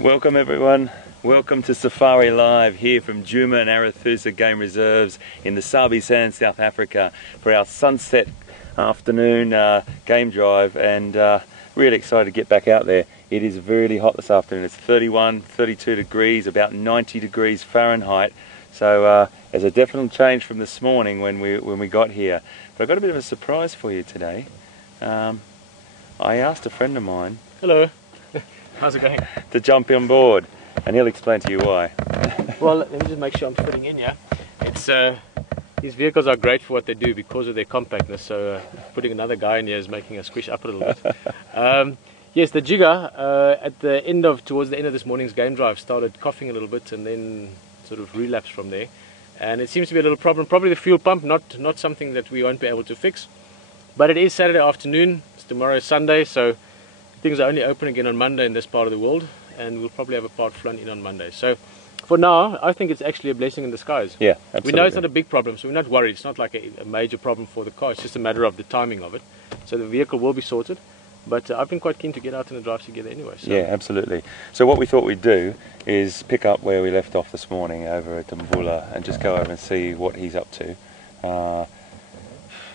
Welcome everyone, welcome to Safari Live here from Djuma and Arathusa Game Reserves in the Sabi Sand, South Africa for our sunset afternoon game drive, and really excited to get back out there. It is really hot this afternoon. It's 31, 32 degrees, about 90 degrees Fahrenheit, so there's a definite change from this morning when we got here. But I've got a bit of a surprise for you today. I asked a friend of mine, hello, how's it going, to jump on board, and he'll explain to you why. Well, let me just make sure I'm fitting in here. It's these vehicles are great for what they do because of their compactness, so putting another guy in here is making us squish up a little bit. Yes, the jigger towards the end of this morning's game drive started coughing a little bit and then sort of relapsed from there, and it seems to be a little problem, probably the fuel pump, not something that we won't be able to fix. But it is Saturday afternoon, tomorrow is Sunday, so things are only open again on Monday in this part of the world, and we'll probably have a part flown in on Monday. So for now, I think it's actually a blessing in disguise. Yeah, absolutely. We know it's not a big problem, so we're not worried. It's not like a major problem for the car, it's just a matter of the timing of it. So the vehicle will be sorted, but I've been quite keen to get out and drive together anyway. So. Yeah, absolutely. So what we thought we'd do is pick up where we left off this morning over at Impala and just go over and see what he's up to.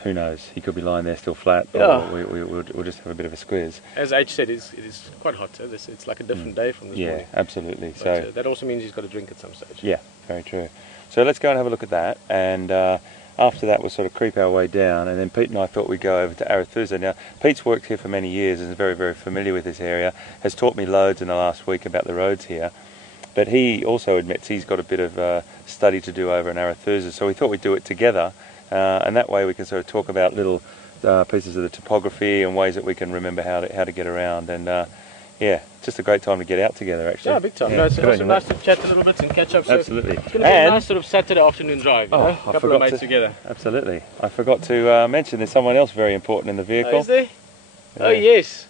Who knows, he could be lying there still flat, or yeah. we'll just have a bit of a squeeze. As H said, it is quite hot, so it's like a different day from this morning. Yeah, absolutely. But, so that also means he's got a drink at some stage. Yeah, very true. So let's go and have a look at that, and after that we'll sort of creep our way down, and then Pete and I thought we'd go over to Arathusa. Now, Pete's worked here for many years and is very, very familiar with this area, has taught me loads in the last week about the roads here, but he also admits he's got a bit of study to do over in Arathusa, so we thought we'd do it together. And that way we can sort of talk about little pieces of the topography and ways that we can remember how to get around, and yeah, just a great time to get out together actually. Yeah, big time. Yeah, no, it's also nice to chat a little bit and catch up. So absolutely. It's going to be a nice sort of Saturday afternoon drive, you know? A couple of mates together. Absolutely. I forgot to mention there's someone else very important in the vehicle. Oh, is there? Yeah. Oh yes.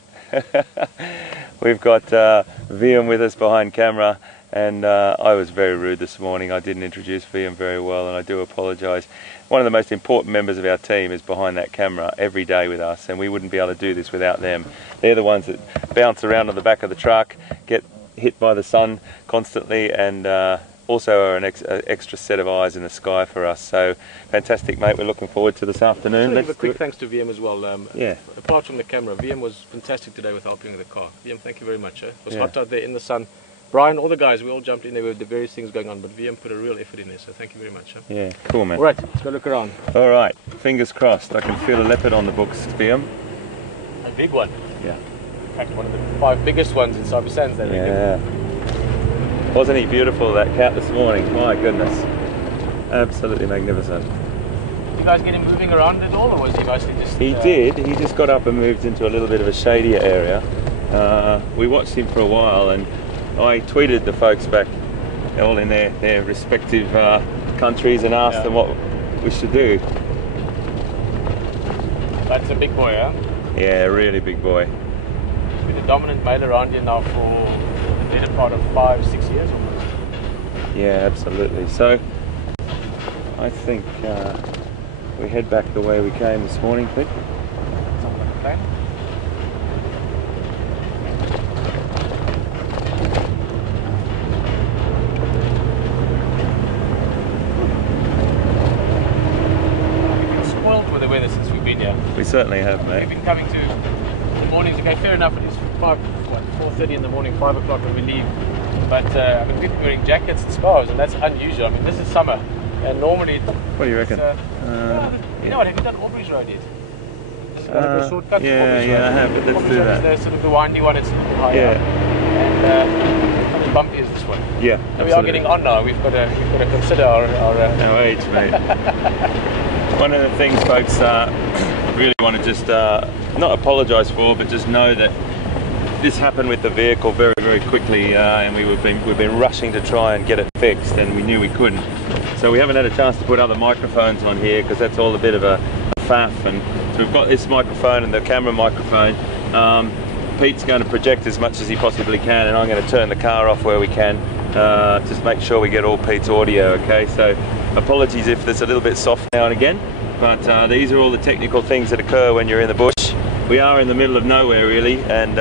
We've got VM with us behind camera, and I was very rude this morning. I didn't introduce VM very well, and I do apologise. One of the most important members of our team is behind that camera every day with us, and we wouldn't be able to do this without them. They're the ones that bounce around on the back of the truck, get hit by the sun constantly, and also are an extra set of eyes in the sky for us. So fantastic, mate. We're looking forward to this afternoon. Let's give a quick thanks to VM as well. Yeah. Apart from the camera, VM was fantastic today with helping with the car. VM, thank you very much. It was hot out there in the sun. Brian, all the guys, we all jumped in there with the various things going on, but VM put a real effort in there, so thank you very much. Yeah, cool, man. All right, let's go look around. All right, fingers crossed. I can feel a leopard on the books, VM. A big one. Yeah. In fact, one of the 5 biggest ones in Sabi Sands. Yeah. Wasn't he beautiful, that cat this morning? My goodness. Absolutely magnificent. Did you guys get him moving around at all, or was he mostly just... He did. He just got up and moved into a little bit of a shadier area. We watched him for a while, and I tweeted the folks back all in their respective countries and asked them what we should do. That's a big boy, huh? Yeah, really big boy. He's been a dominant male around here now for the better part of 5-6 years almost. Yeah, absolutely. So I think we head back the way we came this morning, Pete. Sounds like a plan. Since we've been here. We certainly have, mate. We've been coming to the mornings. Okay, fair enough, it is 4:30 in the morning, 5 o'clock when we leave. But I mean, people are wearing jackets and scarves, and that's unusual. I mean, this is summer, and normally... What do you reckon? You know what, have you done Aubrey's Road yet? Just got a shortcut to Aubrey's Road. I have, but let's do that. There's sort of the windy one, it's a little higher. And not as bumpy as this one. Yeah, and we are getting on now. We've got to consider our age, mate. One of the things, folks, really want to just not apologise for, but just know that this happened with the vehicle very, very quickly, and we've been rushing to try and get it fixed, and we knew we couldn't. So we haven't had a chance to put other microphones on here because that's all a bit of a faff. And so we've got this microphone and the camera microphone. Pete's going to project as much as he possibly can, and I'm going to turn the car off where we can. Just make sure we get all Pete's audio, okay? So apologies if it's a little bit soft now and again, but these are all the technical things that occur when you're in the bush. We are in the middle of nowhere really, and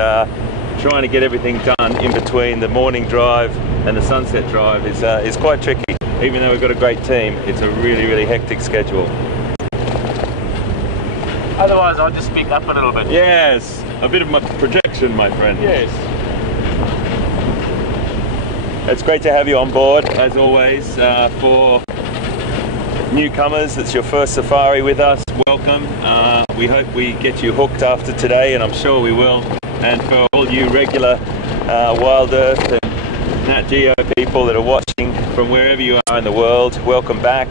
trying to get everything done in between the morning drive and the sunset drive is quite tricky. Even though we've got a great team, it's a really, really hectic schedule. Otherwise, I'll just speak up a little bit. Yes, a bit of my projection, my friend. Yes. It's great to have you on board, as always. For newcomers, it's your first safari with us. Welcome. We hope we get you hooked after today, and I'm sure we will. And for all you regular Wild Earth and Nat Geo people that are watching from wherever you are in the world, welcome back.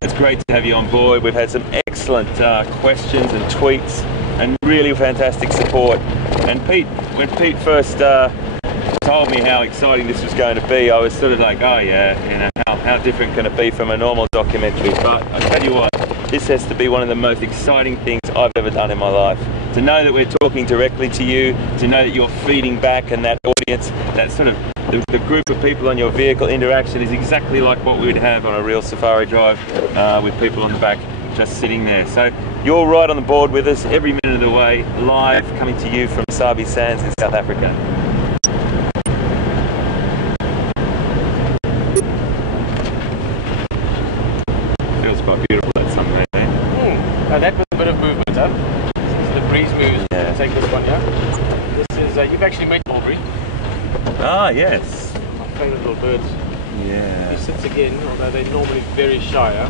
It's great to have you on board. We've had some excellent questions and tweets and really fantastic support. And Pete, when Pete first told me how exciting this was going to be, I was sort of like, oh yeah, you know, how different can it be from a normal documentary? But I tell you what, this has to be one of the most exciting things I've ever done in my life. To know that we're talking directly to you, to know that you're feeding back, and that audience, that sort of the group of people on your vehicle interaction is exactly like what we would have on a real safari drive with people on the back just sitting there. So you're right on the board with us every minute of the way, live, coming to you from Sabi Sands in South Africa. Feels quite beautiful that sunday, eh? Now that was a bit of movement, huh? Since the breeze moves, yeah. Take this one, yeah? This is, you've actually met Aubrey. Ah, yes. My favourite little birds. Yeah. He sits again, although they're normally very shy, huh?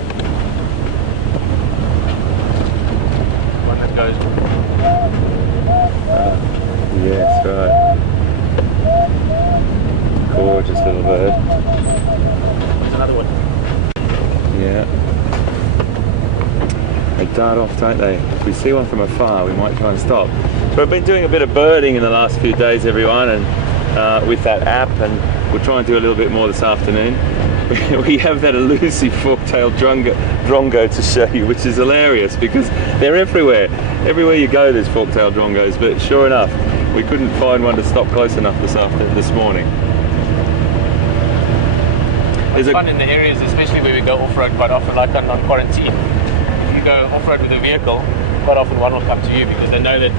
One that goes. Yes, right. Gorgeous little bird. There's another one. Yeah. They dart off, don't they? If we see one from afar, we might try and stop. So I've been doing a bit of birding in the last few days, everyone, and with that app, and we'll try and do a little bit more this afternoon. We have that elusive fork-tailed drongo to show you, which is hilarious because they're everywhere. Everywhere you go, there's fork-tailed drongos. But sure enough, we couldn't find one to stop close enough this morning. It's fun in the areas, especially where we go off-road quite often, like on quarantine. If you go off-road with a vehicle, quite often one will come to you because they know that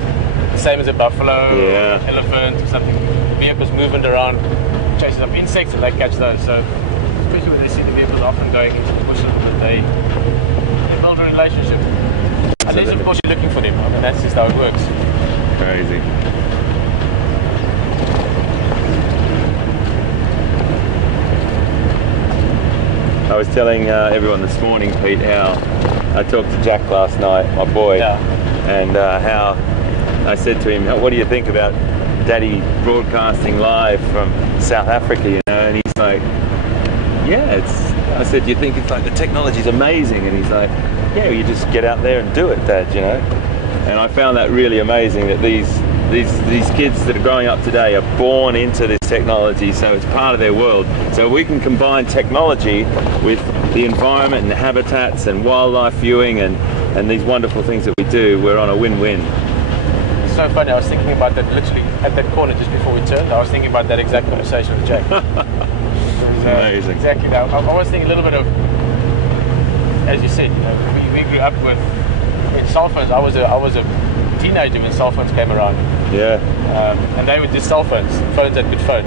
the same as a buffalo, or an elephant or something, vehicles moving around, chasing up insects, and they catch those. So especially when they see the vehicles often going into the bush a little bit, they build a relationship. Unless of course you're looking for them. I mean, that's just how it works. Crazy. I was telling everyone this morning, Pete, how I talked to Jack last night, my boy, and how I said to him, what do you think about Daddy broadcasting live from South Africa, you know? And he's like, yeah, I said, do you think it's like the technology's amazing? And he's like, yeah, you just get out there and do it, Dad, you know? And I found that really amazing that these kids that are growing up today are born into this technology, so it's part of their world. So we can combine technology with the environment and the habitats and wildlife viewing and these wonderful things that we do. We're on a win-win. It's so funny, I was thinking about that literally at that corner just before we turned. I was thinking about that exact conversation with Jack. Amazing. Exactly that. I was thinking a little bit of, as you said, you know, we grew up with, in cell phones, I was a teenager when cell phones came around. Yeah. And they were just cell phones that could phone.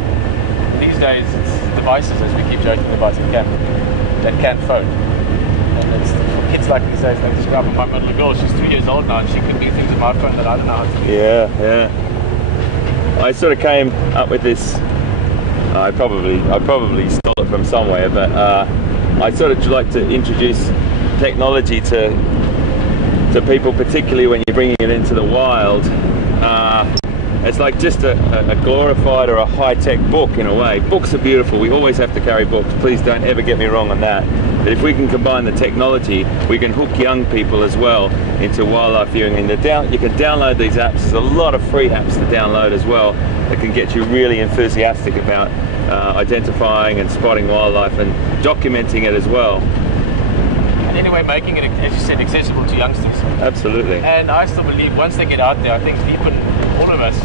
These days it's devices, as we keep joking about, that can phone. And it's for kids like these days, they just grab my little girl, she's 3 years old now, and she can do things on my phone that I don't know how to do. Yeah. I sort of came up with this, I probably stole it from somewhere, but I sort of like to introduce technology to people, particularly when you're bringing it into the wild. It's like just a glorified or a high-tech book in a way. Books are beautiful, we always have to carry books, please don't ever get me wrong on that. But if we can combine the technology, we can hook young people as well into wildlife viewing. And you can download these apps, there's a lot of free apps to download as well that can get you really enthusiastic about identifying and spotting wildlife and documenting it as well. Anyway, making it, as you said, accessible to youngsters. Absolutely. And I still believe once they get out there, I think people, all of us,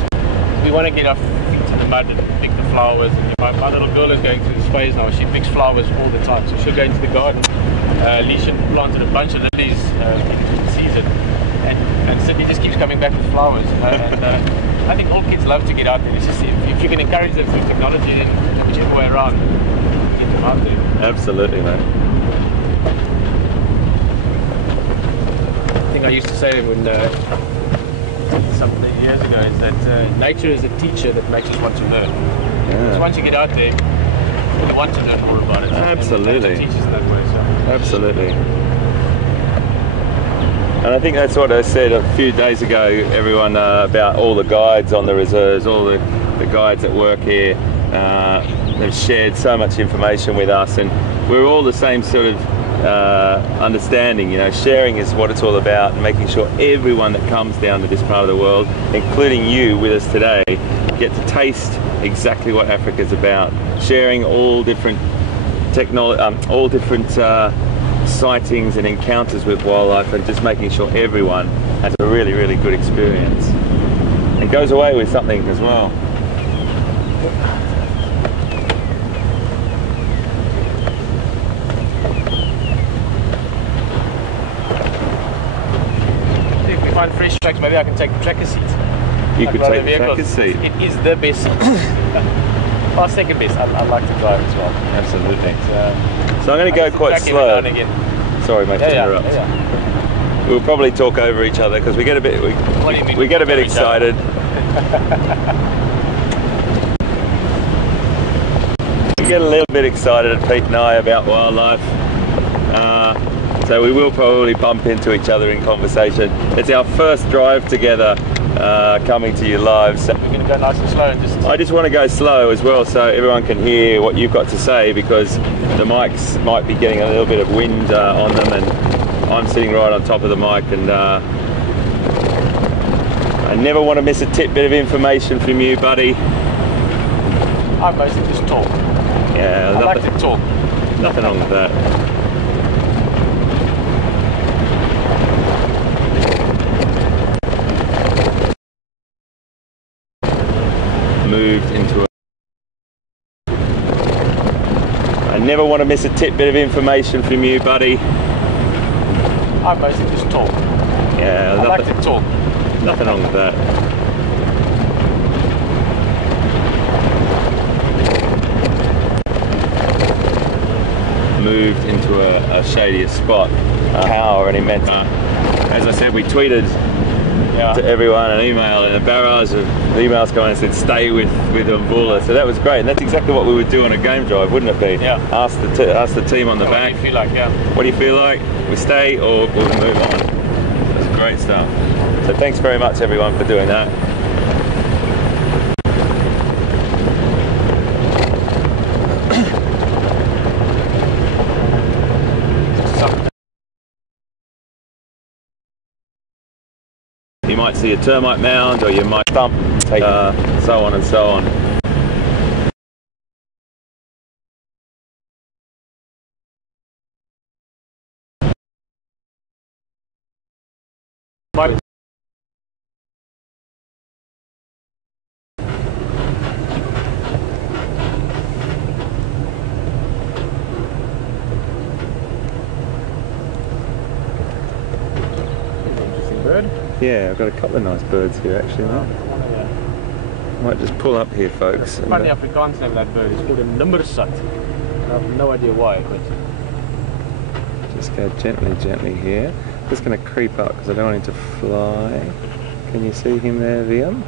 we want to get our feet in the mud and pick the flowers. And my little girl is going through this phase now. She picks flowers all the time. So she'll go into the garden. Leisha planted a bunch of lilies into the season, and Sydney just keeps coming back with flowers. You know? And I think all kids love to get out there. It's just if you can encourage them through technology, then whichever way around, get them out there. Absolutely, mate. I think I used to say when something years ago is that nature is a teacher that makes us want to learn. Because once you get out there, you want to learn more about it. Absolutely. And nature teaches in that way. So. Absolutely. And I think that's what I said a few days ago, everyone, about all the guides on the reserves, all the guides that work here. They've shared so much information with us, and we're all the same sort of understanding. You know, sharing is what it's all about, and making sure everyone that comes down to this part of the world, including you with us today, get to taste exactly what Africa's about. Sharing all different technology, all different sightings and encounters with wildlife, and just making sure everyone has a really, really good experience and goes away with something as well. If we find fresh tracks, maybe I can take the tracker seat. You could take the tracker seat. It is the best. Well, second best. I like to drive as well. Absolutely. So I'm going to go quite slow. Sorry, mate, to interrupt. We'll probably talk over each other because we get a bit we get a bit excited. We get a little bit excited, Pete and I, about wildlife. So we will probably bump into each other in conversation. It's our first drive together, coming to you live. So we're going to go nice and slow. I just want to go slow as well, so everyone can hear what you've got to say, because the mics might be getting a little bit of wind on them, and I'm sitting right on top of the mic, and I never want to miss a tidbit of information from you, buddy. I mostly just talk. Yeah, I like to talk. Nothing wrong with that. Moved into I never want to miss a tidbit of information from you, buddy. I mostly just talk. Yeah, I like to talk. Nothing wrong with that. Moved into a shadier spot. Power and immense. As I said, we tweeted to everyone an email, and a barrage of emails coming and said stay with Impala. So that was great, and that's exactly what we would do on a game drive, wouldn't it be? Yeah. Ask the team on the back. What do you feel like? Yeah. What do you feel like? We stay or we move on. That's great stuff. So thanks very much, everyone, for doing that. You might see a termite mound, or you might stump, so on and so on. Interesting bird. Yeah, I've got a couple of nice birds here actually. Might just pull up here, folks. The funny Afrikaans name of that bird is called a nimmersat. I have no idea why, but just go gently here. Just going to creep up because I don't want him to fly. Can you see him there, Liam?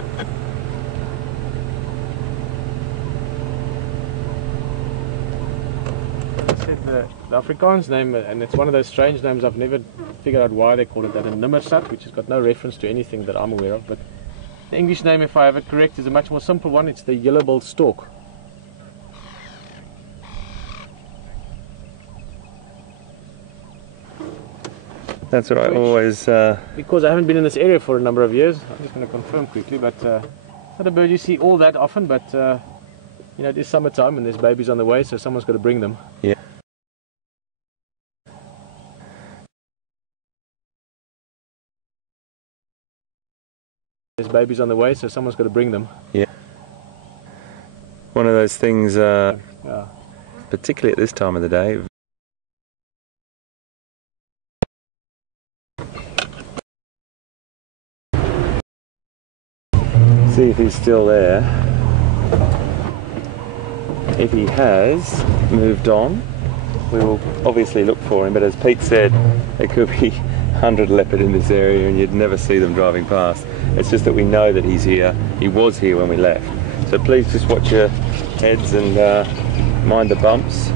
the Afrikaans name, and it's one of those strange names. I've never figured out why they call it that, a nimmersat, which has got no reference to anything that I'm aware of. But the English name, if I have it correct, is a much more simple one. It's the yellow-billed stork. That's what I always... Because I haven't been in this area for a number of years, I'm just going to confirm quickly, but not a bird you see all that often, but you know, it is summertime and there's babies on the way, so someone's got to bring them. Yeah. There's babies on the way, so someone's got to bring them. Yeah. One of those things, particularly at this time of the day. See if he's still there. If he has moved on, we will obviously look for him, but as Pete said, there could be 100 leopard in this area and you'd never see them driving past. It's just that we know that he's here. He was here when we left. So please just watch your heads and mind the bumps.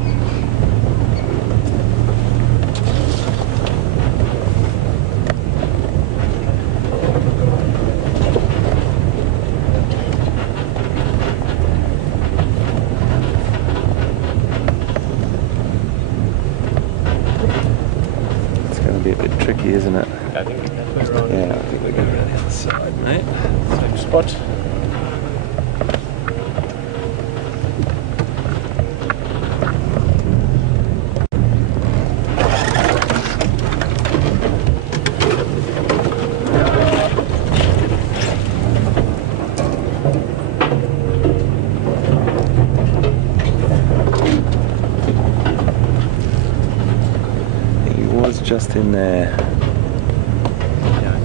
Tricky, isn't it? I think we're around. Yeah, I think we're going around the other side, mate. Same spot. Just in there. Yeah,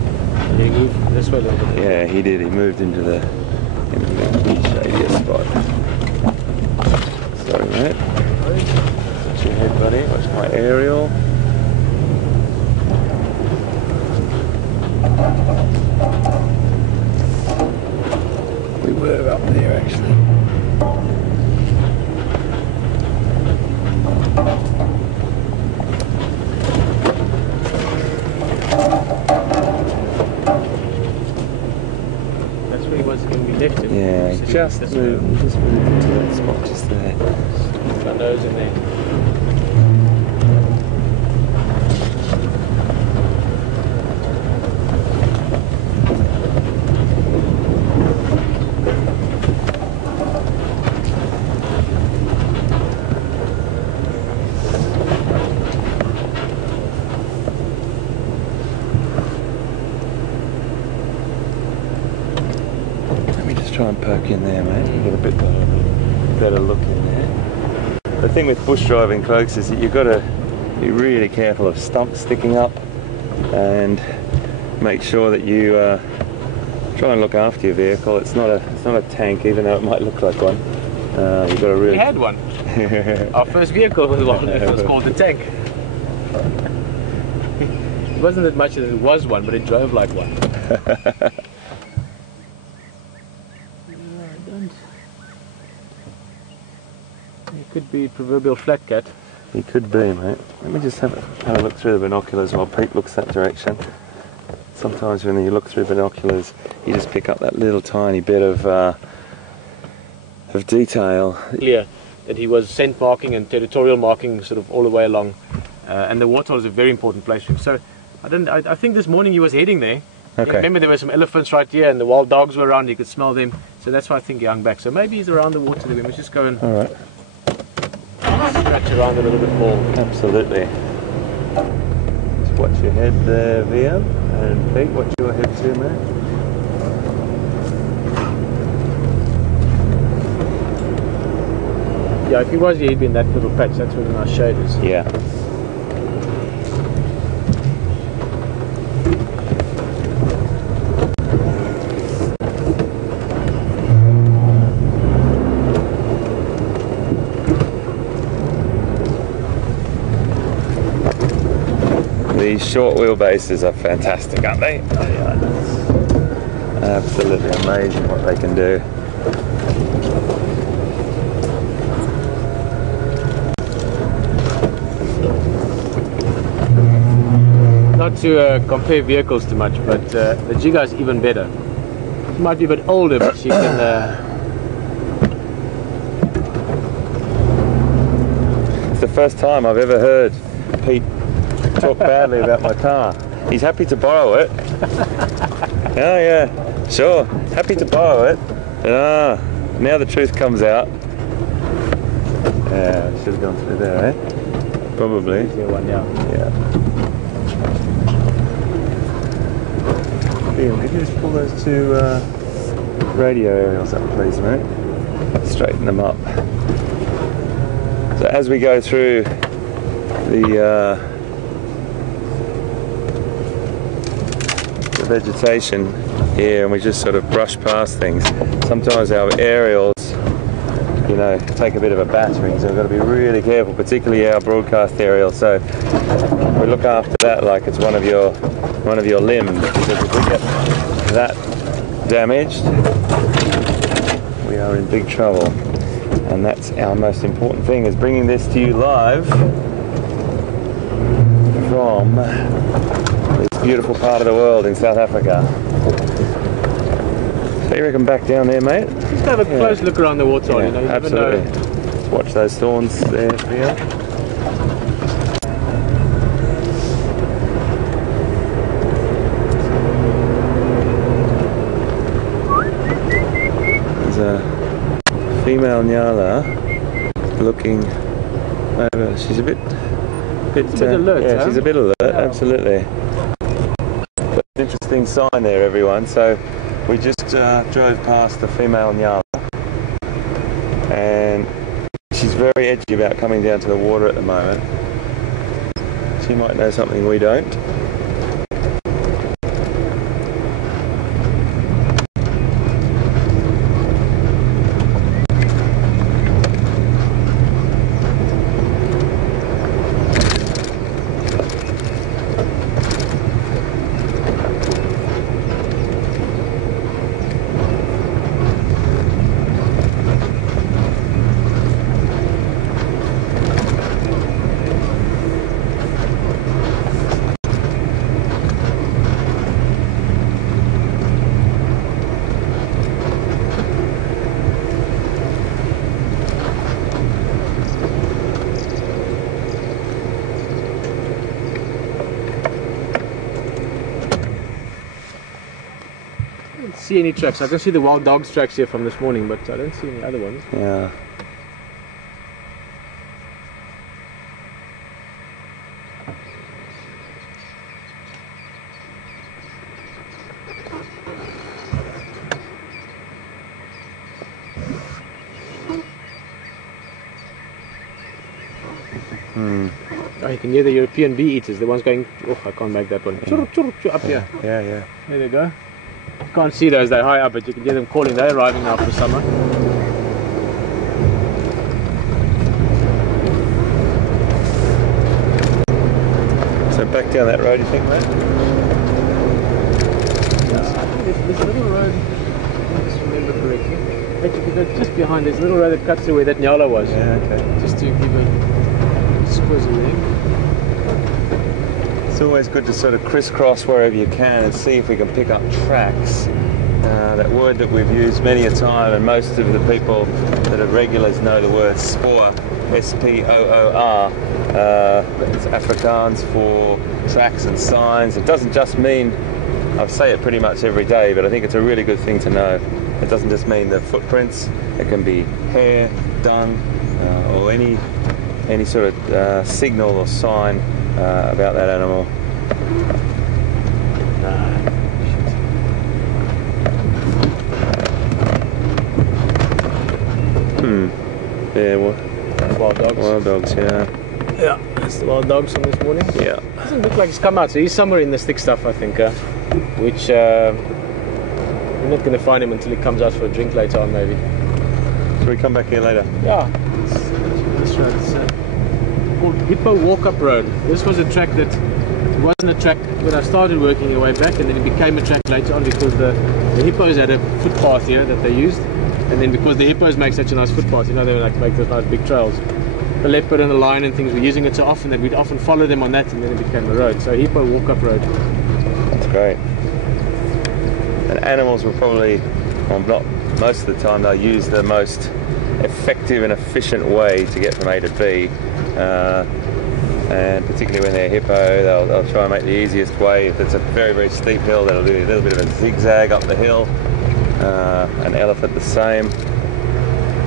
he moved this way a little bit. Yeah, he did. He moved into the shadier spot. Sorry, mate. Watch your head, buddy. Watch my aerial. We were up there, actually. Yeah, just move into that spot just there. Got nose in there. Try and poke in there, mate. You get a bit better look in there. The thing with bush driving, folks, is that you've got to be really careful of stumps sticking up and make sure that you try and look after your vehicle. It's not a tank, even though it might look like one. You've got to really. We had one. Our first vehicle was one. It was called the tank. It wasn't as much as it was one, but it drove like one. He could be proverbial flat cat. He could be, mate. Let me just have a look through the binoculars while Pete looks that direction. Sometimes when you look through binoculars, you just pick up that little tiny bit of detail. Clear that he was scent marking and territorial marking sort of all the way along, and the water is a very important place for him. So I think this morning he was heading there. Okay. Remember there were some elephants right here and the wild dogs were around, you could smell them. So that's why I think he hung back. So maybe he's around the water there. Let's just go and scratch around a little bit more. Absolutely. Just watch your head there, Liam. And Pete, watch your head too, mate. Yeah, if he was here, he'd be in that little patch. That's where the nice shade is. Yeah. These short wheelbases are fantastic, aren't they? Oh, yeah. Absolutely amazing what they can do. Not to compare vehicles too much, but the Djuma is even better. She might be a bit older, but she can... It's the first time I've ever heard Pete talk badly about my car. He's happy to borrow it. Oh yeah, sure, happy to borrow it. Ah, now the truth comes out. Yeah, I should have gone through there, eh? Probably. Easier one, yeah. Yeah. Liam, could you just pull those two radio aerials up, please, mate? Straighten them up. So as we go through the the vegetation here and we just sort of brush past things. Sometimes our aerials, you know, take a bit of a battering, so we've got to be really careful, particularly our broadcast aerial. So we look after that like it's one of your limbs, because if we get that damaged, we are in big trouble. And that's our most important thing, is bringing this to you live from this beautiful part of the world in South Africa. So you reckon back down there, mate? Just have a close look around the water, you know. You absolutely. never know. Let's watch those thorns there for you. There's a female nyala looking over. She's a bit alert. Yeah, huh? she's a bit alert, Yeah. absolutely. But an interesting sign there, everyone. So we just drove past the female nyala, and she's very edgy about coming down to the water at the moment. She might know something we don't. See any tracks? I can see the wild dogs tracks here from this morning, but I don't see any other ones. Yeah. Oh, you can hear the European bee eaters, the ones going, oh, I can't make that one. Churr, churr, churr, up here. Yeah. There they go. You can't see those, they're high up, but you can hear them calling. They're arriving now for summer. So back down that road, you think, mate? Yeah, I think there's a little road, if I just remember correctly. Actually, just behind, there's a little road that cuts through where that nyala was. Yeah, okay. Just to give a squiz there. It's always good to sort of crisscross wherever you can and see if we can pick up tracks. That word that we've used many a time, and most of the people that are regulars know the word spoor, S-P-O-O-R. It's Afrikaans for tracks and signs. It doesn't just mean, I say it pretty much every day, but I think it's a really good thing to know. It doesn't just mean the footprints. It can be hair, dung, or any sort of signal or sign about that animal. Yeah, Wild dogs. wild dogs, yeah. Yeah, that's the wild dogs from this morning. Yeah. Doesn't look like he's come out, so he's somewhere in this thick stuff, I think, which we're not going to find him until he comes out for a drink later on, maybe. So we come back here later? Yeah, this road is called Hippo Walk-Up Road. This was a track that wasn't a track when I started working here way back, and then it became a track later on because the hippos had a footpath here that they used, and then because the hippos make such a nice footpath, you know, they like to make those nice big trails. The leopard and the lion and things were using it so often that we'd often follow them on that, and then it became a road. So Hippo Walk-Up Road. That's great. And animals will probably, well, not most of the time, they'll use the most effective and efficient way to get from A to B. And particularly when they're hippo, they'll try and make the easiest way. If it's a very, very steep hill, they'll do a little bit of a zigzag up the hill. An elephant the same.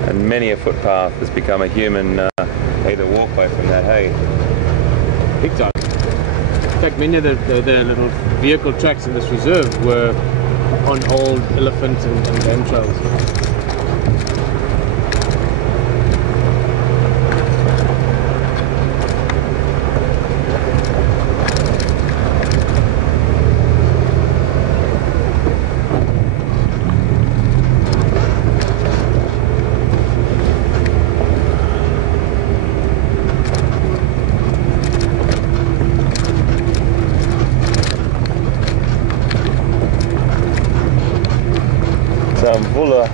And many a footpath has become a human either walkway from that, hey? Big time. In fact, many of the little vehicle tracks in this reserve were on old elephant and game trails. Impala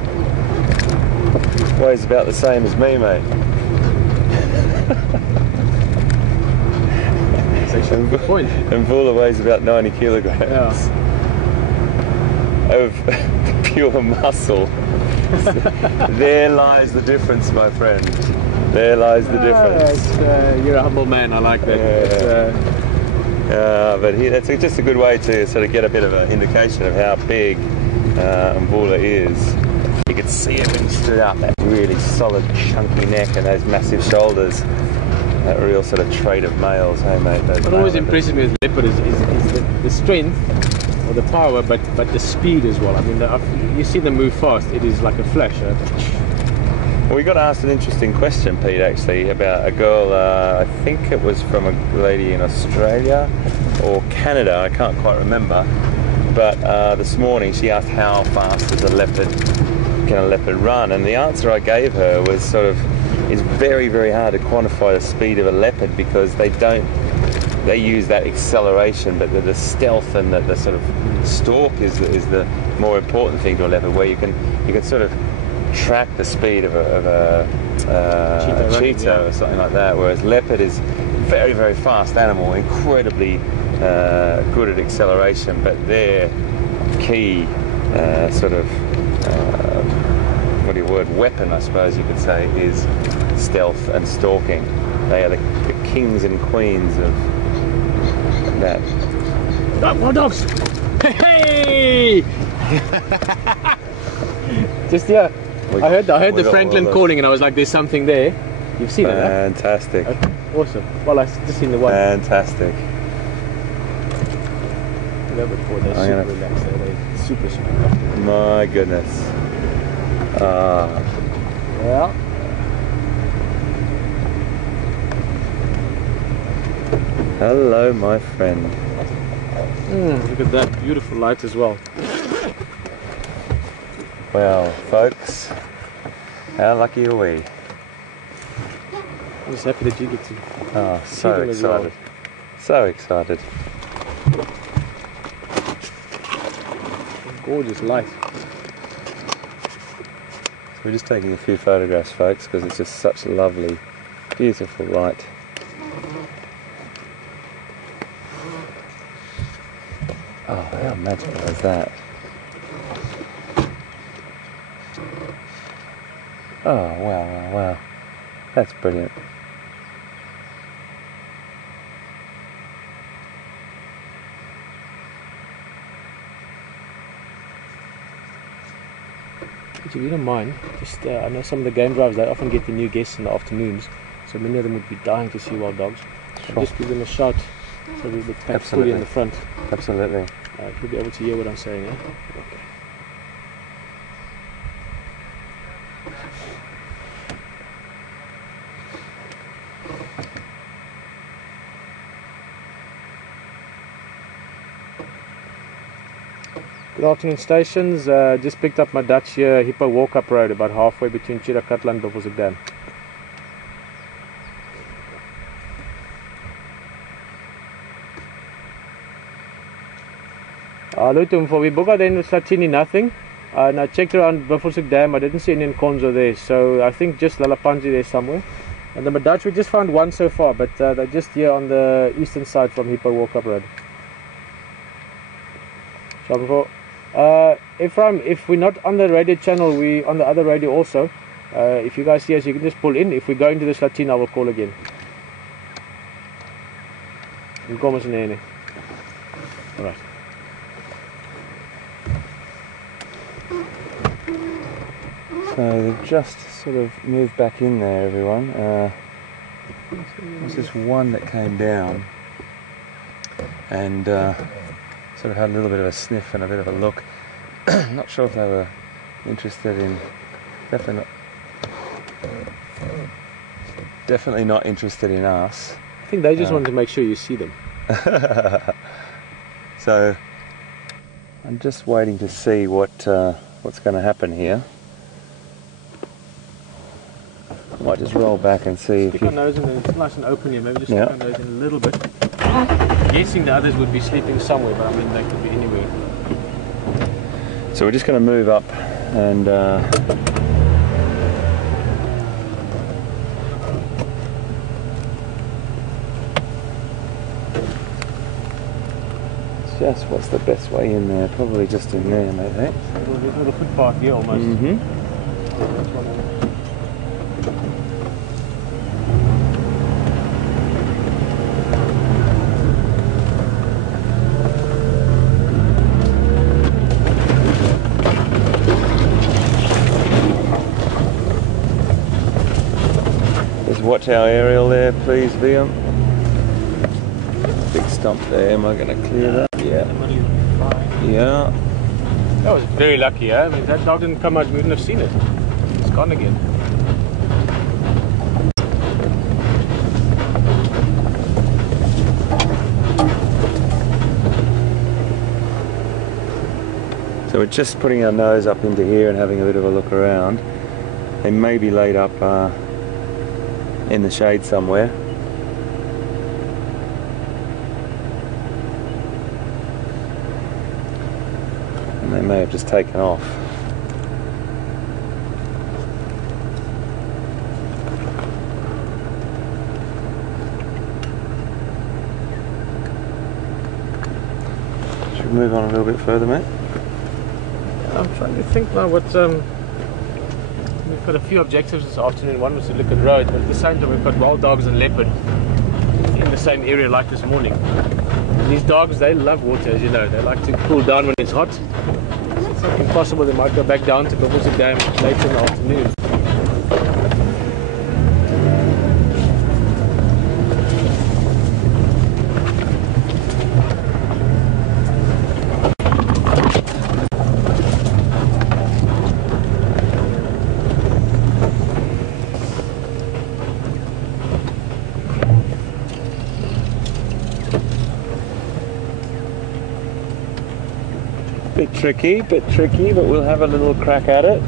weighs about the same as me, mate. That's actually a good point. Impala weighs about 90 kilograms. Yeah. Of pure muscle. There lies the difference, my friend. There lies the difference. You're a humble man, I like that. But that's just a good way to sort of get a bit of an indication of how big Impala is. You could see it when he stood up, that really solid chunky neck and those massive shoulders. That real sort of trait of males, hey mate. What always impresses me with leopard is the strength or the power, but the speed as well. I mean, you see them move fast, it is like a flash. Well, we got asked an interesting question, Pete, actually, about a girl, I think it was from a lady in Australia or Canada, I can't quite remember, but this morning she asked how fast can a leopard run, and the answer I gave her was it's very, very hard to quantify the speed of a leopard because they use that acceleration, but the stealth and the sort of stalk is the more important thing to a leopard, where you can sort of track the speed of a cheetah or something like that, whereas leopard is very, very fast animal, incredibly good at acceleration, but their key weapon, I suppose you could say, is stealth and stalking. They are the kings and queens of that. More dogs! Hey! Just here. I heard the Franklin calling, and I was like, "There's something there." You've seen it, huh? Fantastic. Okay. Awesome. Well, I've just seen the one. Fantastic. They're super relaxed. They're super comfortable. My goodness. Yeah. Hello, my friend. Look at that beautiful light as well. Well, folks, how lucky are we? I'm just happy that you get to. Oh, so excited. So excited. Gorgeous light. So we're just taking a few photographs, folks, because it's just such lovely, beautiful light. Oh, how magical is that? Oh, wow. That's brilliant. If you don't mind, just I know some of the game drivers, they often get the new guests in the afternoons, so many of them would be dying to see wild dogs. Sure. Just give them a shot so we would pack fully in the front. Absolutely. You'll be able to hear what I'm saying, eh? Okay. Good afternoon, stations. Just picked up my Dutch here, Hippo walk-up road, about halfway between Chirakatla and Buffelshoek Dam. Lutum, for Wiboga then with Slatini nothing. And I checked around Buffelshoek Dam, I didn't see any Nkonzo there, so I think just Lalapanzi there somewhere. And the Dutch, we just found one so far, but they're just here on the eastern side from Hippo walk-up road. So if we're not on the radio channel, we on the other radio also. If you guys see us, you can just pull in. If we go into the Slatina, I will call again. Alright. So they've just sort of moved back in there, everyone. There's just one that came down and sort of had a little bit of a sniff and a bit of a look. Not sure if they were interested in, definitely not interested in us. I think they just wanted to make sure you see them. So I'm just waiting to see what's going to happen here. I might just roll back and see stick our nose in, it's nice and open here. Maybe just stick our nose in a little bit. I'm guessing the others would be sleeping somewhere, but I mean they could be anywhere. So we're just going to move up and just what's the best way in there? Probably just in there, mate. Eh? There's a little footpath here almost. Mm-hmm. Just watch our aerial there, please, Liam. Big stump there. Am I going to clear that? Yeah. Yeah. That was very lucky, eh? I mean, that dog didn't come out, we wouldn't have seen it. It's gone again. So we're just putting our nose up into here and having a bit of a look around. They may be laid up in the shade somewhere. They may have just taken off. Should we move on a little bit further, mate? I'm trying to think now what we've got a few objectives this afternoon. One was to look at road, but at the same time we've got wild dogs and leopard in the same area like this morning. And these dogs, they love water, as you know. They like to cool down when it's hot. So it's not impossible they might go back down to Babusa Dam later in the afternoon. Bit tricky, but we'll have a little crack at it.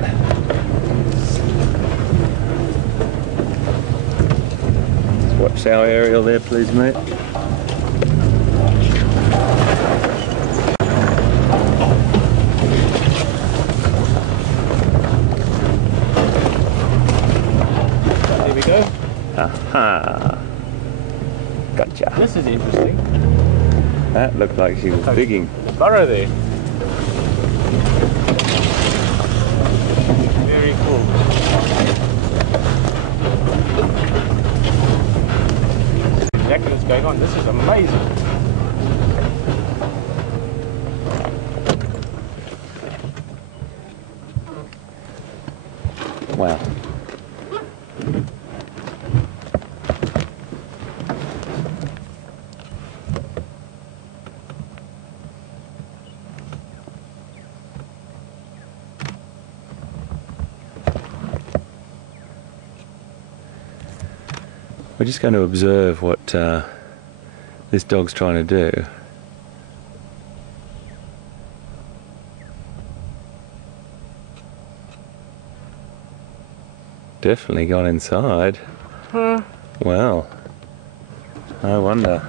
Just watch our aerial there, please, mate. There we go. Aha! Gotcha. This is interesting. That looked like she was digging. The burrow there. Very cool. Exactly what's going on. This is amazing. Wow. We're just going to observe what this dog's trying to do. Definitely gone inside. Well, I wonder.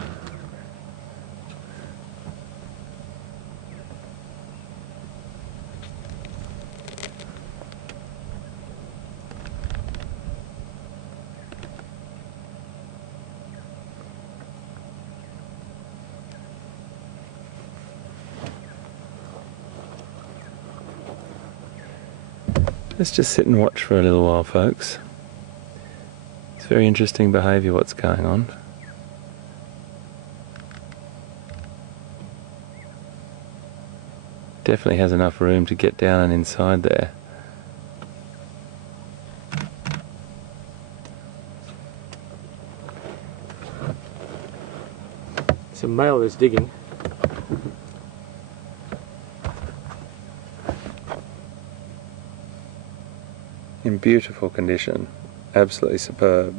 Let's just sit and watch for a little while, folks. It's very interesting behaviour what's going on. Definitely has enough room to get down and inside there. It's a male that's digging. In beautiful condition, absolutely superb.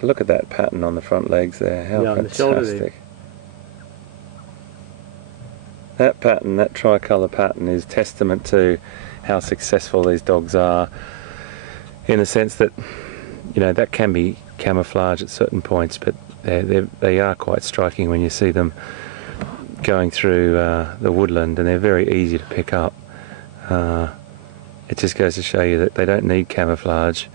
Look at that pattern on the front legs there, how Yeah, on the shoulder there. fantastic. That pattern, that tricolour pattern, is testament to how successful these dogs are, in the sense that, you know, that can be camouflage at certain points, but they are quite striking when you see them going through the woodland, and they're very easy to pick up. It just goes to show you that they don't need camouflage.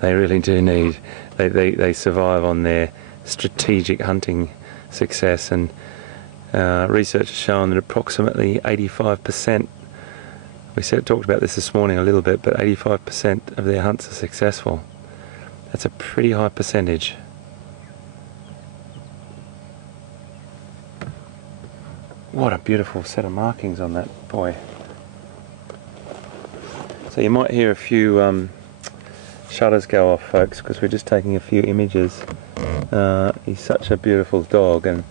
They really do need, they survive on their strategic hunting success, and research has shown that approximately 85%, we talked about this morning a little bit, but 85% of their hunts are successful. That's a pretty high percentage. What a beautiful set of markings on that boy. So you might hear a few shutters go off, folks, because we're just taking a few images. He's such a beautiful dog, and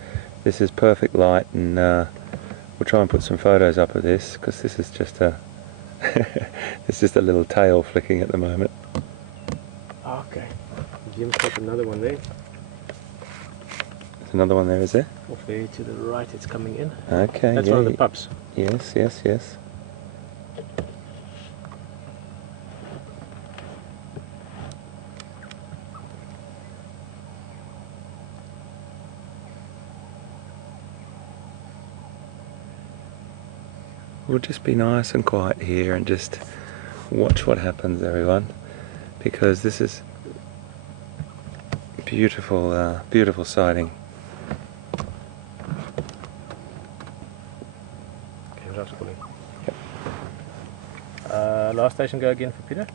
this is perfect light, and we'll try and put some photos up of this, because this is just a it's just a little tail flicking at the moment. Okay, Jim's got another one there. There's another one there, is there? Off there to the right, it's coming in. Okay, that's yeah, one of the pups. Yes, yes, yes. We'll just be nice and quiet here and just watch what happens, everyone, because this is beautiful, beautiful sighting. Yep. Last station go again for Peter.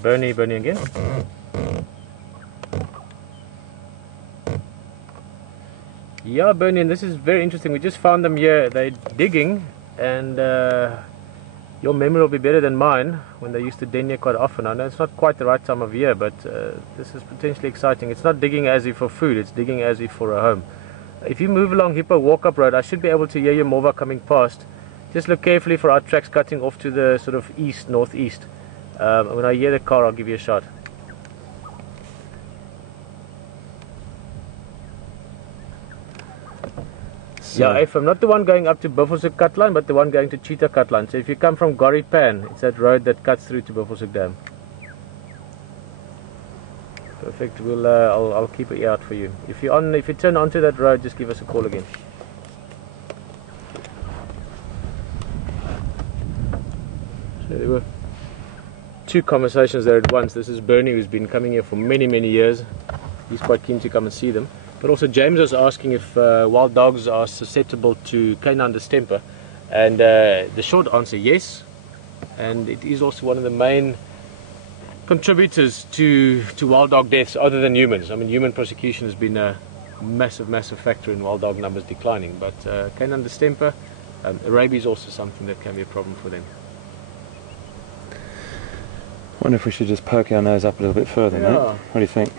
Bernie again. Yeah, Bernie, and this is very interesting. We just found them here. They're digging, and your memory will be better than mine when they used to den here quite often. I know it's not quite the right time of year, but this is potentially exciting. It's not digging as if for food, it's digging as if for a home. If you move along Hippo walk-up road, I should be able to hear your Morva coming past. Just look carefully for our tracks cutting off to the sort of east, northeast. When I hear the car, I'll give you a shot. So yeah, if I'm not the one going up to Buffelshoek cut line, but the one going to Cheetah cut line. So if you come from Goripan, it's that road that cuts through to Buffelshoek Dam. Perfect. We'll I'll keep an ear out for you. If you turn onto that road, just give us a call again. So there were two conversations there at once. This is Bernie, who's been coming here for many years. He's quite keen to come and see them. But also James was asking if wild dogs are susceptible to canine distemper, and the short answer, yes. And it is also one of the main contributors to wild dog deaths other than humans. I mean, human prosecution has been a massive factor in wild dog numbers declining, but canine distemper, rabies is also something that can be a problem for them. I wonder if we should just poke our nose up a little bit further, mate. What do you think?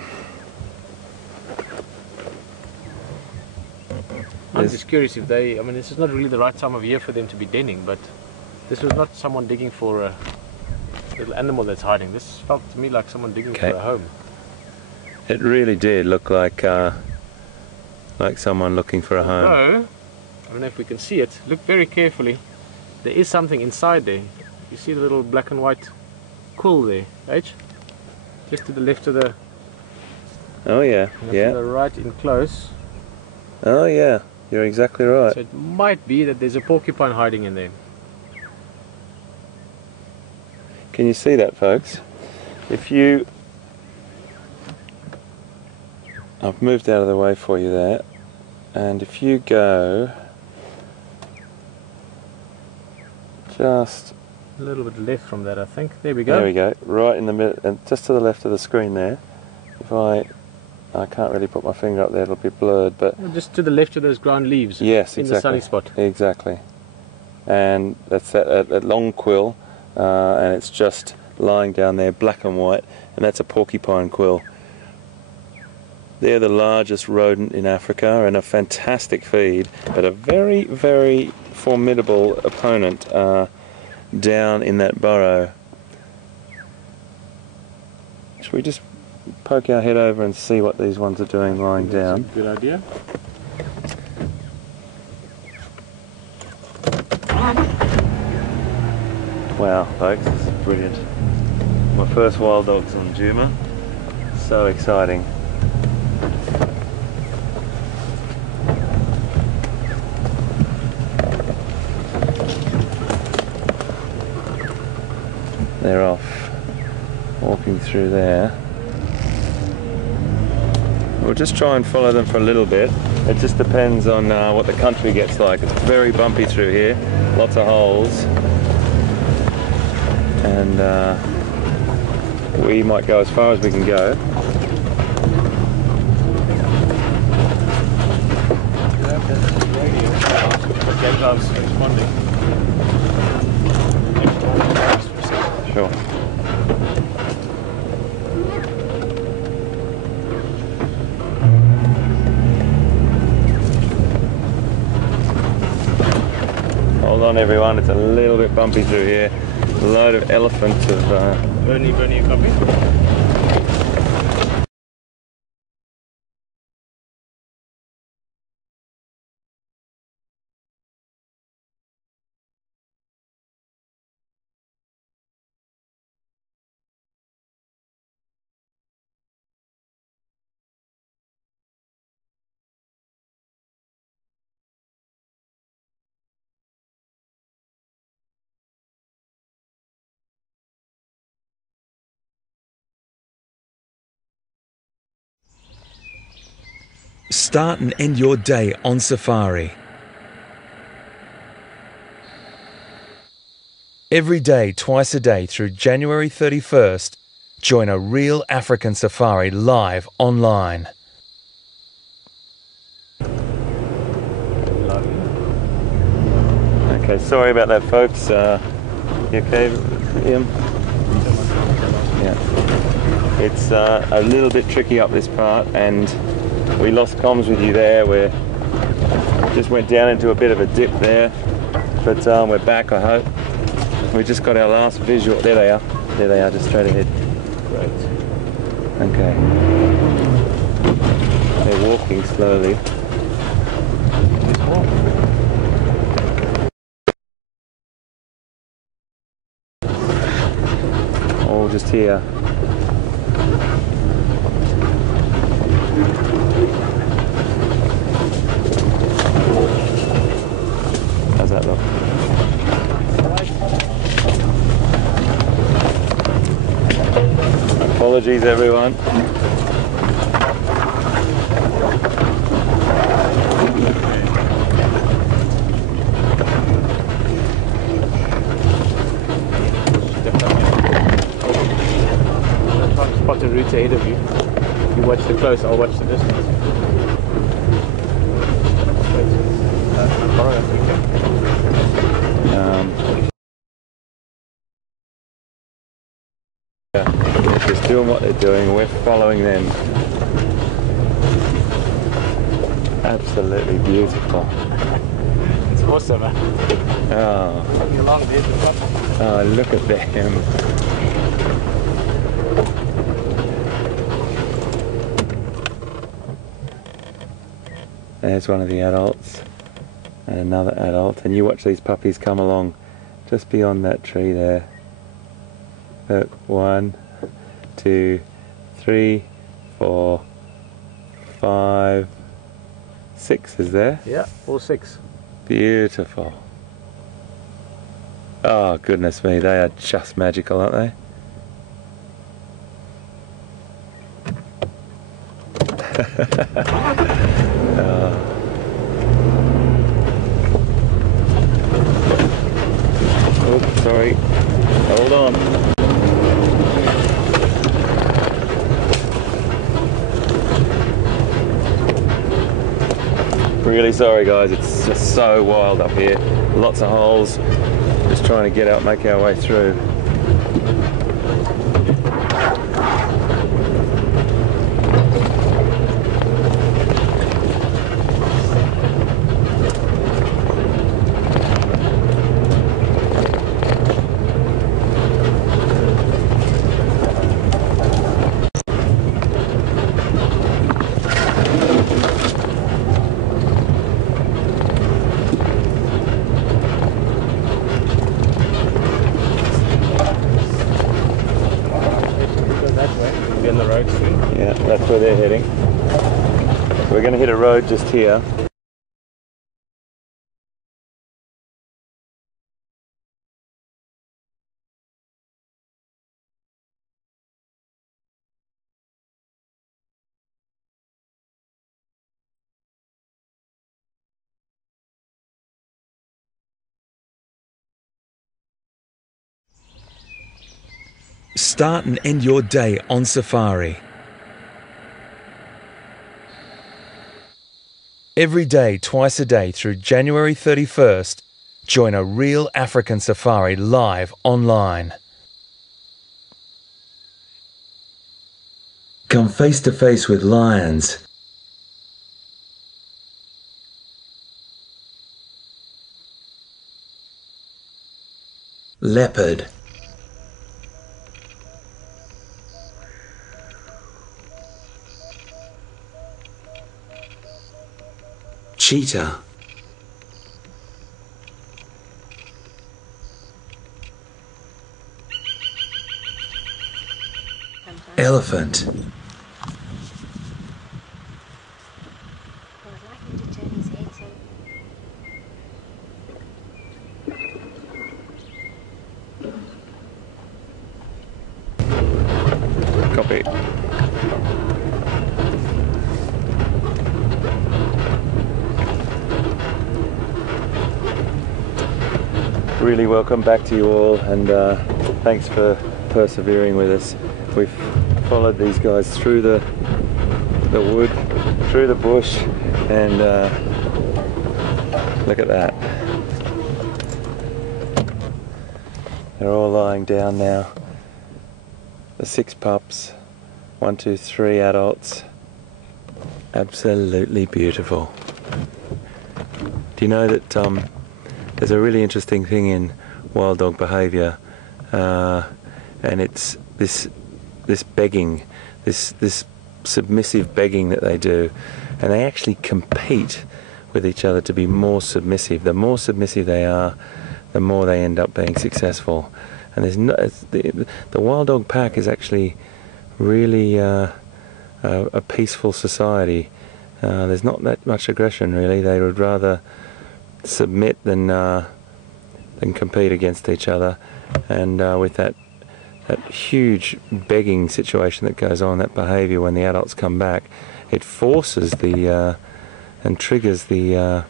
I'm just curious if they, I mean, this is not really the right time of year for them to be denning, but this was not someone digging for a little animal that's hiding. This felt to me like someone digging for a home. It really did look like someone looking for a home. No, I don't know if we can see it. Look very carefully. There is something inside there. You see the little black and white quill there, H? Just to the left of the... Oh yeah, yeah. To the right in close. Oh yeah, you're exactly right. So it might be that there's a porcupine hiding in there. Can you see that, folks? If you... I've moved out of the way for you there, and if you go just a little bit left from that, I think. There we go. There we go, right in the middle, and just to the left of the screen there. If I can't really put my finger up there, it'll be blurred, but... Well, just to the left of those ground leaves. Yes, in the sunny spot. Exactly. And that's that long quill, and it's just lying down there, black and white, and that's a porcupine quill. They're the largest rodent in Africa and a fantastic feed, but a very, very formidable opponent down in that burrow. Should we just poke our head over and see what these ones are doing lying down? That's a good idea. Wow, folks, this is brilliant. My first wild dogs on Djuma. So exciting. They're off, walking through there. We'll just try and follow them for a little bit. It just depends on what the country gets like. It's very bumpy through here, lots of holes, and we might go as far as we can go. Sure. Hold on everyone, it's a little bit bumpy through here. A load of elephants of... Bernie, a copy? Start and end your day on safari. Every day, twice a day through January 31st, join a real African safari live online. Okay, sorry about that folks. You okay, Ian? Yeah. It's a little bit tricky up this part and we lost comms with you there. We just went down into a bit of a dip there, but we're back, I hope. We just got our last visual. There they are. There they are, just straight ahead. Great. Okay. They're walking slowly. All just here. How's that look? Apologies everyone. Spot a route ahead of you. You watch the close, I'll watch the distance. They're just doing what they're doing, we're following them. Absolutely beautiful. It's awesome, man. Oh, oh, look at them. There's one of the adults and another adult, and you watch these puppies come along just beyond that tree there. Look, 1, 2, 3, 4, 5, 6 is there? Yeah, all 6. Beautiful. Oh goodness me, they are just magical, aren't they? Oh, sorry. Hold on. Really sorry guys, it's just so wild up here. Lots of holes. Just trying to get out, make our way through. heading. We're going to hit a road just here. Start and end your day on safari. Every day, twice a day through January 31st, join a real African safari live online. Come face to face with lions, leopard, cheetah, elephant, Copy. Really welcome back to you all, and thanks for persevering with us. We've followed these guys through the wood, through the bush, and look at that. They're all lying down now. The 6 pups, 1, 2, 3 adults. Absolutely beautiful. Do you know that there's a really interesting thing in wild dog behaviour, and it's this begging, this submissive begging that they do, and they actually compete with each other to be more submissive. The more submissive they are, the more they end up being successful. And there's no, the wild dog pack is actually really a peaceful society. There's not that much aggression really. They would rather submit than compete against each other, and with that huge begging situation that goes on, that behaviour when the adults come back, it forces and triggers the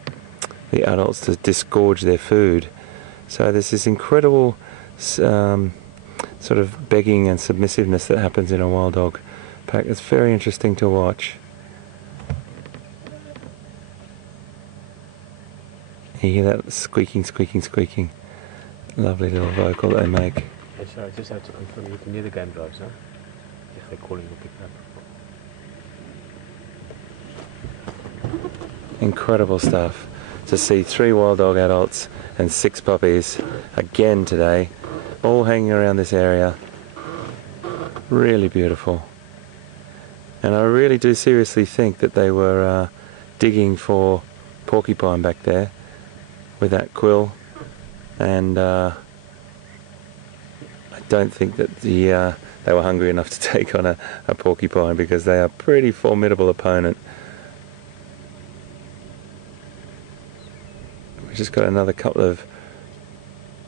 adults to disgorge their food. So there's this incredible sort of begging and submissiveness that happens in a wild dog pack. It's very interesting to watch. You hear that squeaking, squeaking, squeaking. Lovely little vocal they make. Hey, sorry, I just have to confirm you can hear the game drives, huh? If they're calling, you'll pick it up. Incredible stuff. To see 3 wild dog adults and 6 puppies again today, all hanging around this area. Really beautiful. And I really do seriously think that they were digging for porcupine back there with that quill, and I don't think that they were hungry enough to take on a porcupine, because they are a pretty formidable opponent. We've just got another couple of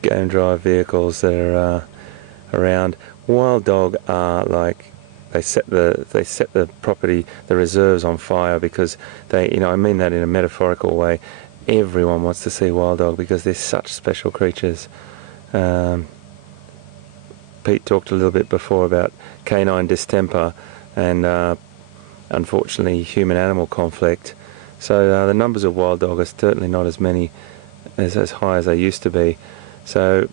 game drive vehicles that are around. Wild dog are like, they set the property, the reserves on fire, because they, I mean that in a metaphorical way. Everyone wants to see wild dog because they're such special creatures. Pete talked a little bit before about canine distemper and unfortunately human-animal conflict. So the numbers of wild dog are certainly not as many, as high as they used to be. So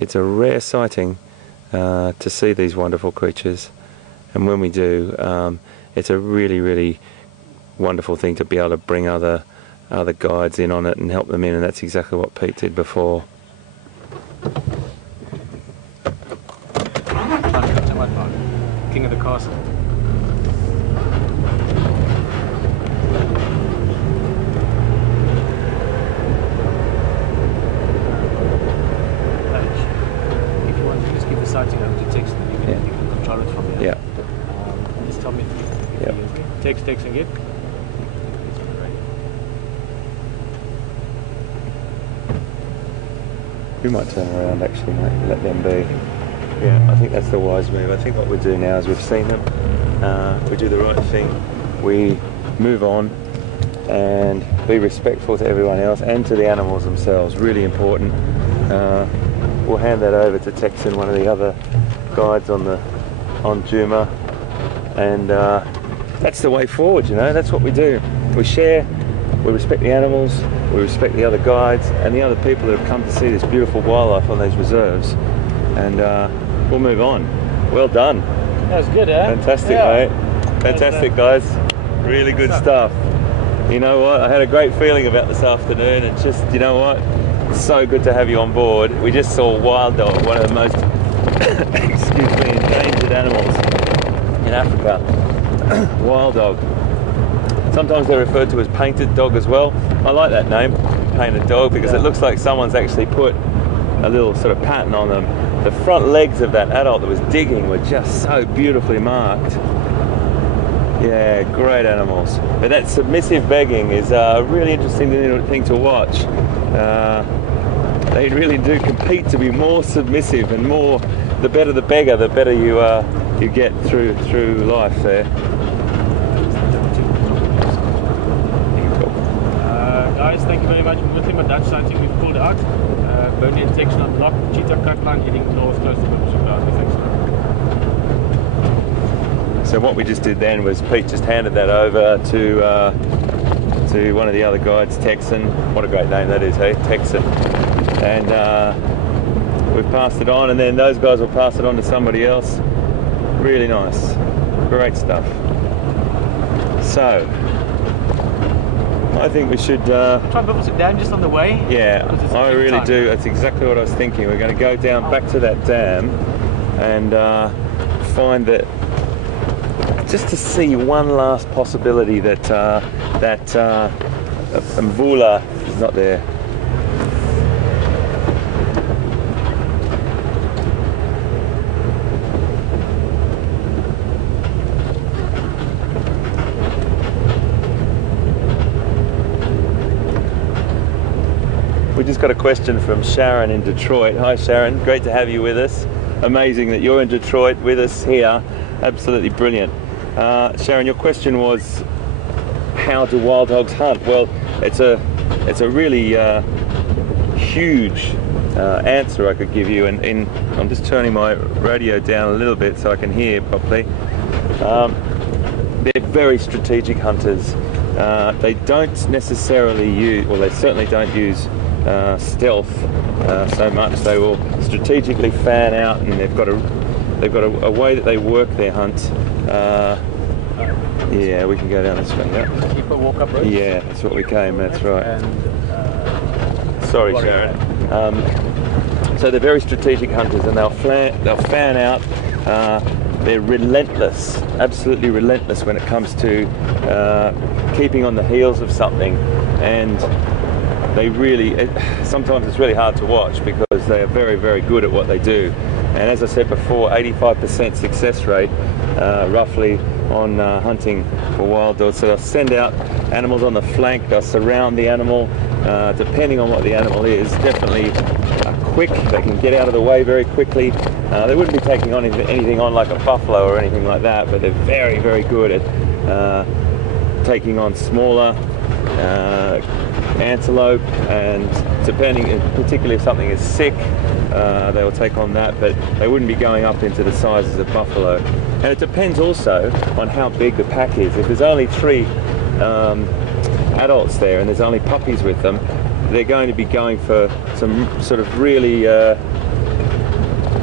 it's a rare sighting to see these wonderful creatures, and when we do, it's a really, really wonderful thing to be able to bring other guides in on it and help them in, and that's exactly what Pete did before. King of the castle. If you want to just give the sighting over to text, and you can control it from there. Yeah. Just tell me if you use me. Text again. We might turn around actually, mate, let them be. Yeah, I think that's the wise move. I think what we do now is we've seen them, we do the right thing, we move on and be respectful to everyone else and to the animals themselves, really important. We'll hand that over to Texan, one of the other guides on Djuma, and that's the way forward, you know, that's what we do. We share, we respect the animals, we respect the other guides and the other people that have come to see this beautiful wildlife on these reserves, and we'll move on. Well done. That was good, eh? Fantastic, yeah. mate. Fantastic, guys. Really good stuff. You know what? I had a great feeling about this afternoon, and just, you know what? It's so good to have you on board. We just saw wild dog, one of the most, excuse me, endangered animals in Africa. Wild dog. Sometimes they're referred to as painted dog as well. I like that name, painted dog, because it looks like someone's actually put a little sort of pattern on them. The front legs of that adult that was digging were just so beautifully marked. Yeah, great animals. But that submissive begging is a really interesting thing to watch. They really do compete to be more submissive, and more, the better the beggar, the better you get through life there. Guys, thank you very much for with him. A Dutch sighting we've pulled out. Bone detection unlocked, cheetah cut line heading north close to Thanks. So what we just did then was Pete just handed that over to one of the other guides, Texan. What a great name that is, hey? Texan. And we've passed it on, and then those guys will pass it on to somebody else. Really nice. Great stuff. So I think we should try and build some dam just on the way. Yeah, I really do. That's exactly what I was thinking. We're going to go down back to that dam and find that, just to see one last possibility that Impala is not there. We just got a question from Sharon in Detroit. Hi Sharon, great to have you with us. Amazing that you're in Detroit with us here. Absolutely brilliant. Sharon, your question was, how do wild hogs hunt? Well, it's a really huge answer I could give you, and I'm just turning my radio down a little bit so I can hear properly. They're very strategic hunters. They don't necessarily use, well, they certainly don't use stealth so much. They will strategically fan out, and they've got a way that they work their hunt. Yeah, we can go down this way. Yeah. Keep a walk up road. Yeah, that's what we came. That's right. And, sorry, Sharon. So they're very strategic hunters, and they'll fan out. They're relentless, absolutely relentless when it comes to keeping on the heels of something, and they really, sometimes it's really hard to watch because they are very, very good at what they do. And as I said before, 85% success rate, roughly, on hunting for wild dogs. So they'll send out animals on the flank, they'll surround the animal, depending on what the animal is. Definitely quick, they can get out of the way very quickly. They wouldn't be taking on anything on like a buffalo or anything like that, but they're very, very good at taking on smaller antelope, and depending, particularly if something is sick, they will take on that, but they wouldn't be going up into the sizes of buffalo. And it depends also on how big the pack is. If there's only 3 adults there and there's only puppies with them, they're going to be going for some sort of really,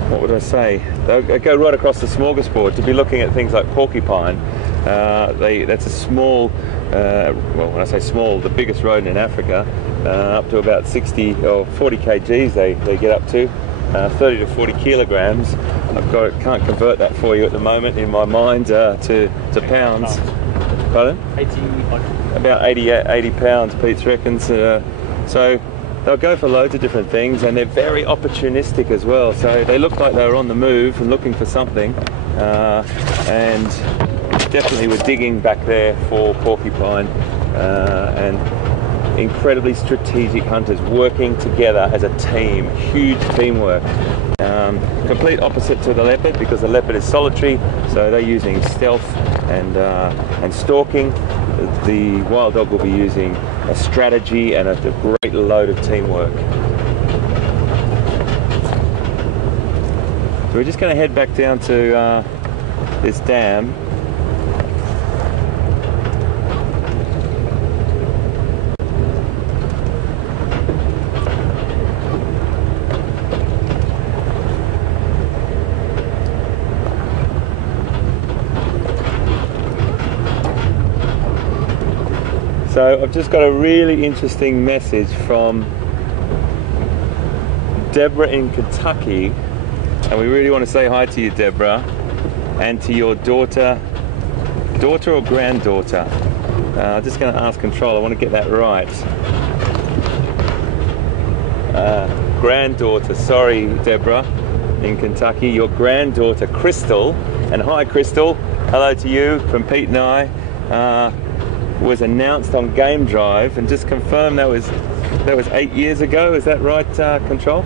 what would I say? They'll go right across the smorgasbord to be looking at things like porcupine. That's a small, well, when I say small, the biggest rodent in Africa, up to about 60 or 40 kgs they get up to, 30 to 40 kilograms. Can't convert that for you at the moment in my mind to pounds. Pardon? 80. About 80 pounds, Pete reckons. So they'll go for loads of different things, and they're very opportunistic as well. So they look like they're on the move and looking for something, and definitely were digging back there for porcupine, and incredibly strategic hunters working together as a team, huge teamwork. Complete opposite to the leopard, because the leopard is solitary, so they're using stealth and stalking. The wild dog will be using a strategy and a great load of teamwork. So we're just going to head back down to this dam. So I've just got a really interesting message from Deborah in Kentucky, and we really want to say hi to you, Deborah, and to your daughter or granddaughter. I'm just going to ask control, I want to get that right. Granddaughter, sorry Deborah in Kentucky, your granddaughter Crystal, and hi Crystal, hello to you from Pete and I. Was announced on Game Drive, and just confirm that was 8 years ago, is that right, Control?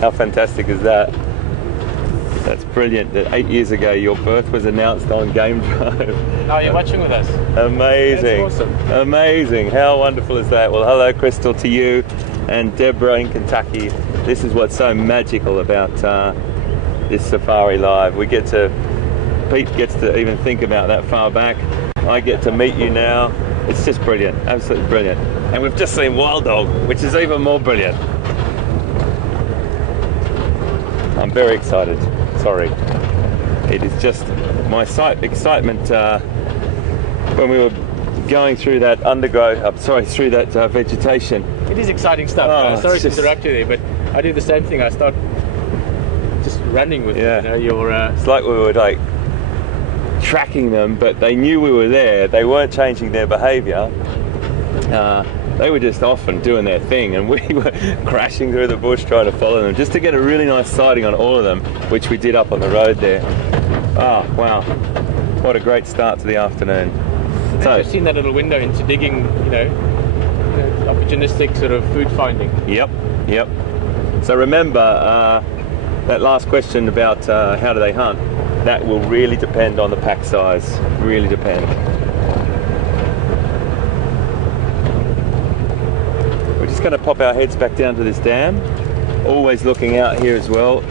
How fantastic is that? That's brilliant that 8 years ago your birth was announced on Game Drive. Now you're watching with us. Amazing. That's awesome. Amazing. How wonderful is that? Well, hello Crystal to you and Deborah in Kentucky. This is what's so magical about this Safari Live. Pete gets to even think about that far back. I get to meet you now. It's just brilliant, absolutely brilliant. And we've just seen Wild Dog, which is even more brilliant. I'm very excited. Sorry. It is just my excitement when we were going through that through that vegetation. It is exciting stuff. Sorry to interrupt you there, but I do the same thing. I start just running with It's like we were like tracking them, but they knew we were there. They weren't changing their behaviour. They were just off and doing their thing, and we were crashing through the bush trying to follow them, just to get a really nice sighting on all of them, which we did up on the road there. Oh, wow. What a great start to the afternoon. So you've seen that little window into digging, opportunistic sort of food finding. Yep. So remember, that last question about how do they hunt, that will really depend on the pack size, really depend. We're just going to pop our heads back down to this dam, always looking out here as well.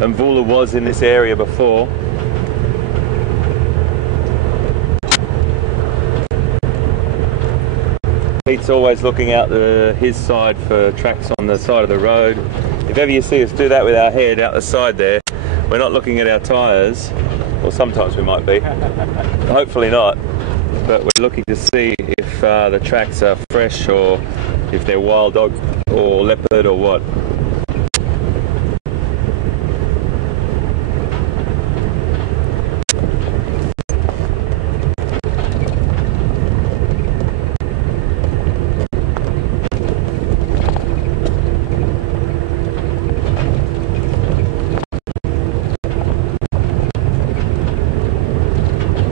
Impala was in this area before. Pete's always looking out his side for tracks on the side of the road. If ever you see us do that with our head out the side there, we're not looking at our tyres, or sometimes we might be, hopefully not, but we're looking to see if the tracks are fresh or if they're wild dog or leopard or what.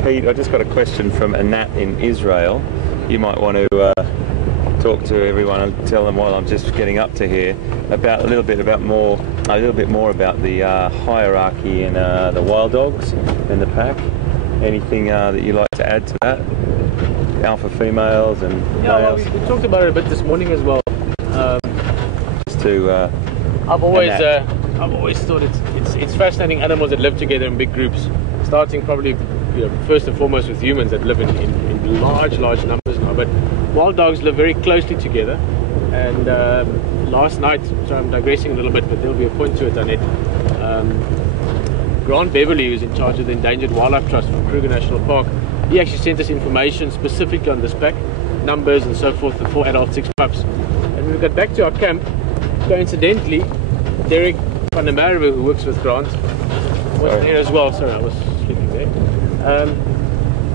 Pete, I just got a question from a Nat in Israel. You might want to talk to everyone and tell them while I'm just getting up to here about a little bit more about the hierarchy in the wild dogs in the pack. Anything that you like to add to that? Alpha females and males. Well, we talked about it a bit this morning as well. I've always thought it's fascinating animals that live together in big groups, starting probably first and foremost with humans that live in large numbers now. But wild dogs live very closely together. And last night, so I'm digressing a little bit, but there'll be a point to it, Annette. Grant Beverly, who's in charge of the Endangered Wildlife Trust for Kruger National Park, he actually sent us information specifically on this pack, numbers and so forth, the 4 adult 6 pups. And when we got back to our camp, coincidentally, Derek van der Merwe, who works with Grant, was there as well. Sorry, I was sleeping there.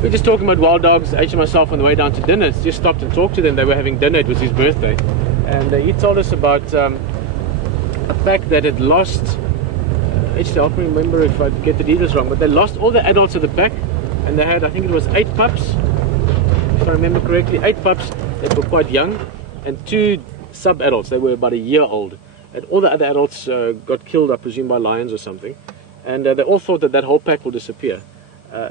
we're just talking about wild dogs. H and myself on the way down to dinner just stopped and talked to them. They were having dinner. It was his birthday, and he told us about a pack that had lost. Actually, I can't remember if I get the details wrong, but they lost all the adults of the pack, and they had, I think it was 8 pups, if I remember correctly, 8 pups that were quite young, and 2 sub-adults. They were about a year old, and all the other adults got killed, I presume, by lions or something, and they all thought that that whole pack will disappear.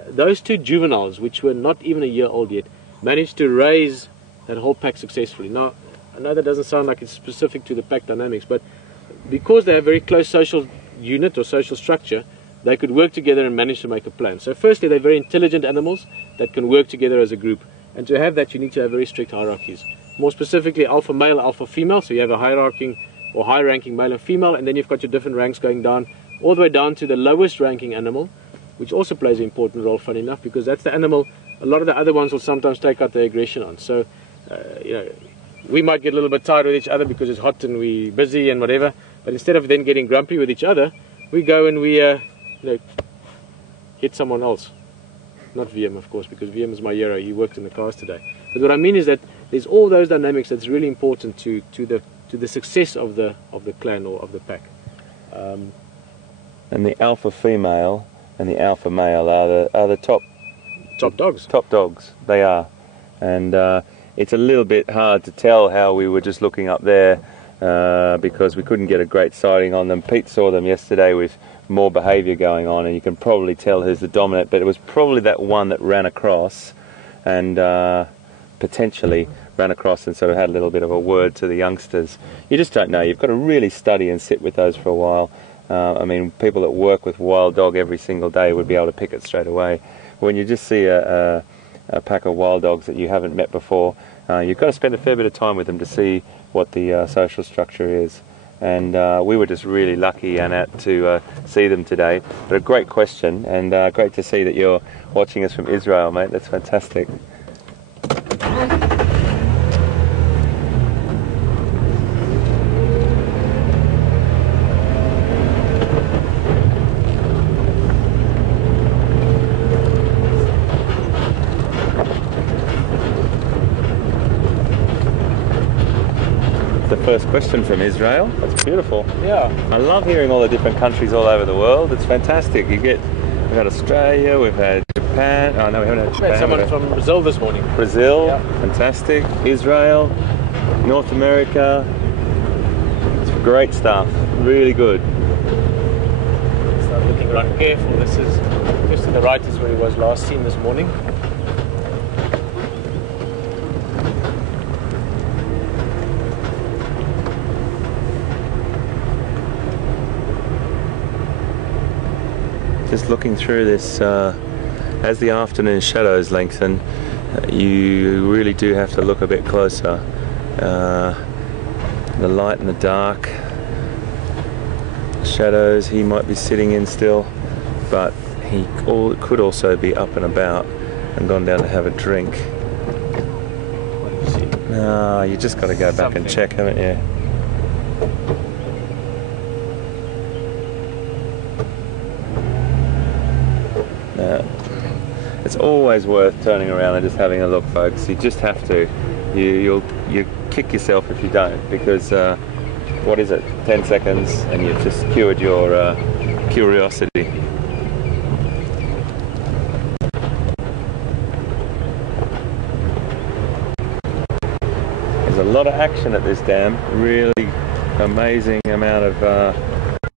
Those 2 juveniles, which were not even a year old yet, managed to raise that whole pack successfully. Now, I know that doesn't sound like it's specific to the pack dynamics, but because they have very close social unit or social structure, they could work together and manage to make a plan. So firstly, they're very intelligent animals that can work together as a group, and to have that you need to have very strict hierarchies. More specifically, alpha male, alpha female, so you have a hierarchy or high ranking male and female, and then you've got your different ranks going down all the way down to the lowest ranking animal, which also plays an important role, funny enough, because that's the animal a lot of the other ones will sometimes take out their aggression on. So you know, we might get a little bit tired with each other because it's hot and we're busy and whatever, but instead of then getting grumpy with each other, we go and we you know, hit someone else. Not VM, of course, because VM is my hero. He worked in the cars today. But what I mean is that there's all those dynamics that's really important to the success of the clan or of the pack. And the alpha female and the alpha male are the top dogs. Top dogs, they are. And it's a little bit hard to tell how we were just looking up there because we couldn't get a great sighting on them. Pete saw them yesterday with more behaviour going on, and you can probably tell who's the dominant, but it was probably that one that ran across and potentially ran across and sort of had a little bit of a word to the youngsters. You just don't know. You've got to really study and sit with those for a while. I mean, people that work with wild dog every single day would be able to pick it straight away. When you just see a pack of wild dogs that you haven't met before, you've got to spend a fair bit of time with them to see what the social structure is. And we were just really lucky, Nat, to see them today. But a great question, and great to see that you're watching us from Israel, mate. That's fantastic. First question from Israel. That's beautiful. Yeah. I love hearing all the different countries all over the world. It's fantastic. We've had Australia, we've had Japan. Oh no, we haven't had Japan. We had someone from Brazil this morning. Brazil, yeah. Fantastic. Israel, North America. It's great stuff. Really good. Start looking around careful. This is just to the right is where he was last seen this morning. Just looking through this, as the afternoon shadows lengthen, you really do have to look a bit closer. The light and the dark, shadows he might be sitting in still, but he could also be up and about and gone down to have a drink. What do you see? No, you just got to go back and check, haven't you? It's always worth turning around and just having a look, folks. You just have to. You kick yourself if you don't, because what is it? 10 seconds, and you've just cured your curiosity. There's a lot of action at this dam. Really amazing amount of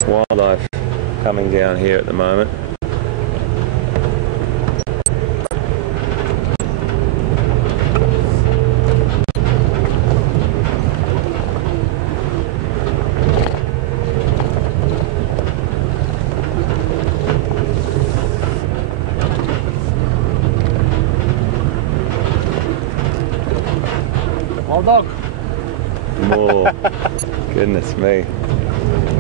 wildlife coming down here at the moment. Dog. More. Goodness me.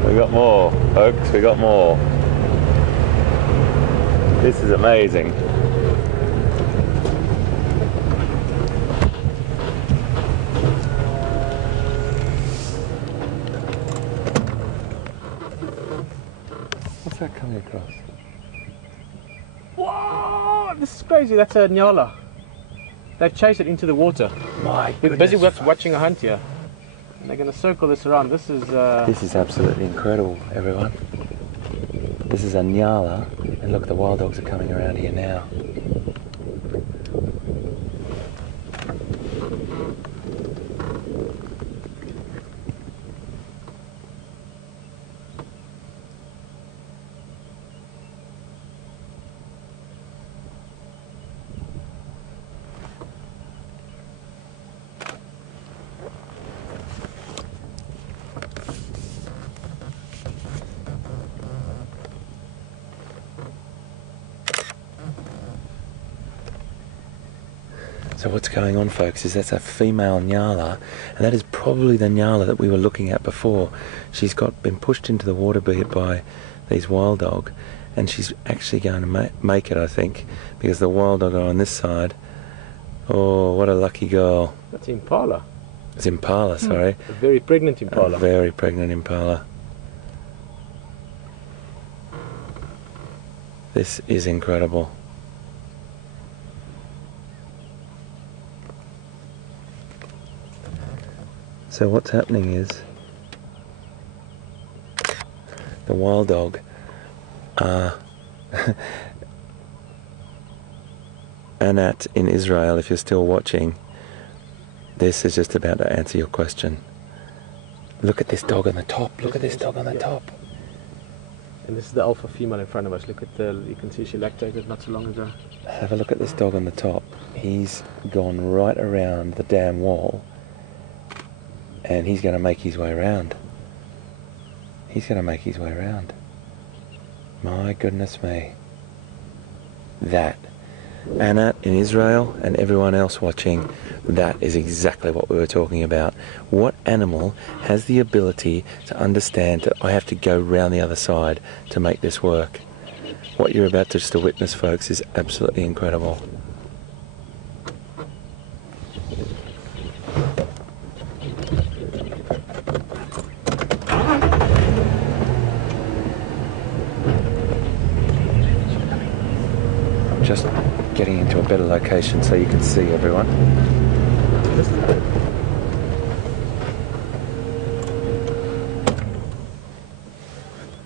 We got more, folks. We got more. This is amazing. What's that coming across? Whoa! What? This is crazy. That's a nyala. They've chased it into the water. My They're goodness. busy watching a hunt here. And they're going to circle this around. This is absolutely incredible, everyone. This is a nyala, and look, the wild dogs are coming around here now. So what's going on, folks, is that's a female nyala, and that is probably the nyala that we were looking at before. She's been pushed into the water by these wild dog, and she's actually going to make it, I think, because the wild dog are on this side. Oh, what a lucky girl. That's Impala. It's Impala, sorry. A very pregnant Impala. A very pregnant Impala. This is incredible. So what's happening is the wild dog Nat in Israel, if you're still watching, this is just about to answer your question. Look at this dog on the top. Look at this dog on the top. And this is the alpha female in front of us. Look at you can see she lactated not so long ago. Have a look at this dog on the top. He's gone right around the damn wall, and he's going to make his way around. He's going to make his way around. My goodness me. That. Anna in Israel and everyone else watching, that is exactly what we were talking about. What animal has the ability to understand that I have to go round the other side to make this work? What you're about to witness, folks, is absolutely incredible. Just getting into a better location so you can see everyone.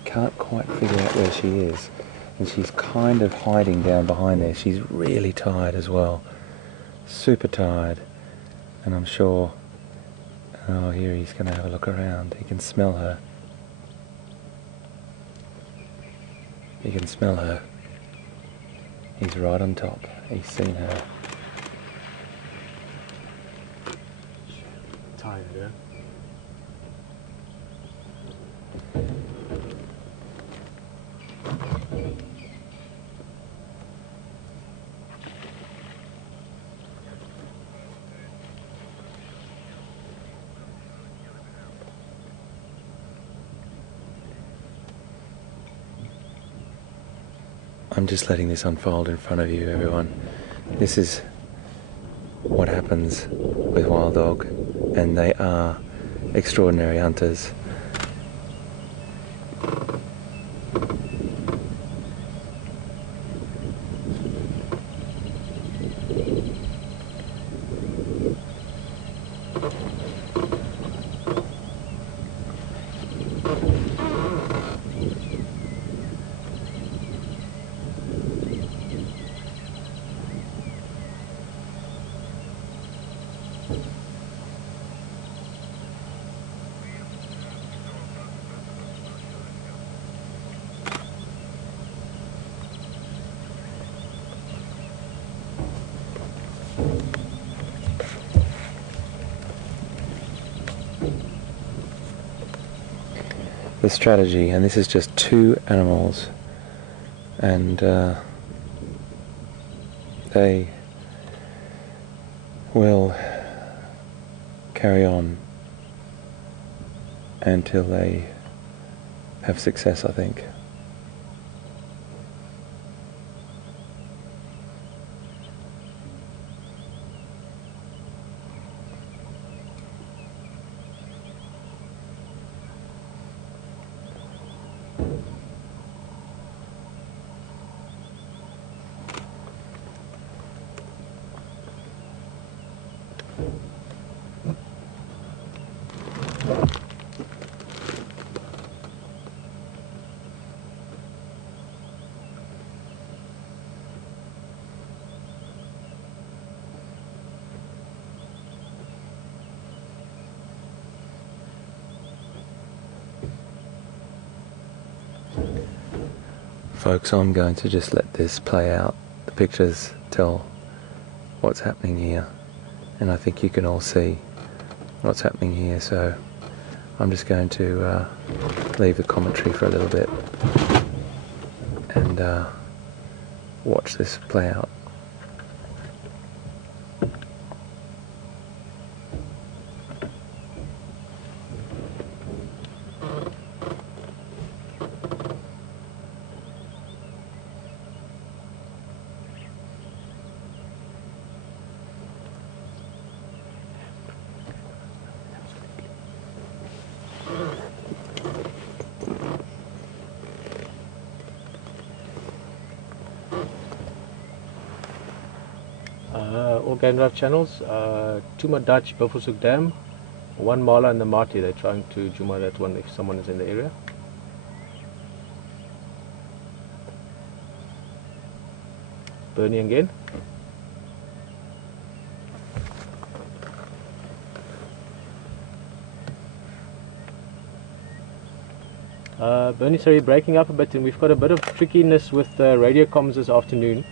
Can't quite figure out where she is, and she's kind of hiding down behind there. She's really tired as well, super tired, and I'm sure, oh, here he's going to have a look around. He can smell her. He can smell her. He's right on top. He's seen her. Tired, yeah? I'm just letting this unfold in front of you, everyone. This is what happens with wild dog, and they are extraordinary hunters. The strategy, and this is just two animals, and they will carry on until they have success, I think. Folks, I'm going to just let this play out. The pictures tell what's happening here, and I think you can all see what's happening here, so I'm just going to leave the commentary for a little bit and watch this play out. All game drive channels, Djuma Dutch, Buffelshoek Dam, one Impala and the Marty. They're trying to Djuma that one if someone is in the area. Bernie again. Bernie, sorry, breaking up a bit, and we've got a bit of trickiness with the radio comms this afternoon.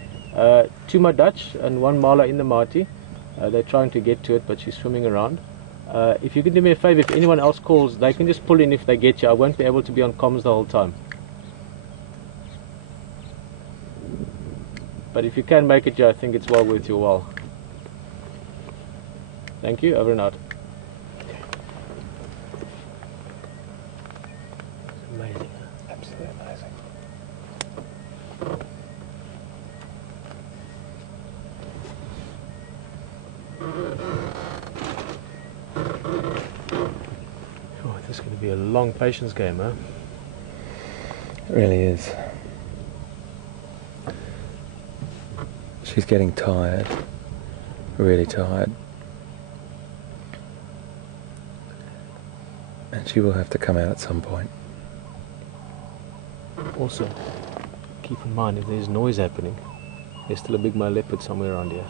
Djuma Dutch and one Impala in the Marty. They're trying to get to it, but she's swimming around. If you can do me a favor, if anyone else calls, they can just pull in if they get you. I won't be able to be on comms the whole time. But if you can make it, I think it's well worth your while. Thank you, over and out. Amazing. Absolutely amazing. Oh, this is going to be a long patience game, huh? It really is. She's getting tired, really tired, and she will have to come out at some point. Also, keep in mind if there's noise happening, there's still a big male leopard somewhere around here.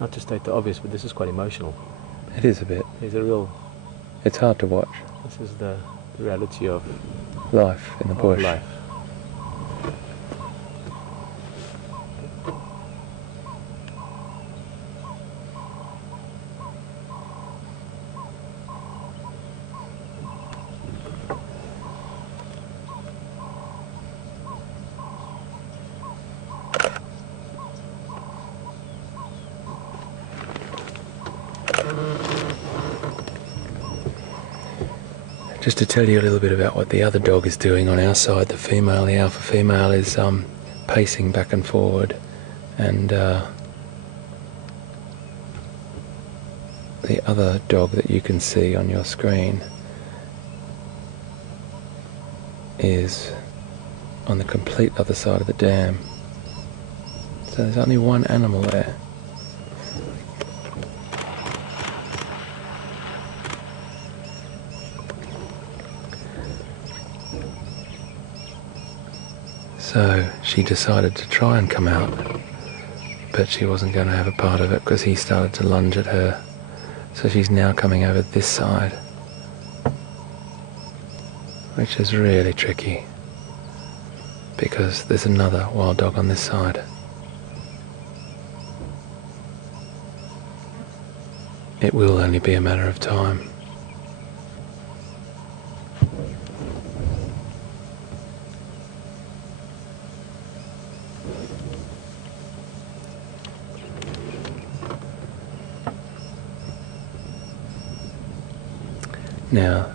Not to state the obvious, but this is quite emotional. It is a bit. There's a real... It's hard to watch. This is the reality of Life in the bush. life. Just to tell you a little bit about what the other dog is doing on our side, the female, the alpha female, is pacing back and forward, and the other dog that you can see on your screen is on the complete other side of the dam. So there's only one animal there. So she decided to try and come out, but she wasn't going to have a part of it because he started to lunge at her. So she's now coming over this side, which is really tricky because there's another wild dog on this side. It will only be a matter of time. Now,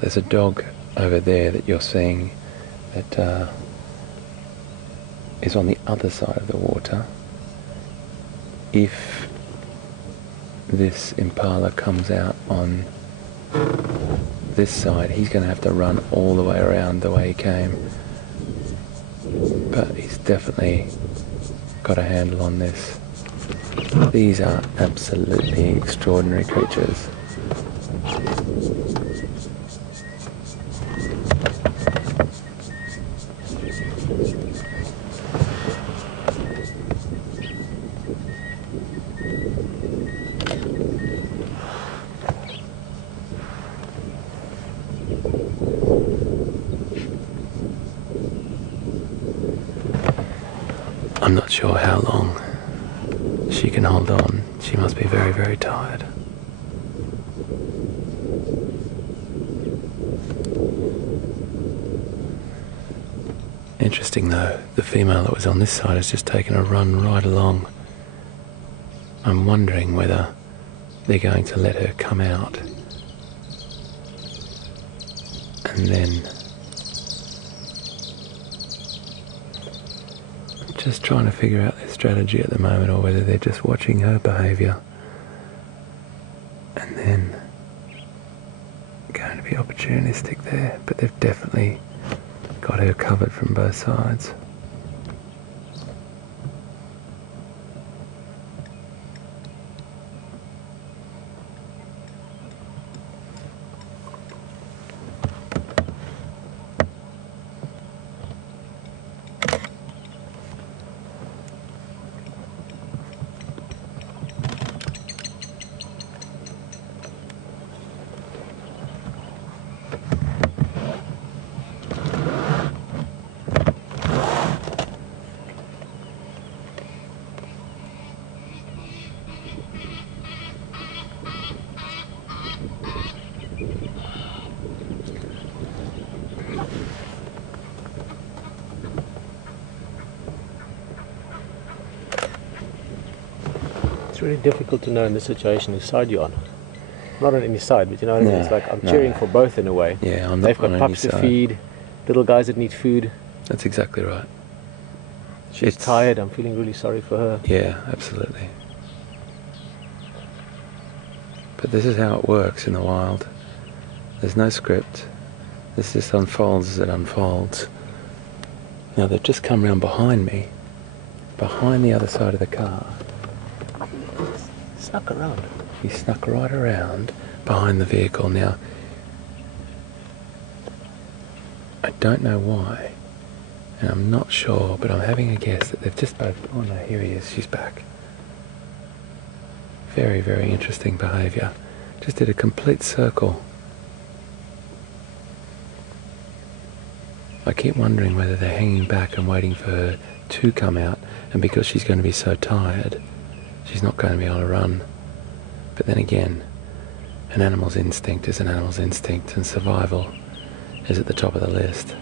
there's a dog over there that you're seeing that is on the other side of the water. If this Impala comes out on this side, he's going to have to run all the way around the way he came, but he's definitely got a handle on this. These are absolutely extraordinary creatures. I'm not sure how long she can hold on. She must be very, very tired. Interesting though, the female that was on this side has just taken a run right along. I'm wondering whether they're going to let her come out and then just trying to figure out their strategy at the moment, or whether they're just watching her behaviour and then going to be opportunistic there. But they've definitely got her covered from both sides. It's really difficult to know in this situation whose side you're on. Not on any side, but you know what I mean? No, It's like I'm no. cheering for both in a way. Yeah, I'm They've not got on pups any to side. feed, little guys that need food. That's exactly right. She's tired. I'm feeling really sorry for her. Yeah, absolutely. But this is how it works in the wild. There's no script. This just unfolds as it unfolds. Now they've just come round behind me, behind the other side of the car. Snuck around. He snuck right around behind the vehicle. Now, I don't know why, and I'm not sure, but I'm having a guess that they've just both... Oh no, here he is, she's back. Very, very interesting behaviour. Just did a complete circle. I keep wondering whether they're hanging back and waiting for her to come out, and because she's going to be so tired, she's not going to be able to run. But then again, an animal's instinct is an animal's instinct, and survival is at the top of the list.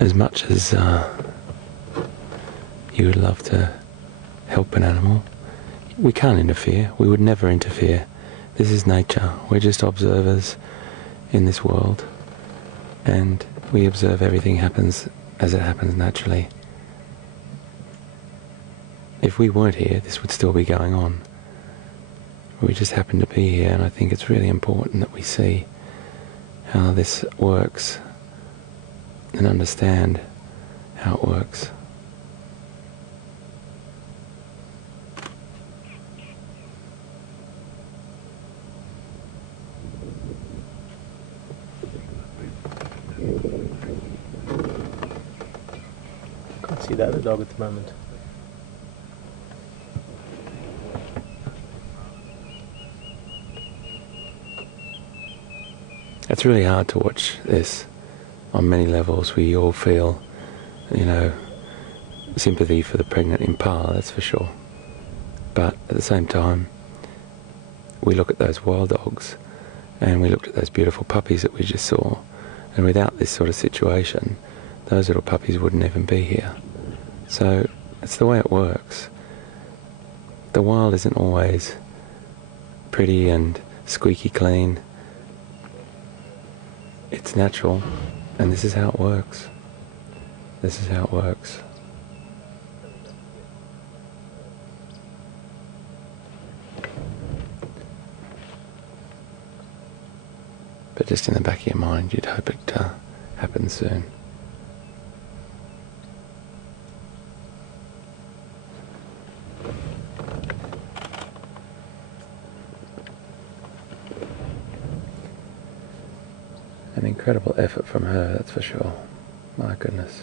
As much as you would love to help an animal, we can't interfere. We would never interfere. This is nature. We're just observers in this world, and we observe everything happens as it happens naturally. If we weren't here, this would still be going on. We just happen to be here, and I think it's really important that we see how this works and understand how it works. Can't see the other dog at the moment. It's really hard to watch this. On many levels, we all feel, you know, sympathy for the pregnant impala, that's for sure. But at the same time, we look at those wild dogs and we looked at those beautiful puppies that we just saw, and without this sort of situation, those little puppies wouldn't even be here. So it's the way it works. The wild isn't always pretty and squeaky clean. It's natural, and this is how it works. This is how it works. But just in the back of your mind, you'd hope it happens soon. An incredible effort from her, that's for sure. My goodness.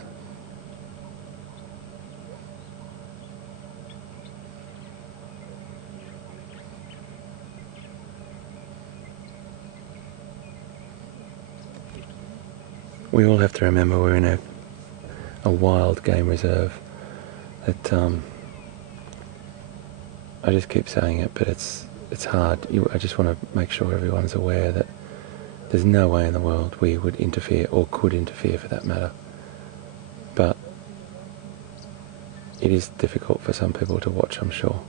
We all have to remember we're in a wild game reserve. That I just keep saying it, but it's hard. I just want to make sure everyone's aware that there's no way in the world we would interfere, or could interfere for that matter. But it is difficult for some people to watch, I'm sure.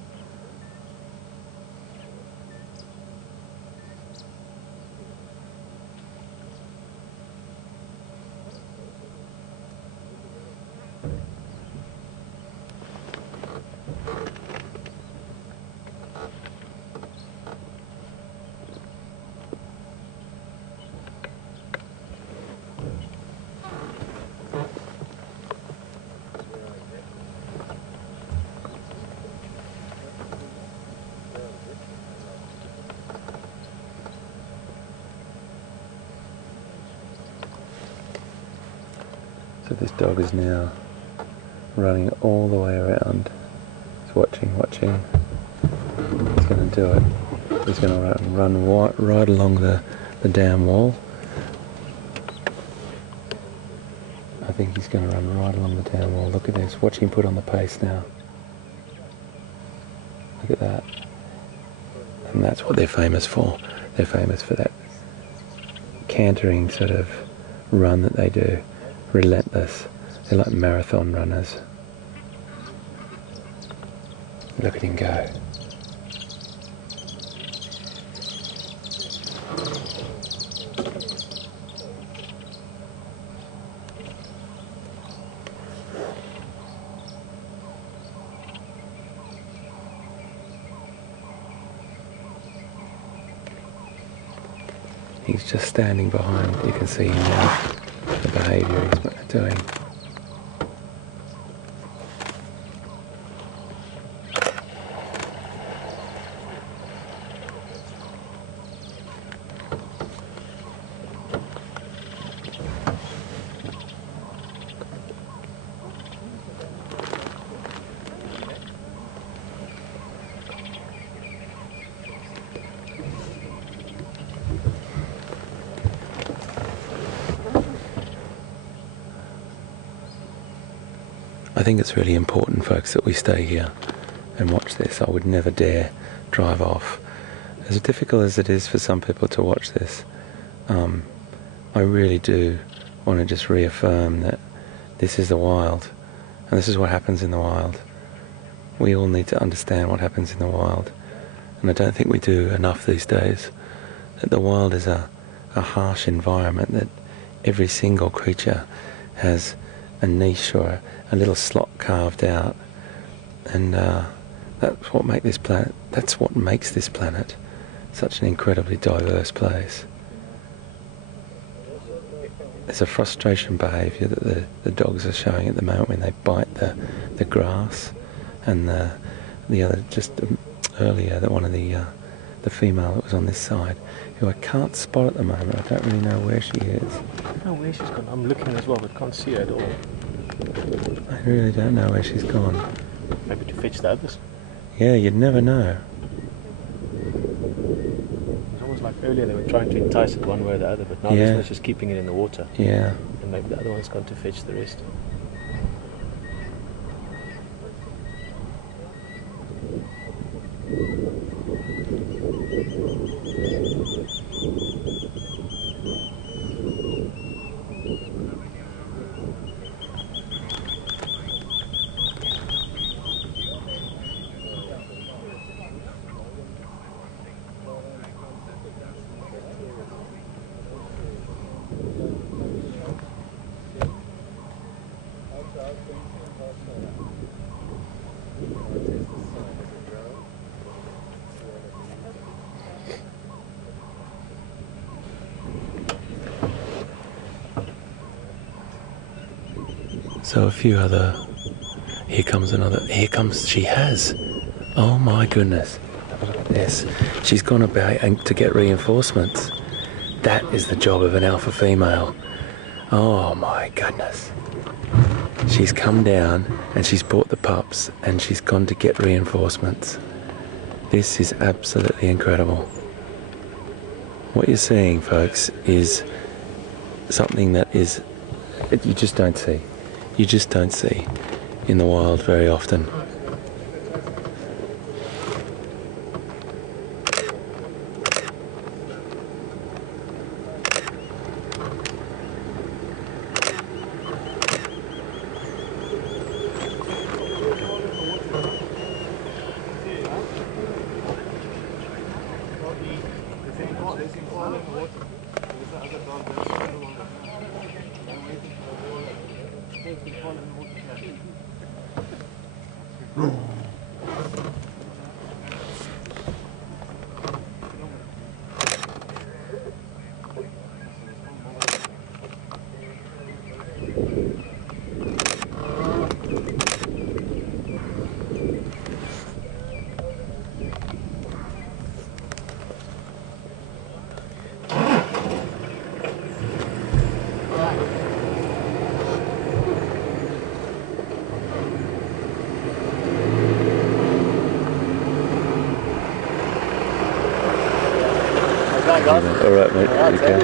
So this dog is now running all the way around. He's watching. He's going to do it. He's going to run right along the dam wall. I think he's going to run right along the dam wall. Look at this. Watch him put on the pace now. Look at that. And that's what they're famous for. They're famous for that cantering sort of run that they do. Relentless. They're like marathon runners. Look at him go. He's just standing behind. You can see him now. The behaviour he's doing. I think it's really important, folks, that we stay here and watch this. I would never dare drive off. As difficult as it is for some people to watch this, I really do want to just reaffirm that this is the wild, and this is what happens in the wild. We all need to understand what happens in the wild, and I don't think we do enough these days. That the wild is a harsh environment, that every single creature has a niche or a little slot carved out, and that's what makes this planet. That's what makes this planet such an incredibly diverse place. There's a frustration behaviour that the dogs are showing at the moment when they bite the grass, and the other just earlier, that one of the female that was on this side, who I can't spot at the moment. I don't really know where she is. I don't know where she's gone. I'm looking as well, but can't see her at all. I really don't know where she's gone. Maybe to fetch the others. Yeah, you'd never know. It's almost like earlier they were trying to entice it one way or the other, but now this one's just keeping it in the water. Yeah. And maybe the other one's gone to fetch the rest. So a few other... Here comes another... Here comes... She has. Oh my goodness. Yes. She's gone about to get reinforcements. That is the job of an alpha female. Oh my goodness. She's come down and she's bought the pups and she's gone to get reinforcements. This is absolutely incredible. What you're seeing, folks, is something that is... you just don't see. You just don't see in the wild very often. Alright, mate. Okay.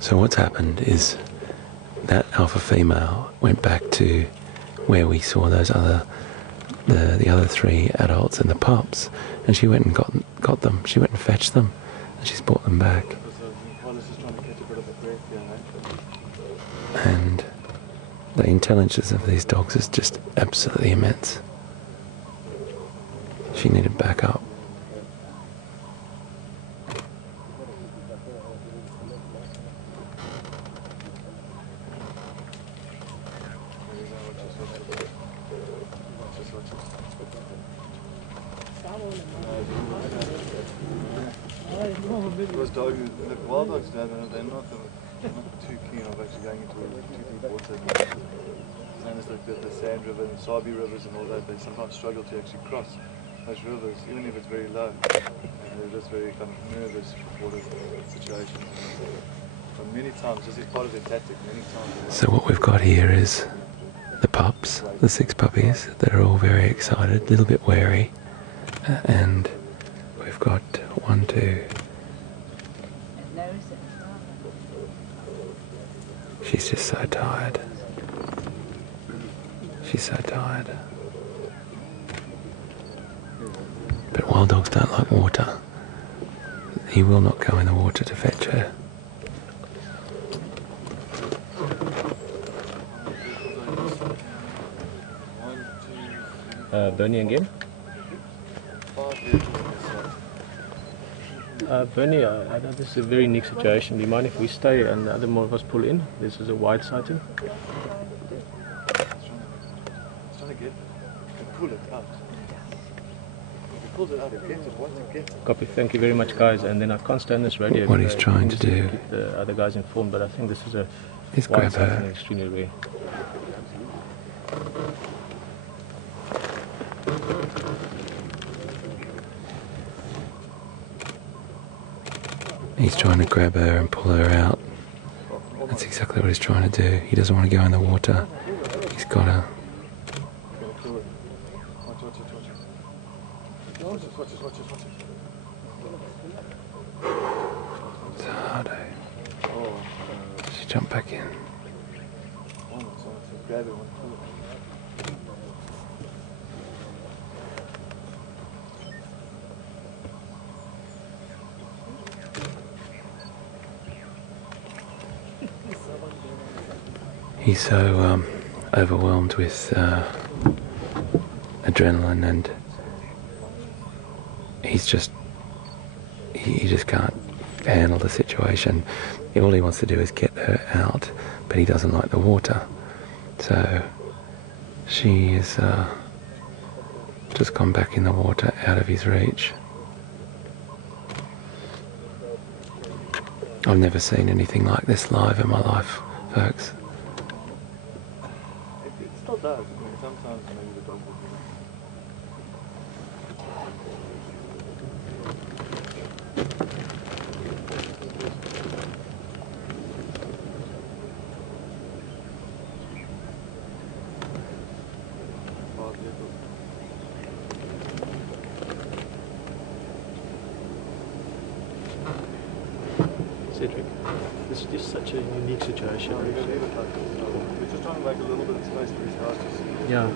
So what's happened is that alpha female went back to where we saw those other, the other three adults and the pups, and she went and got them. She went and fetched them, and she's brought them back. And the intelligence of these dogs is just absolutely immense. She needed backup. Those dogs, the wild dogs, they're not too keen on actually going into too deep water. And it's like the Sand River and the Sabi rivers and all that, they sometimes struggle to actually cross those rivers, even if it's very low. And they're just very kind of nervous for water situations. But many times, this is part of their tactic, many times. So what we've got here is the pups, the 6 puppies, that are all very excited, a little bit wary. And we've got 1, 2... She's just so tired. She's so tired. But wild dogs don't like water. He will not go in the water to fetch her. Bernie again? Bernie, I know this is a very unique situation. Do you mind if we stay and the other more of us pull in? This is a wide sighting. It's trying to get and pull it out. If he pulls it out, it gets it, once it gets it. Copy, thank you very much, guys. And then I can't stand this radio. What he's trying to do... Keep the other guys informed, but I think this is a is wide grab sighting, her. extremely rare. He's trying to grab her and pull her out. That's exactly what he's trying to do. He doesn't want to go in the water. He's got her. It's hard, eh? She jumped back in. He's so overwhelmed with adrenaline, and he's just, he just can't handle the situation. All he wants to do is get her out, but he doesn't like the water. So she is just gone back in the water, out of his reach. I've never seen anything like this live in my life, folks. It still does. I mean, sometimes maybe the dog will do Cedric, this is just such a unique situation. We're just trying to make a little bit of space for these guys to see. Yeah.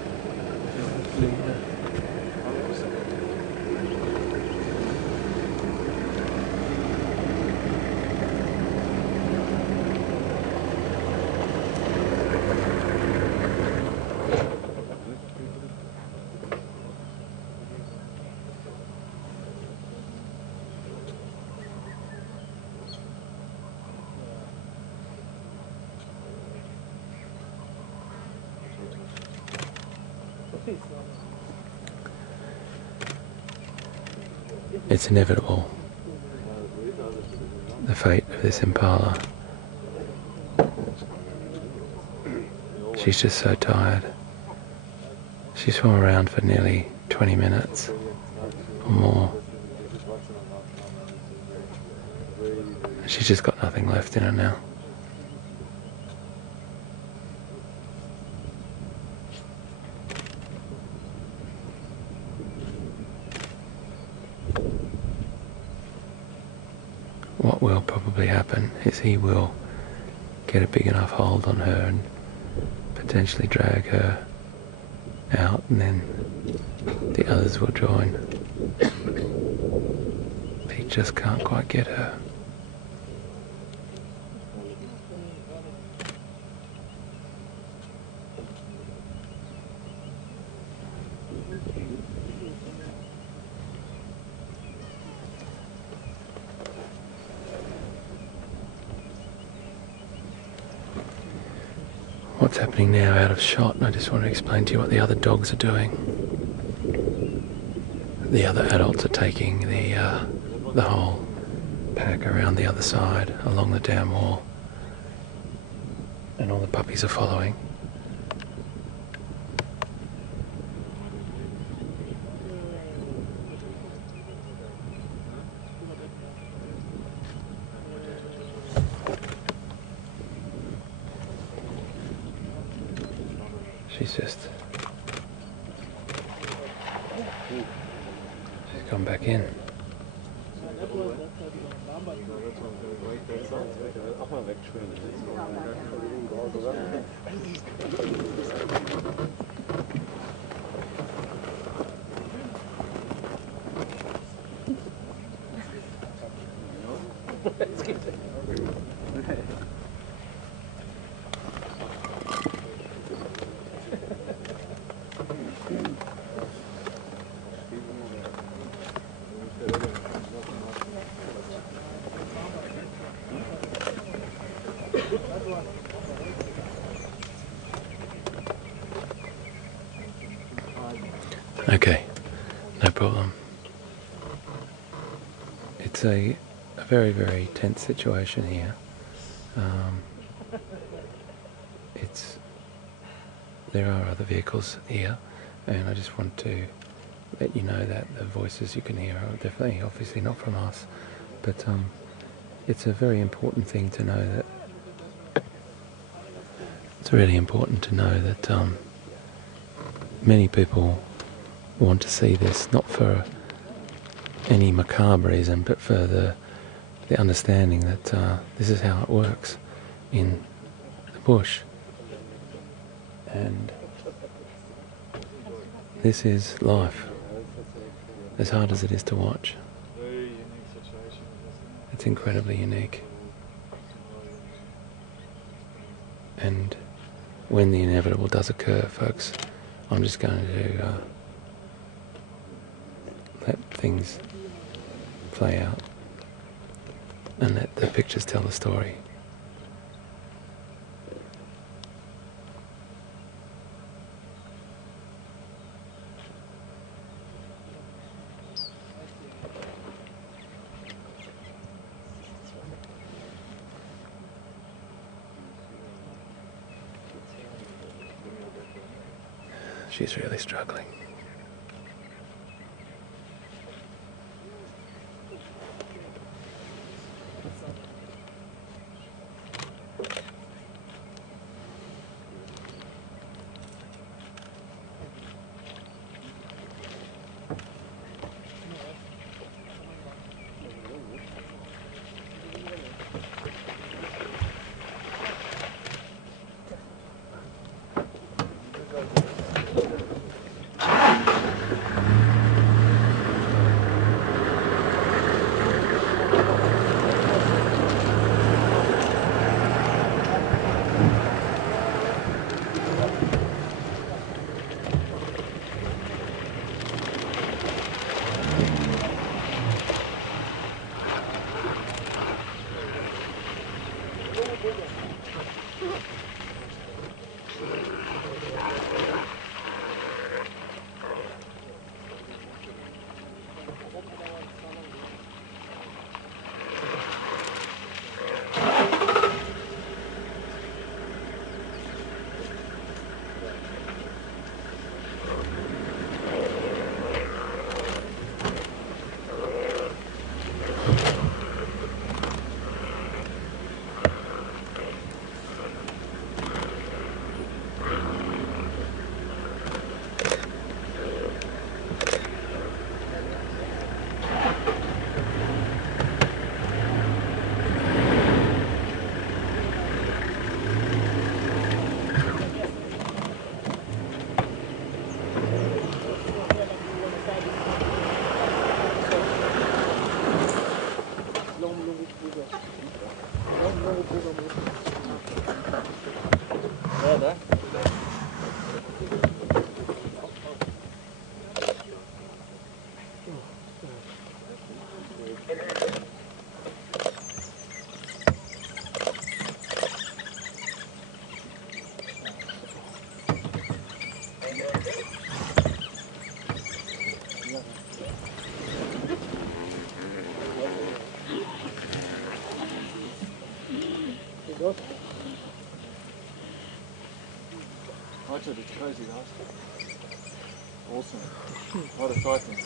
It's inevitable, the fate of this Impala. She's just so tired. She swam around for nearly 20 minutes or more. She's just got nothing left in her now. What will probably happen is he will get a big enough hold on her and potentially drag her out, and then the others will join. But he just can't quite get her. What's happening now out of shot, and I just want to explain to you what the other dogs are doing. The other adults are taking the whole pack around the other side, along the dam wall, and all the puppies are following. She's gone back in. Okay, no problem. It's a very, very tense situation here. There are other vehicles here, and I just want to let you know that the voices you can hear are definitely, obviously not from us, but it's a very important thing to know that it's really important to know that many people want to see this, not for any macabre reason, but for the understanding that this is how it works in the bush. And this is life, as hard as it is to watch. Very unique situation. It's incredibly unique. And when the inevitable does occur, folks, I'm just going to let things play out and let the pictures tell the story. She's really struggling. Richard, it's crazy, guys. Awesome. What exciting.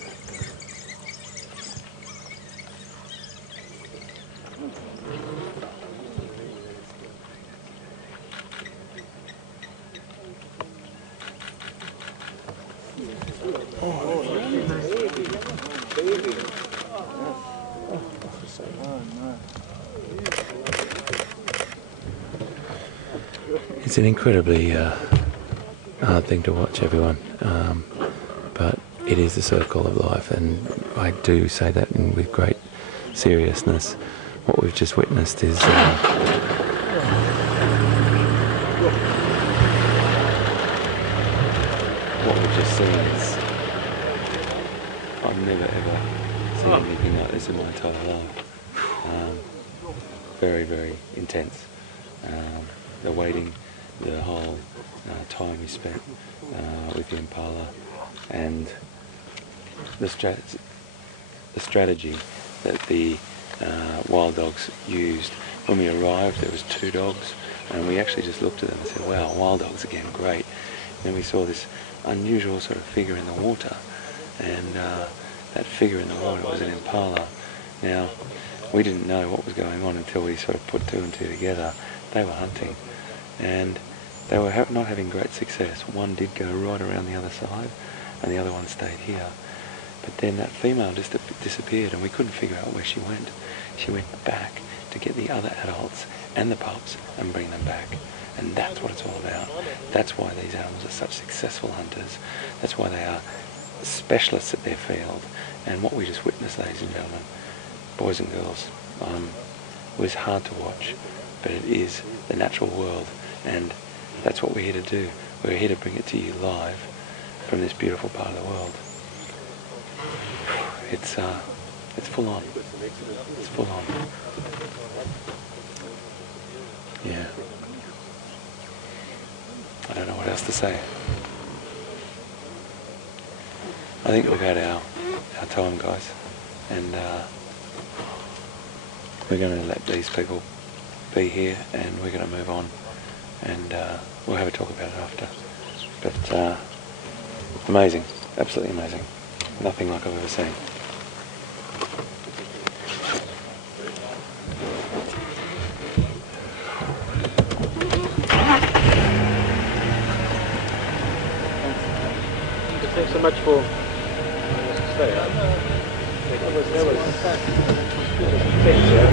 It's an incredibly hard thing to watch, everyone, but it is the circle of life, and I do say that with great seriousness. What we've just witnessed is what we've just seen is, I've never ever seen anything like this in my entire life. Very, very intense. The waiting, the whole time we spent with the Impala, and the strategy that the wild dogs used. When we arrived, there was 2 dogs, and we actually just looked at them and said, wow, wild dogs again, great. And then we saw this unusual sort of figure in the water, and that figure in the water was an Impala. Now, we didn't know what was going on until we sort of put 2 and 2 together. They were hunting, and they were not having great success. One did go right around the other side, and the other one stayed here. But then that female just disappeared, and we couldn't figure out where she went. She went back to get the other adults and the pups and bring them back. And that's what it's all about. That's why these animals are such successful hunters. That's why they are specialists at their field. And what we just witnessed, ladies and gentlemen, boys and girls, was hard to watch, but it is the natural world, and that's what we're here to do. We're here to bring it to you live from this beautiful part of the world. It's full on. It's full on. Yeah. I don't know what else to say. I think we've had our time, guys, and we're going to let these people be here, and we're going to move on, and we'll have a talk about it after. But amazing, absolutely amazing. Nothing like I've ever seen. Thanks so much for staying. That was intense, yeah.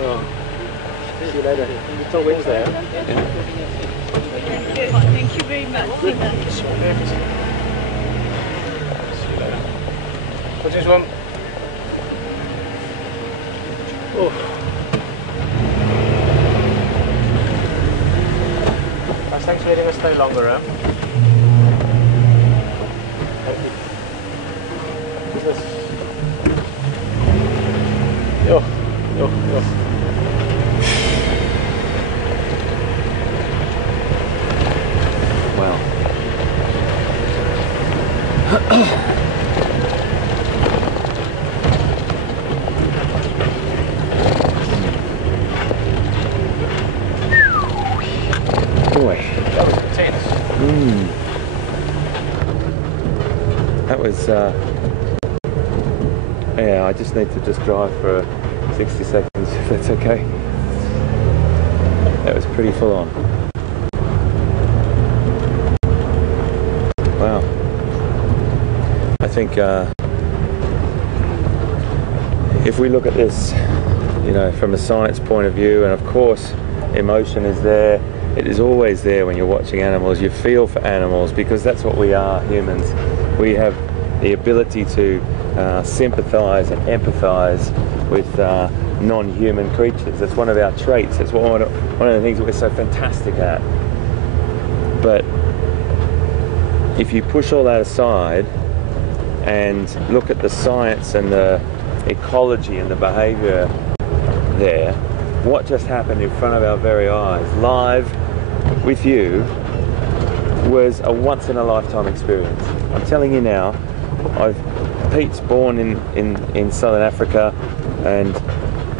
Oh. See you later. Until Wednesday, huh? Yes, thank you very much. See you later. What's this one? Oh. Thanks for letting us stay longer, huh? Thank you. What's this? Yo. Wow. Boy. That was intense. That was, yeah, I just need to just drive for 60 seconds if that's okay. That was pretty full on. Wow. I think if we look at this, you know, from a science point of view, and of course emotion is there, it is always there when you're watching animals. You feel for animals because that's what we are, humans. We have the ability to sympathize and empathize with non-human creatures. That's one of our traits. That's one of the things that we're so fantastic at. But if you push all that aside and look at the science and the ecology and the behavior there, what just happened in front of our very eyes, live with you, was a once-in-a-lifetime experience. I'm telling you now, Pete's born in Southern Africa, and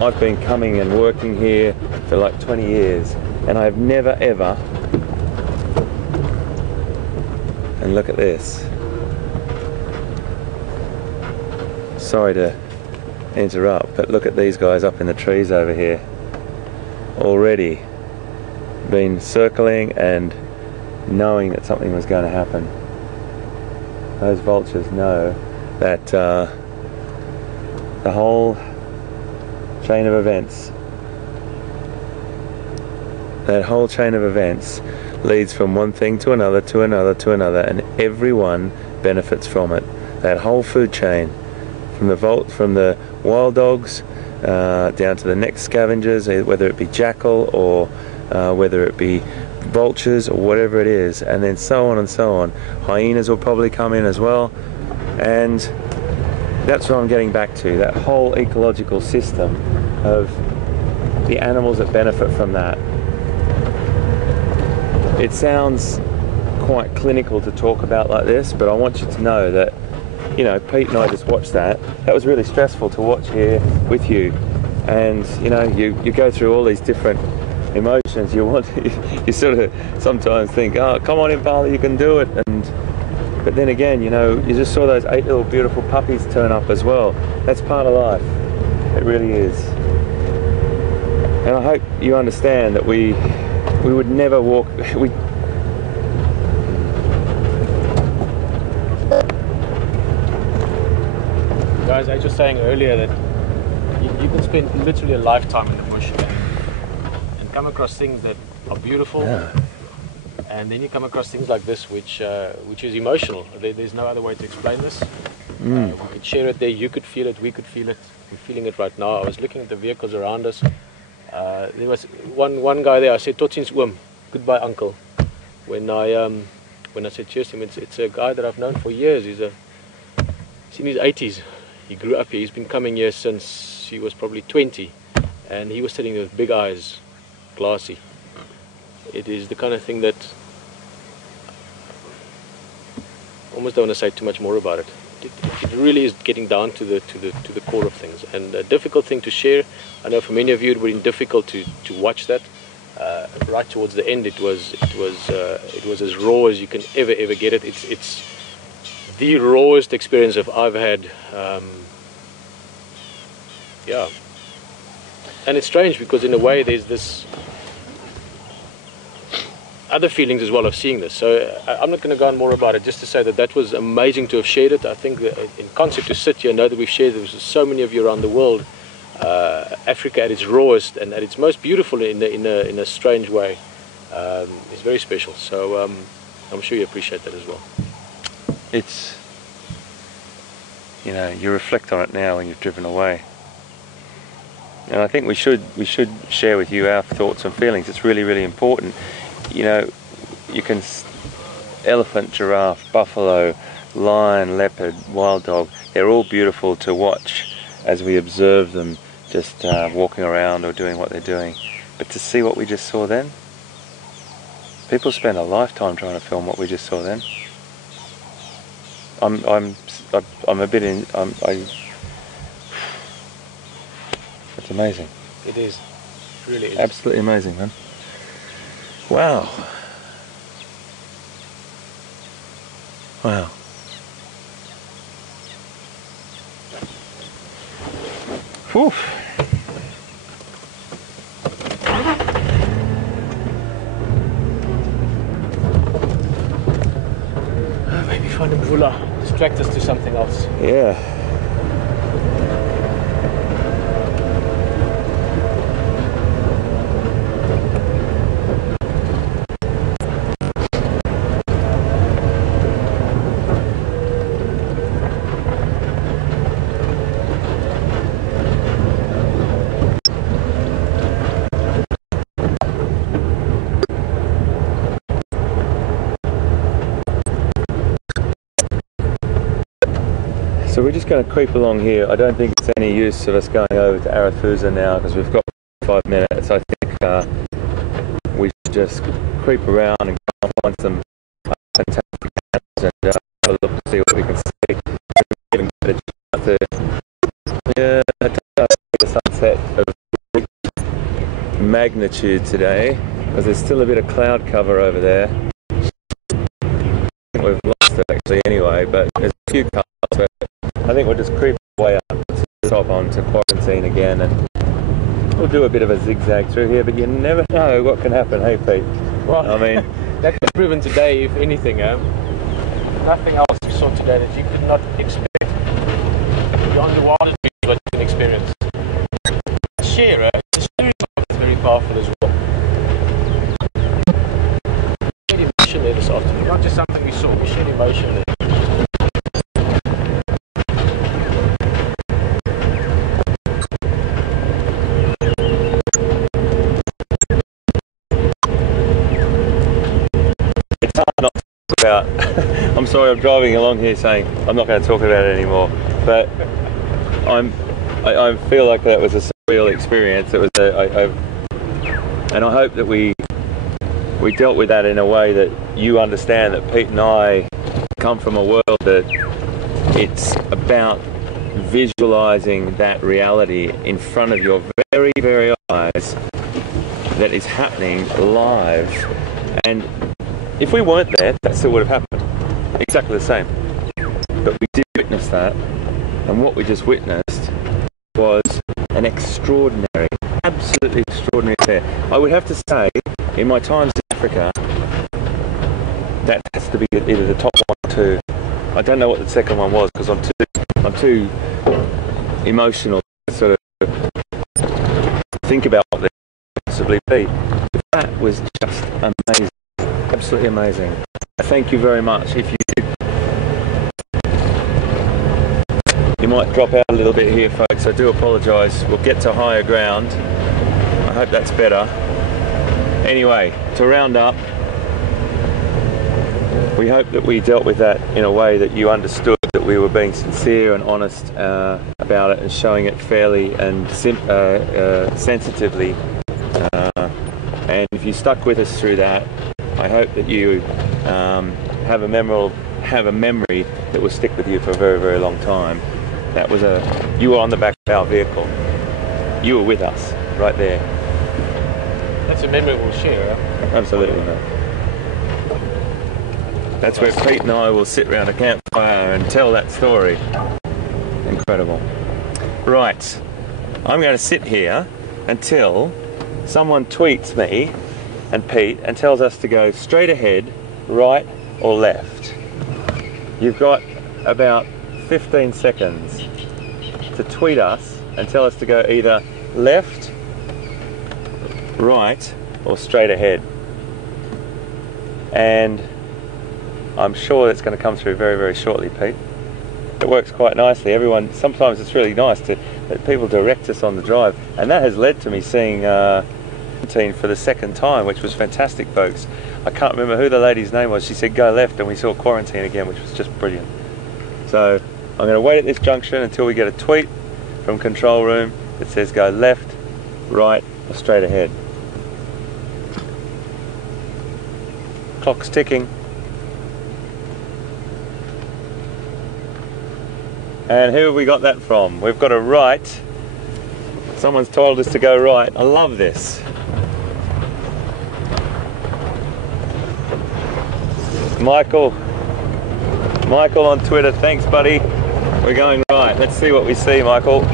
I've been coming and working here for like 20 years, and I've never ever, and look at this. Sorry to interrupt, but look at these guys up in the trees over here. Already been circling and knowing that something was going to happen. Those vultures know that the whole chain of events, leads from one thing to another, to another, to another, and everyone benefits from it. That whole food chain, from the wild dogs down to the next scavengers, whether it be jackal or whether it be vultures or whatever it is, and then so on and so on. Hyenas will probably come in as well, and that's what I'm getting back to, that whole ecological system of the animals that benefit from that. It sounds quite clinical to talk about like this, but I want you to know that, you know, Pete and I just watched that. That was really stressful to watch here with you, and you know, you go through all these different emotions. You sort of sometimes think, oh, come on Impala, you can do it, but then again, you know, you just saw those 8 little beautiful puppies turn up as well. That's part of life. It really is. And I hope you understand that we would never walk. Guys, I was just saying earlier that you can spend literally a lifetime in the bush and come across things that are beautiful, Yeah. and then you come across things like this, which is emotional. There's no other way to explain this. We could share it there. You could feel it. We could feel it. We're feeling it right now. I was looking at the vehicles around us. There was one guy there. I said, "Tot ziens, oom," goodbye, uncle. When I when I said cheers to him, it's a guy that I've known for years. He's in his 80s. He grew up here. He's been coming here since he was probably 20, and he was sitting there with big eyes, glassy. It is the kind of thing that I almost don't want to say too much more about it. It really is getting down to the core of things, and a difficult thing to share. I know for many of you it would be difficult to watch that. Right towards the end, it was as raw as you can ever get it. It's the rawest experience I've had. Yeah, and it's strange because in a way there's this other feelings as well of seeing this. So I'm not going to go on more about it, just to say that was amazing to have shared it. I think that in concept to sit here, know that we've shared it with so many of you around the world. Africa at its rawest and at its most beautiful in a strange way is very special. So I'm sure you appreciate that as well. It's, you know, you reflect on it now when you've driven away. And I think we should share with you our thoughts and feelings. It's really important. You know, you can elephant, giraffe, buffalo, lion, leopard, wild dog. They're all beautiful to watch as we observe them just walking around or doing what they're doing. But to see what we just saw then, people spend a lifetime trying to film what we just saw then. I'm a bit in. It's amazing. It is. It really is. Absolutely amazing, man. Wow. Wow. Whew. Maybe find a Impala, distract us to something else. Yeah. So we're just going to creep along here. I don't think it's any use of us going over to Arathusa now because we've got 5 minutes. I think we should just creep around and go and find some fantastic camps and have a look to see what we can see. Even get a chance to the sunset of magnitude today because there's still a bit of cloud cover over there. I think we've lost it actually anyway, but there's a few clouds. I think we'll just creep way up to the top onto quarantine again, and we'll do a bit of a zigzag through here, but you never know what can happen, hey Pete? Well, I mean, that was proven today, if anything. Nothing else we saw today that you could not expect. Beyond the wildest what you can experience. Share, the story is very powerful as well. We shared emotion there this afternoon, not just something we saw, we shared emotion there. not to talk about. I'm sorry, I'm driving along here saying I'm not going to talk about it anymore, but I feel like that was a surreal experience. It was and I hope that we dealt with that in a way that you understand that Pete and I come from a world that it's about visualizing that reality in front of your very, very eyes that is happening live. And if we weren't there, that still would have happened. Exactly the same. But we did witness that, and what we just witnessed was an extraordinary, absolutely extraordinary affair. I would have to say, in my times in Africa, that has to be either the top one or two. I don't know what the second one was because I'm too emotional to sort of think about what they possibly be. But that was just amazing, absolutely amazing. Thank you very much. If you might drop out a little bit here, folks. I do apologise. We'll get to higher ground. I hope that's better. Anyway, to round up, we hope that we dealt with that in a way that you understood that we were being sincere and honest about it and showing it fairly and sensitively. And if you stuck with us through that, I hope that you have a memory that will stick with you for a very, very long time. That was you were on the back of our vehicle. You were with us, right there. That's a memory we'll share. Huh? Absolutely, mate. That's where Pete and I will sit around a campfire and tell that story. Incredible. Right, I'm going to sit here until someone tweets me and Pete and tells us to go straight ahead, right or left. You've got about 15 seconds to tweet us and tell us to go either left, right or straight ahead. And I'm sure that's going to come through very, very shortly, Pete. It works quite nicely. Sometimes it's really nice that people direct us on the drive, and that has led to me seeing Quarantine for the second time, which was fantastic, folks. I can't remember who the lady's name was. She said go left, and we saw Quarantine again, which was just brilliant. So I'm going to wait at this junction until we get a tweet from control room that says go left, right or straight ahead. Clock's ticking. And who have we got that from? We've got a right. Someone's told us to go right. I love this. Michael on Twitter, thanks buddy. We're going right. Let's see what we see, Michael.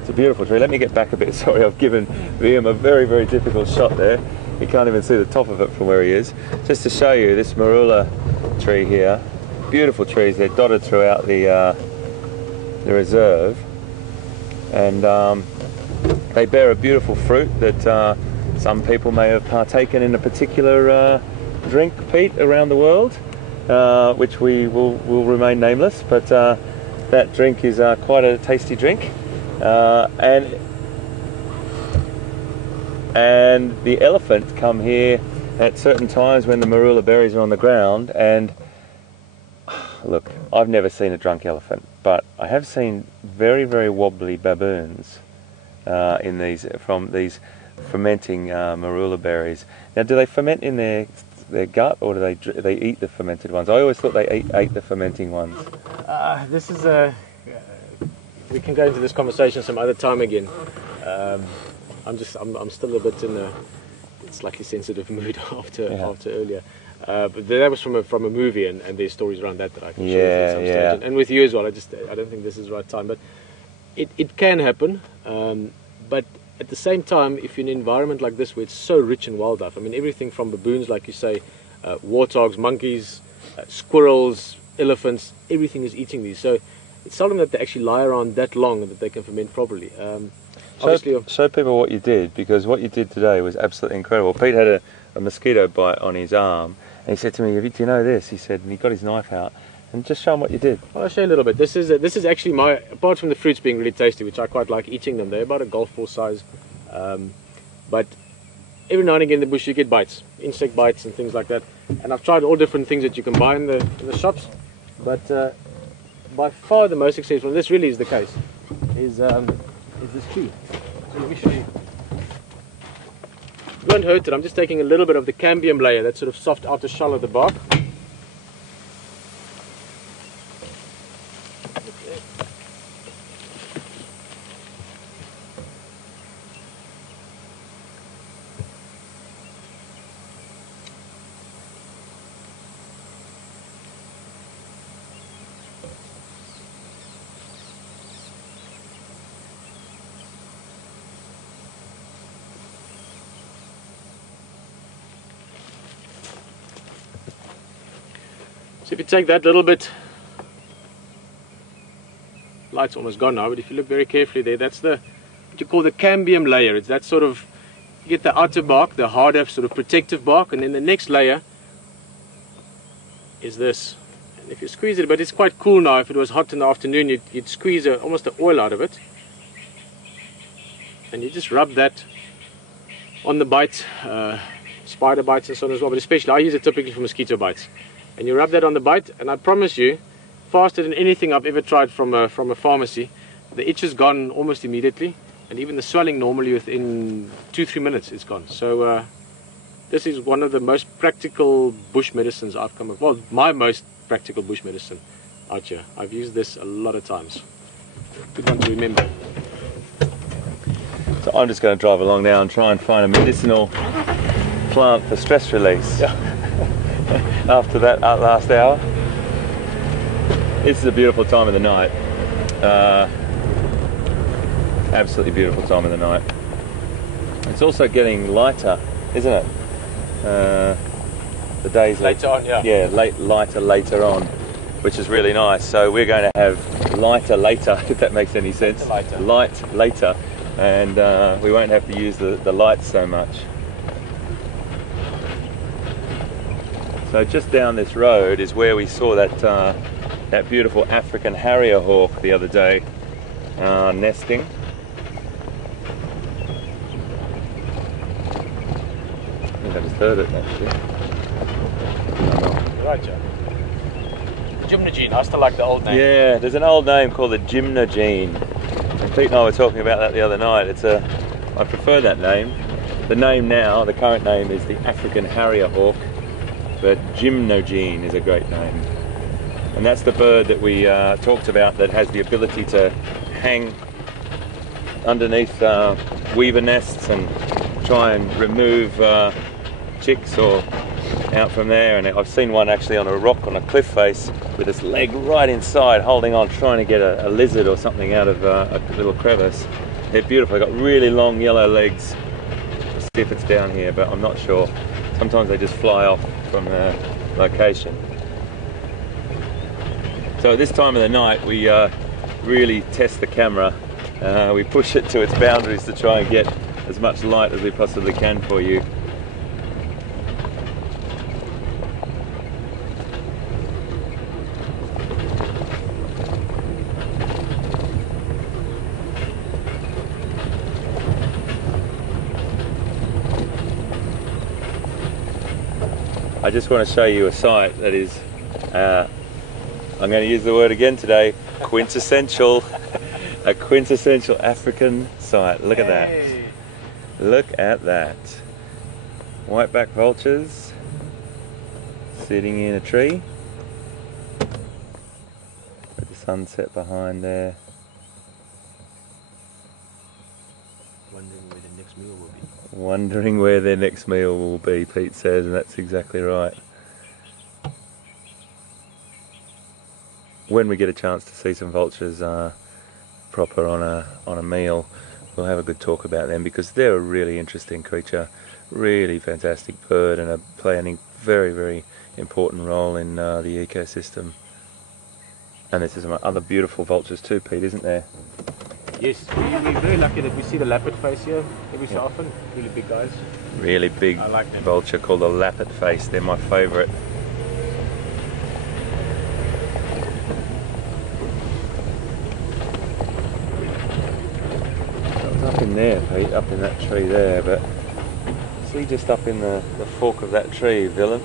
It's a beautiful tree. Let me get back a bit. Sorry, I've given Liam a very, very difficult shot there. You can't even see the top of it from where he is. Just to show you this marula tree here. Beautiful trees. They're dotted throughout the reserve, and they bear a beautiful fruit that some people may have partaken in a particular drink, Pete, around the world, which we will remain nameless, but that drink is quite a tasty drink, and the elephant come here at certain times when the marula berries are on the ground. And look, I've never seen a drunk elephant, but I have seen very, very wobbly baboons from these fermenting marula berries. Now, do they ferment in their gut, or do they eat the fermented ones? I always thought they ate the fermenting ones. This is we can go into this conversation some other time again. I'm still a bit in a slightly sensitive mood after earlier. But that was from a movie, and there's stories around that I can share at some stage. And with you as well. I don't think this is the right time, but it can happen. But at the same time, if you're in an environment like this where it's so rich in wildlife, I mean everything from baboons, like you say, warthogs, monkeys, squirrels, elephants, everything is eating these. So it's seldom that they actually lie around that long and that they can ferment properly. Show people what you did, because what you did today was absolutely incredible. Pete had a mosquito bite on his arm, and he said to me, "Do you know this?" He said, and he got his knife out, and just show him what you did. Well, I'll show you a little bit. This is actually apart from the fruits being really tasty, which I quite like eating them, they're about a golf ball size. But every now and again in the bush you get bites, insect bites and things like that. And I've tried all different things that you can buy in the shops, but by far the most successful, and this really is the case, is this tree. So let me show you. It won't hurt it. I'm just taking a little bit of the cambium layer, that sort of soft outer shell of the bark. So if you take that little bit, light's almost gone now, but if you look very carefully there, that's what you call the cambium layer. It's that sort of, you get the outer bark, the harder sort of protective bark, and then the next layer is this. And if you squeeze it, but it's quite cool now. If it was hot in the afternoon, you'd squeeze almost the oil out of it, and you just rub that on the bite spider bites and so on as well, but especially I use it typically for mosquito bites. And you rub that on the bite, and I promise you, faster than anything I've ever tried from a pharmacy, the itch is gone almost immediately, and even the swelling normally within 2-3 minutes it's gone. So this is one of the most practical bush medicines I've come across. Well, my most practical bush medicine out here. I've used this a lot of times. Good one to remember. So I'm just going to drive along now and try and find a medicinal plant for stress release. Yeah. After that last hour. This is a beautiful time of the night. Absolutely beautiful time of the night. It's also getting lighter, isn't it? The days Later on, yeah. Yeah, lighter later on, which is really nice. So we're going to have lighter later, if that makes any sense. Lighter. Light later, and we won't have to use the lights so much. So just down this road is where we saw that beautiful African harrier hawk the other day nesting. I think I just heard it actually. Right, Joe. Djuma, I still like the old name. Yeah, there's an old name called the Djuma. And Pete and I were talking about that the other night. I prefer that name. The name now, the current name, is the African harrier hawk. But Djuma is a great name. And that's the bird that we talked about that has the ability to hang underneath weaver nests and try and remove chicks or out from there. And I've seen one actually on a rock on a cliff face with its leg right inside holding on, trying to get a lizard or something out of a little crevice. They're beautiful. They've got really long yellow legs. Let's see if it's down here, but I'm not sure. Sometimes they just fly off from the location. So at this time of the night we really test the camera. We push it to its boundaries to try and get as much light as we possibly can for you. I just want to show you a site that is, I'm going to use the word again today, quintessential, a quintessential African site. Look at that. Look at that. Whiteback vultures sitting in a tree with the sunset behind there. Wondering where their next meal will be, Pete says, and that's exactly right. When we get a chance to see some vultures proper on a meal, we'll have a good talk about them, because they're a really interesting creature, really fantastic bird, and are playing a very, very important role in the ecosystem. And there's some other beautiful vultures too, Pete, isn't there? Yes, we're very lucky that we see the lappet face here every so often. Really big guys. Really big vulture called the lappet face. They're my favourite. That was up in there, Pete, up in that tree there, but see just up in the fork of that tree, villain.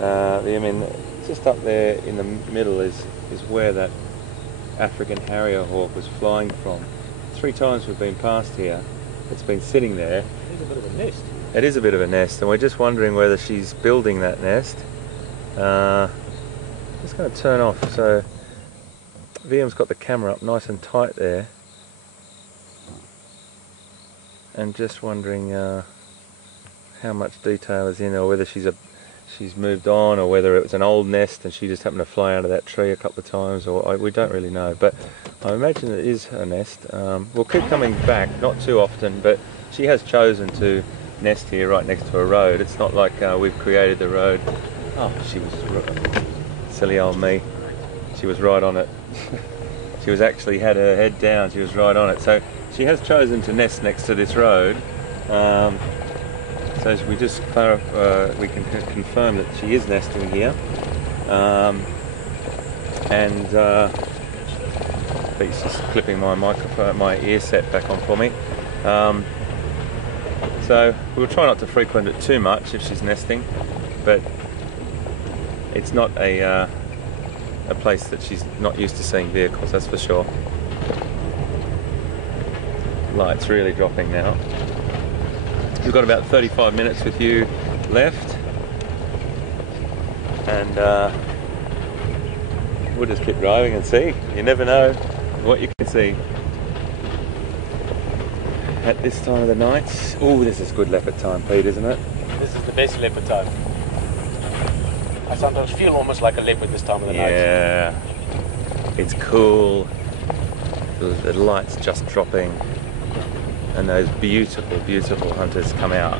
I mean, just up there in the middle is where that African harrier hawk was flying from. 3 times we've been past here. It's been sitting there. It is a bit of a nest. It is a bit of a nest, and we're just wondering whether she's building that nest. Just going to turn off. So VM's got the camera up nice and tight there, and just wondering how much detail is in, or whether she's moved on, or whether it was an old nest and she just happened to fly out of that tree a couple of times, or we don't really know. But I imagine it is her nest. We'll keep coming back, not too often, but she has chosen to nest here right next to a road. It's not like we've created the road. Oh, she was silly old me. She was right on it. She was actually had her head down. She was right on it. So she has chosen to nest next to this road. So we just we can confirm that she is nesting here, and Pete's just clipping my microphone, my ear set back on for me. So So we'll try not to frequent it too much if she's nesting, but it's not a place that she's not used to seeing vehicles, that's for sure. Light's really dropping now. We've got about 35 minutes with you left, and we'll just keep driving and see. You never know what you can see at this time of the night. Oh, this is good leopard time, Pete, isn't it? This is the best leopard time. I sometimes feel almost like a leopard this time of the night. Yeah, it's cool. The light's just dropping, and those beautiful, beautiful hunters come out.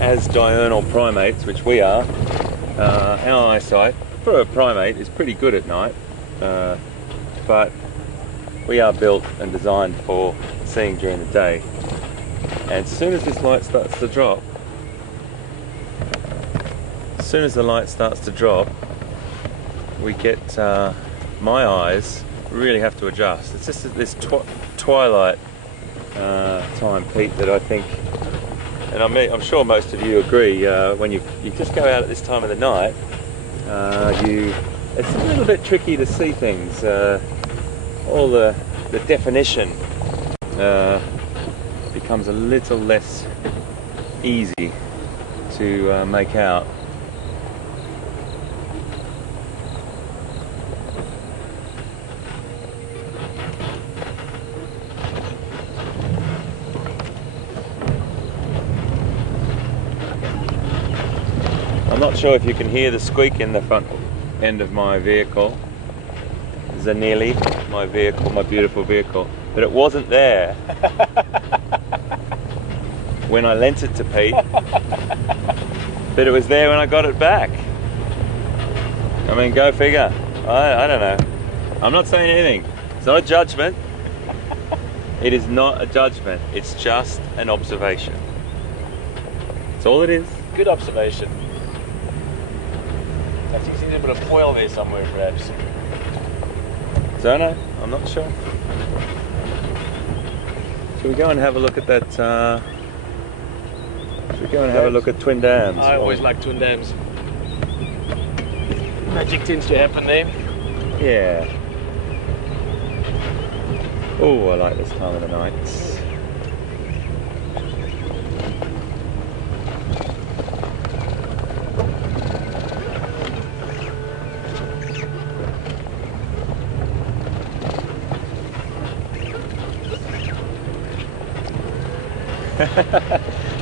As diurnal primates, which we are, our eyesight for a primate is pretty good at night, but we are built and designed for seeing during the day. And as soon as this light starts to drop, we get, my eyes really have to adjust. It's just this twilight time, Pete, that I think, and I'm sure most of you agree, when you just go out at this time of the night, it's a little bit tricky to see things. All the definition becomes a little less easy to make out. I'm not sure if you can hear the squeak in the front end of my vehicle. Zanelli, my vehicle, my beautiful vehicle, but it wasn't there when I lent it to Pete, but it was there when I got it back. I mean, go figure. I don't know. I'm not saying anything. It's not a judgment. It is not a judgment. It's just an observation. That's all it is. Good observation. I think there's a bit of foil there somewhere, perhaps. Don't know. I'm not sure. Should we go and have a look at that? Should we go and have a look at Twin Dams? I always like Twin Dams. Magic tends to happen there. Yeah. Oh, I like this time of the night.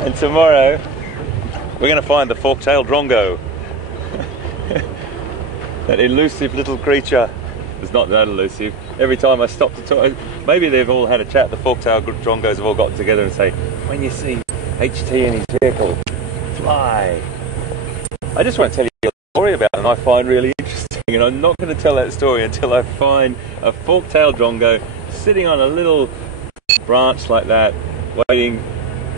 And tomorrow we're going to find the fork-tailed drongo. That elusive little creature. It's not that elusive. Every time I stop to talk, maybe they've all had a chat, the fork-tailed drongos have all got together and say, when you see HT in his vehicle, fly. I just want to tell you a story about them I find really interesting, and I'm not going to tell that story until I find a fork-tailed drongo sitting on a little branch like that, waiting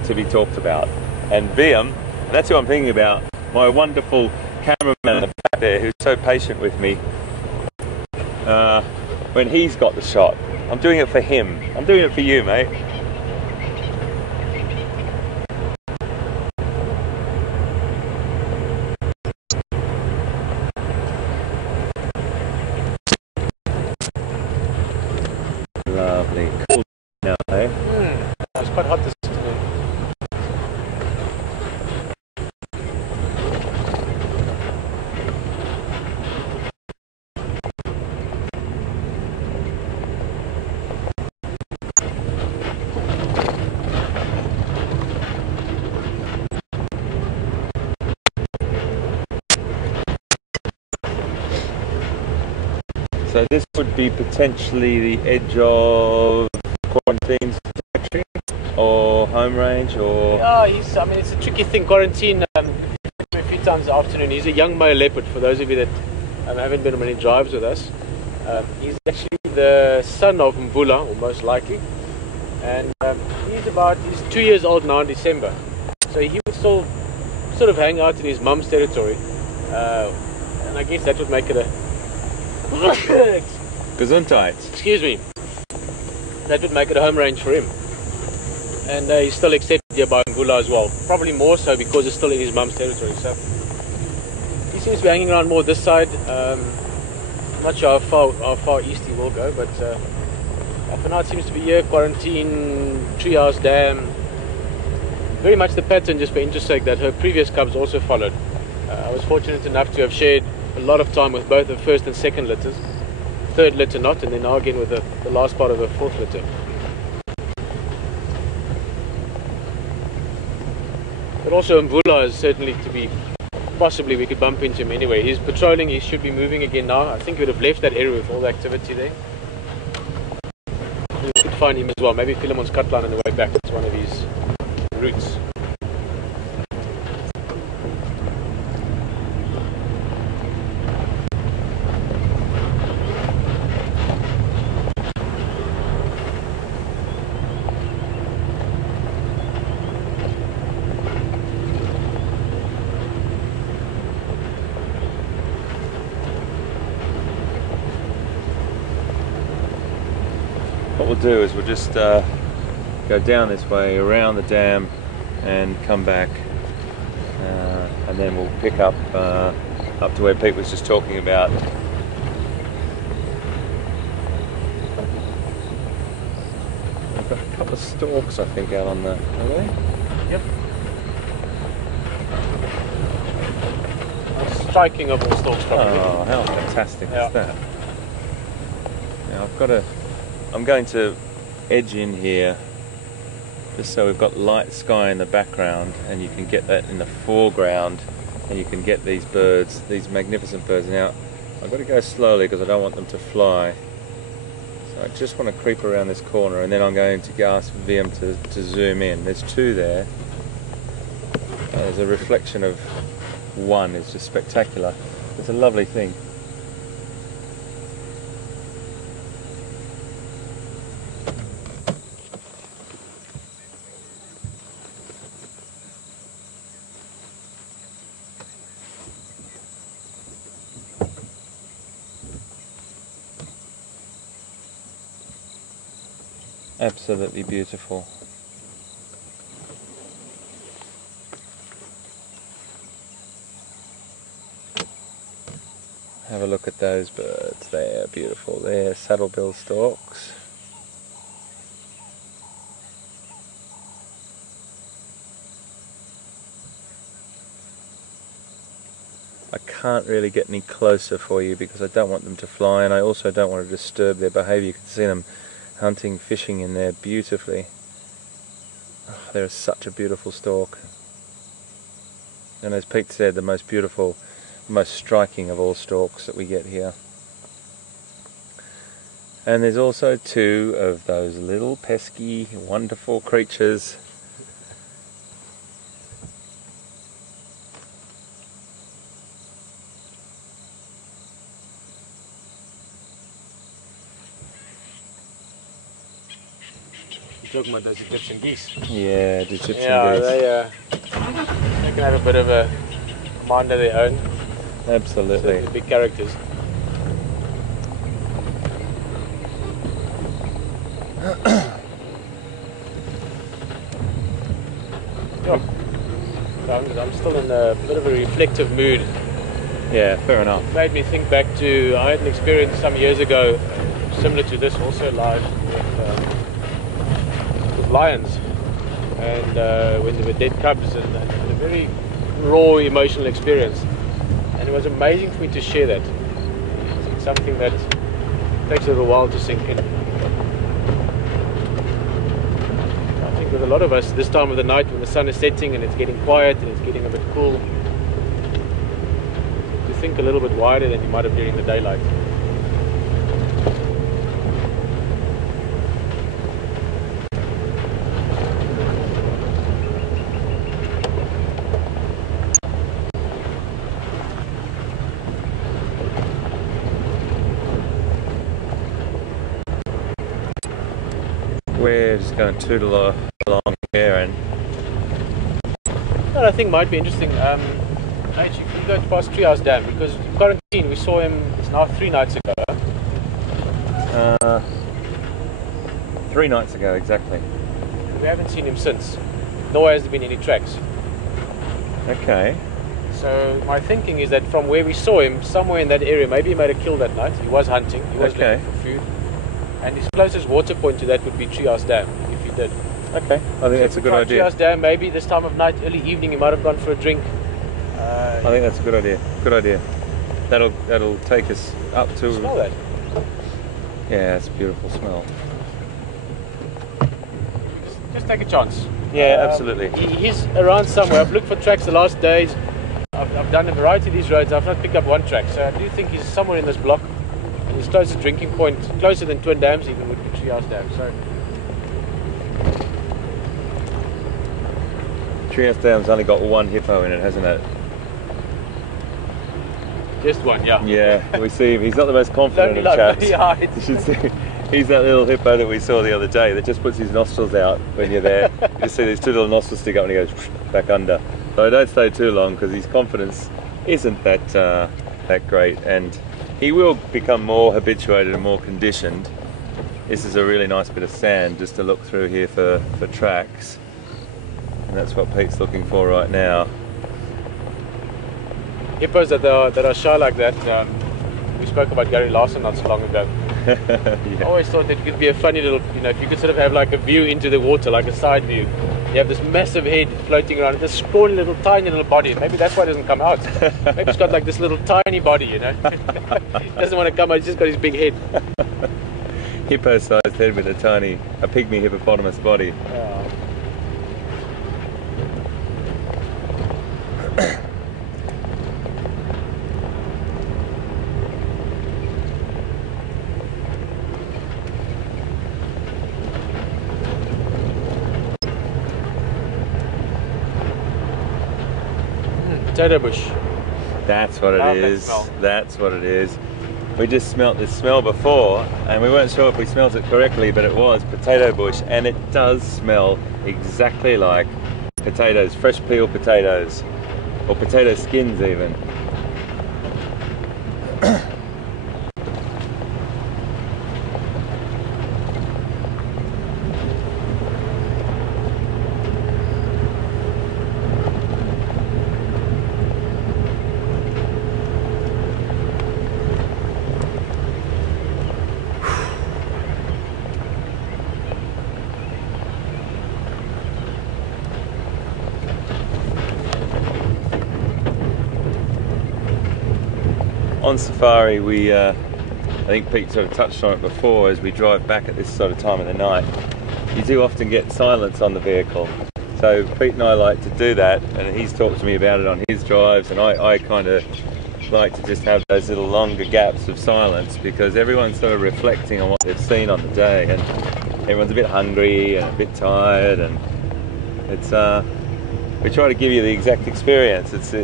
to be talked about. And Liam, that's who I'm thinking about, my wonderful cameraman in the back there who's so patient with me when he's got the shot. I'm doing it for him. I'm doing it for you, mate. Lovely. Cool now, eh? It's quite hot this afternoon. So this would be potentially the edge of quarantine territory or home range, or... Yeah, I mean, it's a tricky thing, quarantine. If few times this afternoon. He's a young male leopard, for those of you that haven't been on many drives with us. He's actually the son of Impala, or most likely. And he's 2 years old now in December. So he would still sort of hang out in his mum's territory. And I guess that would make it a... Gesundheit. Excuse me. That would make it a home range for him. And he's still accepted here by Impala as well. Probably more so because it's still in his mum's territory. So he seems to be hanging around more this side. I'm not sure how far east he will go, but for now it seems to be here, quarantine, treehouse dam. Very much the pattern, just for interest sake, that her previous cubs also followed. I was fortunate enough to have shared a lot of time with both the first and second litters. Third litter not, and then now again with the last part of the fourth litter. But also Impala is certainly to be, possibly we could bump into him anyway. He's patrolling, he should be moving again now. I think he would have left that area with all the activity there. We could find him as well, maybe Philemon's cut line on the way back. It's one of his routes. What we'll do is we'll just go down this way, around the dam, and come back, and then we'll pick up up to where Pete was just talking about. I've got a couple of stalks, I think, out on the... Are they? Yep. Striking of all stalks, probably. Oh, how fantastic Yeah. is that? Now I've got to... I'm going to edge in here just so we've got light sky in the background and you can get that in the foreground and you can get these birds, these magnificent birds. Now I've got to go slowly because I don't want them to fly. So I just want to creep around this corner and then I'm going to ask VM to zoom in. There's two there. There's a reflection of one. It's just spectacular. It's a lovely thing. Absolutely beautiful. Have a look at those birds. They're beautiful. They're saddlebill storks. I can't really get any closer for you because I don't want them to fly, and I also don't want to disturb their behaviour. You can see them hunting, fishing in there beautifully. Oh, they're such a beautiful stork. And as Pete said, the most beautiful, most striking of all storks that we get here. And there's also two of those little pesky, wonderful creatures. You're talking about those Egyptian geese. Yeah, the Egyptian Yeah, geese. they can have a bit of a mind of their own. Absolutely. Certainly big characters. I'm still in a bit of a reflective mood. Yeah, fair enough. It made me think back to, I had an experience some years ago, similar to this, also live with lions. And when there were dead cubs, and a very raw emotional experience. And it was amazing for me to share that. It's something that takes a little while to sink in. I think with a lot of us, this time of the night when the sun is setting and it's getting quiet and it's getting a bit cool, to think a little bit wider than you might have during the daylight. we're just going to tootle along here, and What I think might be interesting, actually, if you go past Treehouse Dam, because quarantine, we saw him, it's now 3 nights ago. 3 nights ago exactly. We haven't seen him since, nor has there been any tracks. Okay. So my thinking is that from where we saw him, somewhere in that area, maybe he made a kill that night. He was hunting, he was looking for food. And his closest water point to that would be Treehouse Dam, if he did. Okay, I think that's a good idea. Treehouse Dam, maybe this time of night, early evening, he might have gone for a drink. I think that's a good idea. Good idea. That'll take us up to. Smell that. Yeah, it's a beautiful smell. Just take a chance. Yeah, absolutely. He's around somewhere. I've looked for tracks the last days. I've done a variety of these roads. I've not picked up one track, so I do think he's somewhere in this block. And his closest drinking point, closer than Twin Dams even, would be Treehouse Dam. So Treehouse Dam's only got one hippo in it, hasn't it? just one, yeah. Yeah, we see him. He's not the most confident of chaps. You should see. He's that little hippo that we saw the other day that just puts his nostrils out when you're there. You just see these 2 little nostrils stick up and he goes back under. So don't stay too long because his confidence isn't that great, and he will become more habituated and more conditioned. This is a really nice bit of sand just to look through here for tracks, and that's what Pete's looking for right now. Hippos that are shy like that, we spoke about Gary Larson not so long ago. Yeah. I always thought that it could be a funny little, if you could sort of have like a view into the water, like a side view. You have this massive head floating around, this scrawny little, tiny little body. Maybe that's why it doesn't come out. Maybe it's got like this little tiny body, He doesn't want to come out, he's just got his big head. Hippo-sized head with a pygmy hippopotamus body. Yeah. Potato bush. That's what it is. That's what it is. We just smelt this smell before and we weren't sure if we smelt it correctly, but it was potato bush, and it does smell exactly like potatoes, fresh peeled potatoes, or potato skins even. On safari, I think Pete sort of touched on it before, as we drive back at this sort of time of the night, you do often get silence on the vehicle. So Pete and I like to do that, and he's talked to me about it on his drives, and I kind of like to just have those little longer gaps of silence, because everyone's sort of reflecting on what they've seen on the day, and everyone's a bit hungry and a bit tired, and it's we try to give you the exact experience. It's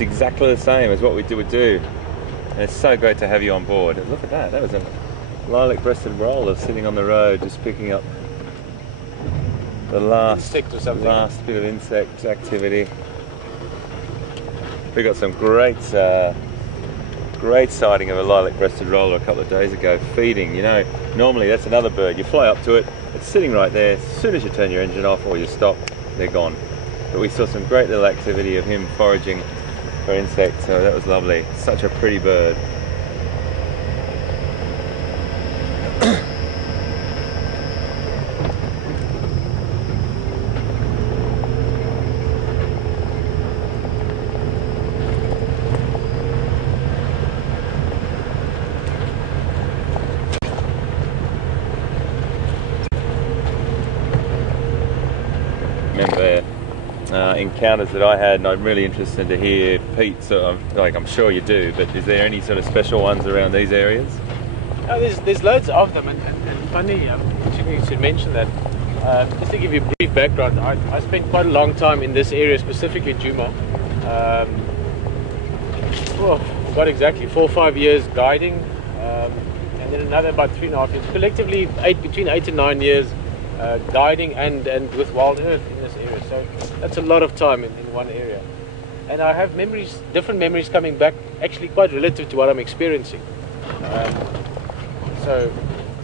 exactly the same as what we would do. And it's so great to have you on board. Look at that, that was a lilac-breasted roller sitting on the road, just picking up the last bit of insect activity. We got some great sighting of a lilac-breasted roller a couple of days ago, feeding. Normally that's another bird. You fly up to it, it's sitting right there. As soon as you turn your engine off or you stop, they're gone. But we saw some great little activity of him foraging for insects, so that was lovely. Such a pretty bird. Remember encounters that I had, and I'm really interested to hear Pete, I'm sure you do, but is there any sort of special ones around these areas? Oh, there's loads of them, and funny, you should mention that. Just to give you a brief background, I spent quite a long time in this area, specifically Djuma. About exactly 4 or 5 years guiding, and then another about 3.5 years. Collectively, between 8 and 9 years guiding and with Wild Earth in this area. So that's a lot of time in one area. And I have memories, different memories coming back, actually quite relative to what I'm experiencing. So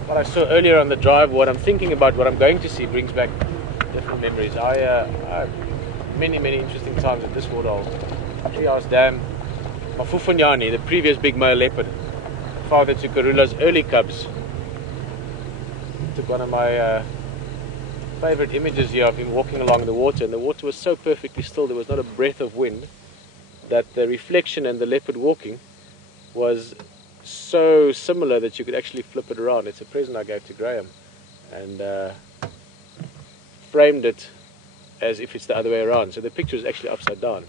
what I saw earlier on the drive, what I'm thinking about, what I'm going to see, brings back different memories. I many interesting times at this waterhole. Treehouse Dam, Mafufunyani, the previous big male leopard, father to Karula's early cubs. Took one of my favorite images here of him walking along the water, and the water was so perfectly still, there was not a breath of wind, that the reflection and the leopard walking was so similar that you could actually flip it around. It's a present I gave to Graham, and framed it as if it's the other way around. So the picture is actually upside down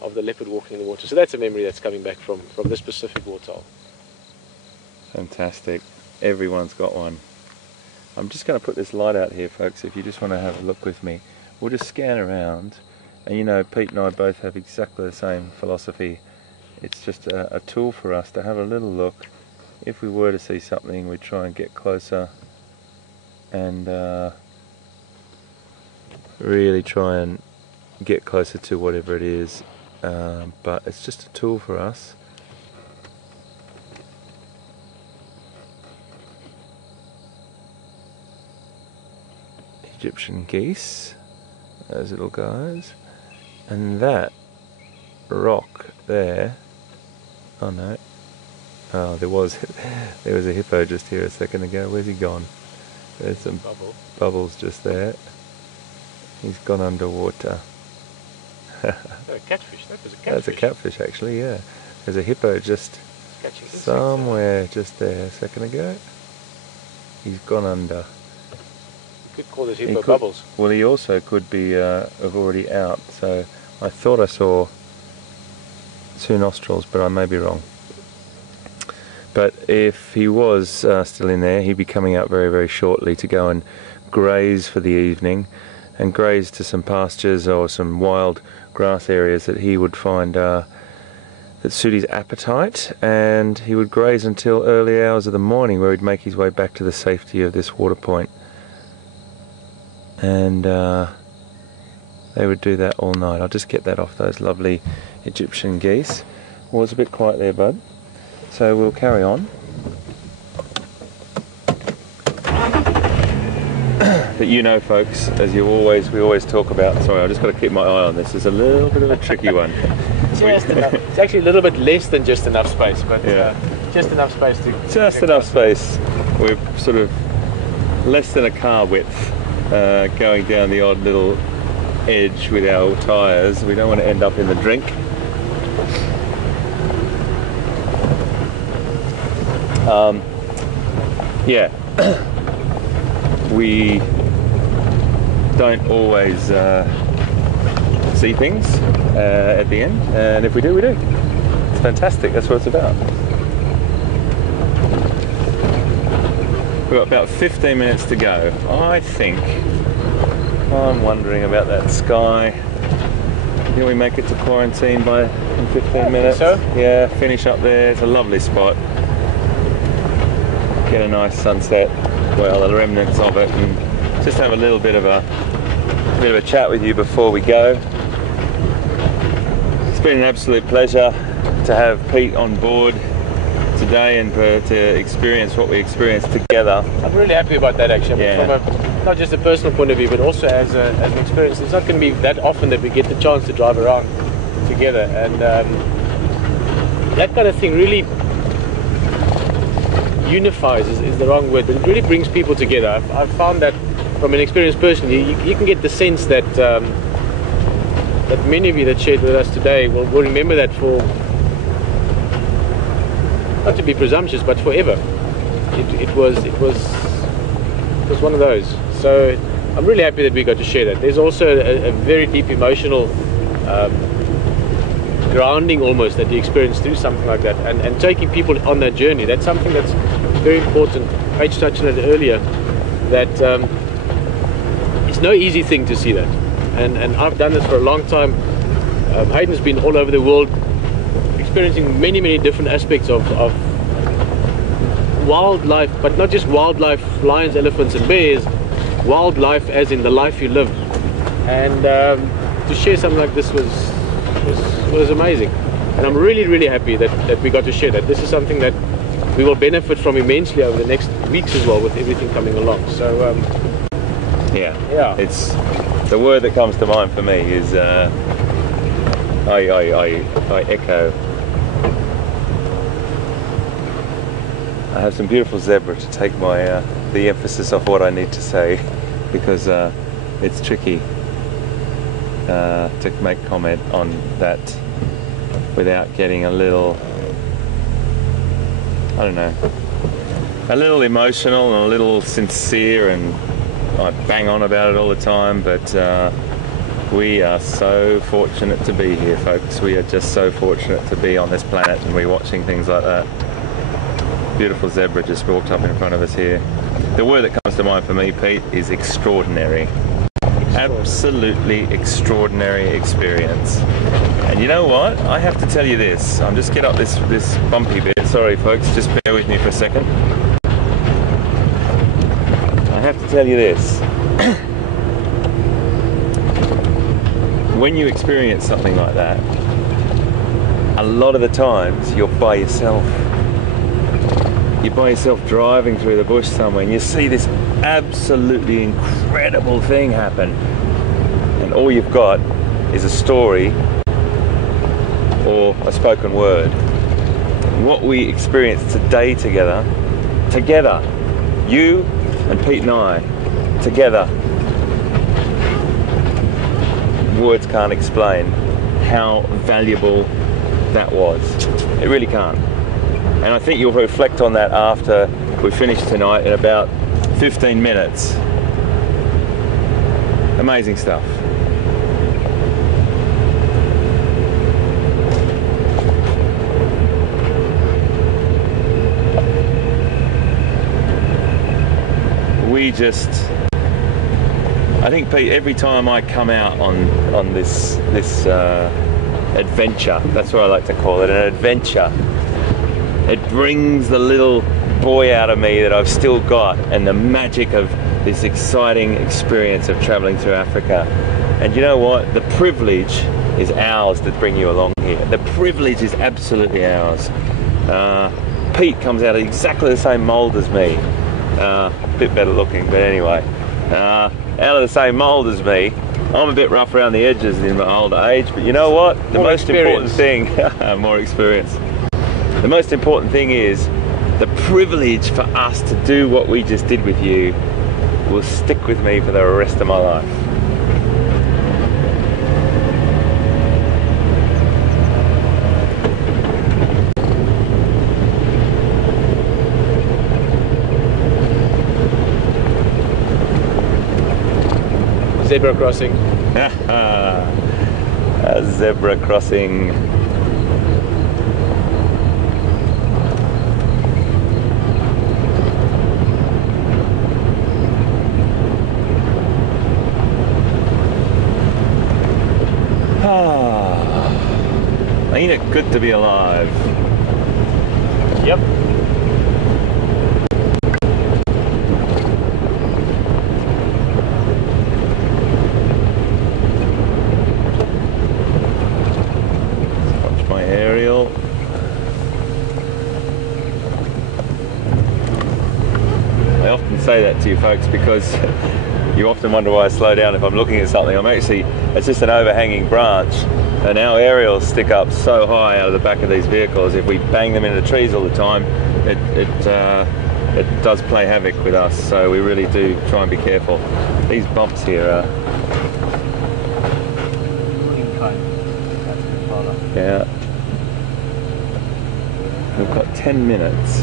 of the leopard walking in the water. So that's a memory that's coming back from this specific waterhole. Fantastic. Everyone's got one. I'm just going to put this light out here, folks, if you just want to have a look with me. We'll just scan around, and you know, Pete and I both have exactly the same philosophy. It's just a tool for us to have a little look. If we were to see something, we'd try and get closer and really try and get closer to whatever it is, but it's just a tool for us. Egyptian geese, those little guys, and that rock there, oh no, oh there was a hippo just here a second ago. Where's he gone? There's some bubbles just there. He's gone underwater. A catfish. That was a catfish. That's a catfish actually, yeah. There's a hippo just somewhere just there a second ago. He's gone under. You could call this hippo bubbles. Well, he also could be have already out, so I thought I saw 2 nostrils, but I may be wrong. But if he was still in there, he'd be coming out very shortly to go and graze for the evening, and graze to some pastures or some wild grass areas that he would find that suit his appetite, and he would graze until early hours of the morning, where he'd make his way back to the safety of this water point. And they would do that all night. I'll just get that off those lovely Egyptian geese. Well, it's a bit quiet there, bud. So we'll carry on. But you know, folks, as we always talk about. Sorry, I just got to keep my eye on this. It's a little bit of a tricky one. Just enough. It's actually a little bit less than just enough space, but yeah. Just enough space to. Just enough space. We're sort of less than a car width. Going down the odd little edge with our tyres. We don't want to end up in the drink. Yeah, we don't always see things at the end, and if we do, we do. It's fantastic, that's what it's about. We've got about 15 minutes to go. I think I'm wondering about that sky. Can we make it to quarantine in 15 minutes? So? Yeah, finish up there. It's a lovely spot. Get a nice sunset, well, the remnants of it, and just have a little bit of a chat with you before we go. It's been an absolute pleasure to have Pete on board today and to experience what we experienced together. I'm really happy about that actually. Yeah. From not just a personal point of view, but also as an experience. It's not going to be that often that we get the chance to drive around together, and that kind of thing really unifies is the wrong word, but it really brings people together. I've found that from an experienced person, you can get the sense that that many of you that shared with us today will remember that for, not to be presumptuous, but forever. It was one of those. So I'm really happy that we got to share that. There's also a very deep emotional grounding almost that you experience through something like that, and taking people on that journey. That's something that's very important. Paige touched on it earlier, that it's no easy thing to see that, and I've done this for a long time. Hayden's been all over the world experiencing many different aspects of wildlife, but not just wildlife, lions, elephants and bears, wildlife as in the life you live. And to share something like this was amazing. And I'm really happy that we got to share that. This is something that we will benefit from immensely over the next weeks as well, with everything coming along. So yeah, yeah, it's the word that comes to mind for me is I echo. I have some beautiful zebra to take my the emphasis off what I need to say, because it's tricky to make comment on that without getting a little, I don't know, a little emotional and a little sincere, and I bang on about it all the time, but we are so fortunate to be here, folks. We are just so fortunate to be on this planet, and we're watching things like that. Beautiful zebra just walked up in front of us here. The word that comes to mind for me, Pete, is extraordinary. Absolutely extraordinary experience. And you know what? I have to tell you this. I'm just get up this bumpy bit. Sorry, folks. Just bear with me for a second. I have to tell you this. When you experience something like that, a lot of the times you're by yourself. You're by yourself driving through the bush somewhere, and you see this absolutely incredible thing happen, and all you've got is a story or a spoken word. What we experienced today together, you and Pete and I, together, words can't explain how valuable that was. It really can't. And I think you'll reflect on that after we finish tonight in about 15 minutes. Amazing stuff. We just, I think, Pete, every time I come out on this adventure, that's what I like to call it, an adventure, it brings the little boy out of me that I've still got, and the magic of this exciting experience of traveling through Africa. And you know what? The privilege is ours to bring you along here. The privilege is absolutely ours. Pete comes out of exactly the same mould as me. A bit better looking, but anyway. Out of the same mould as me. I'm a bit rough around the edges in my older age, but you know what? The most important thing, more experience. The most important thing is the privilege for us to do what we just did with you will stick with me for the rest of my life. Zebra crossing. A zebra crossing. Ain't it good to be alive? Yep. Watch my aerial. I often say that to you folks because you often wonder why I slow down if I'm looking at something. It's just an overhanging branch, and our aerials stick up so high out of the back of these vehicles. If we bang them into the trees all the time, it does play havoc with us, so we really do try and be careful. These bumps here are... Yeah. We've got 10 minutes.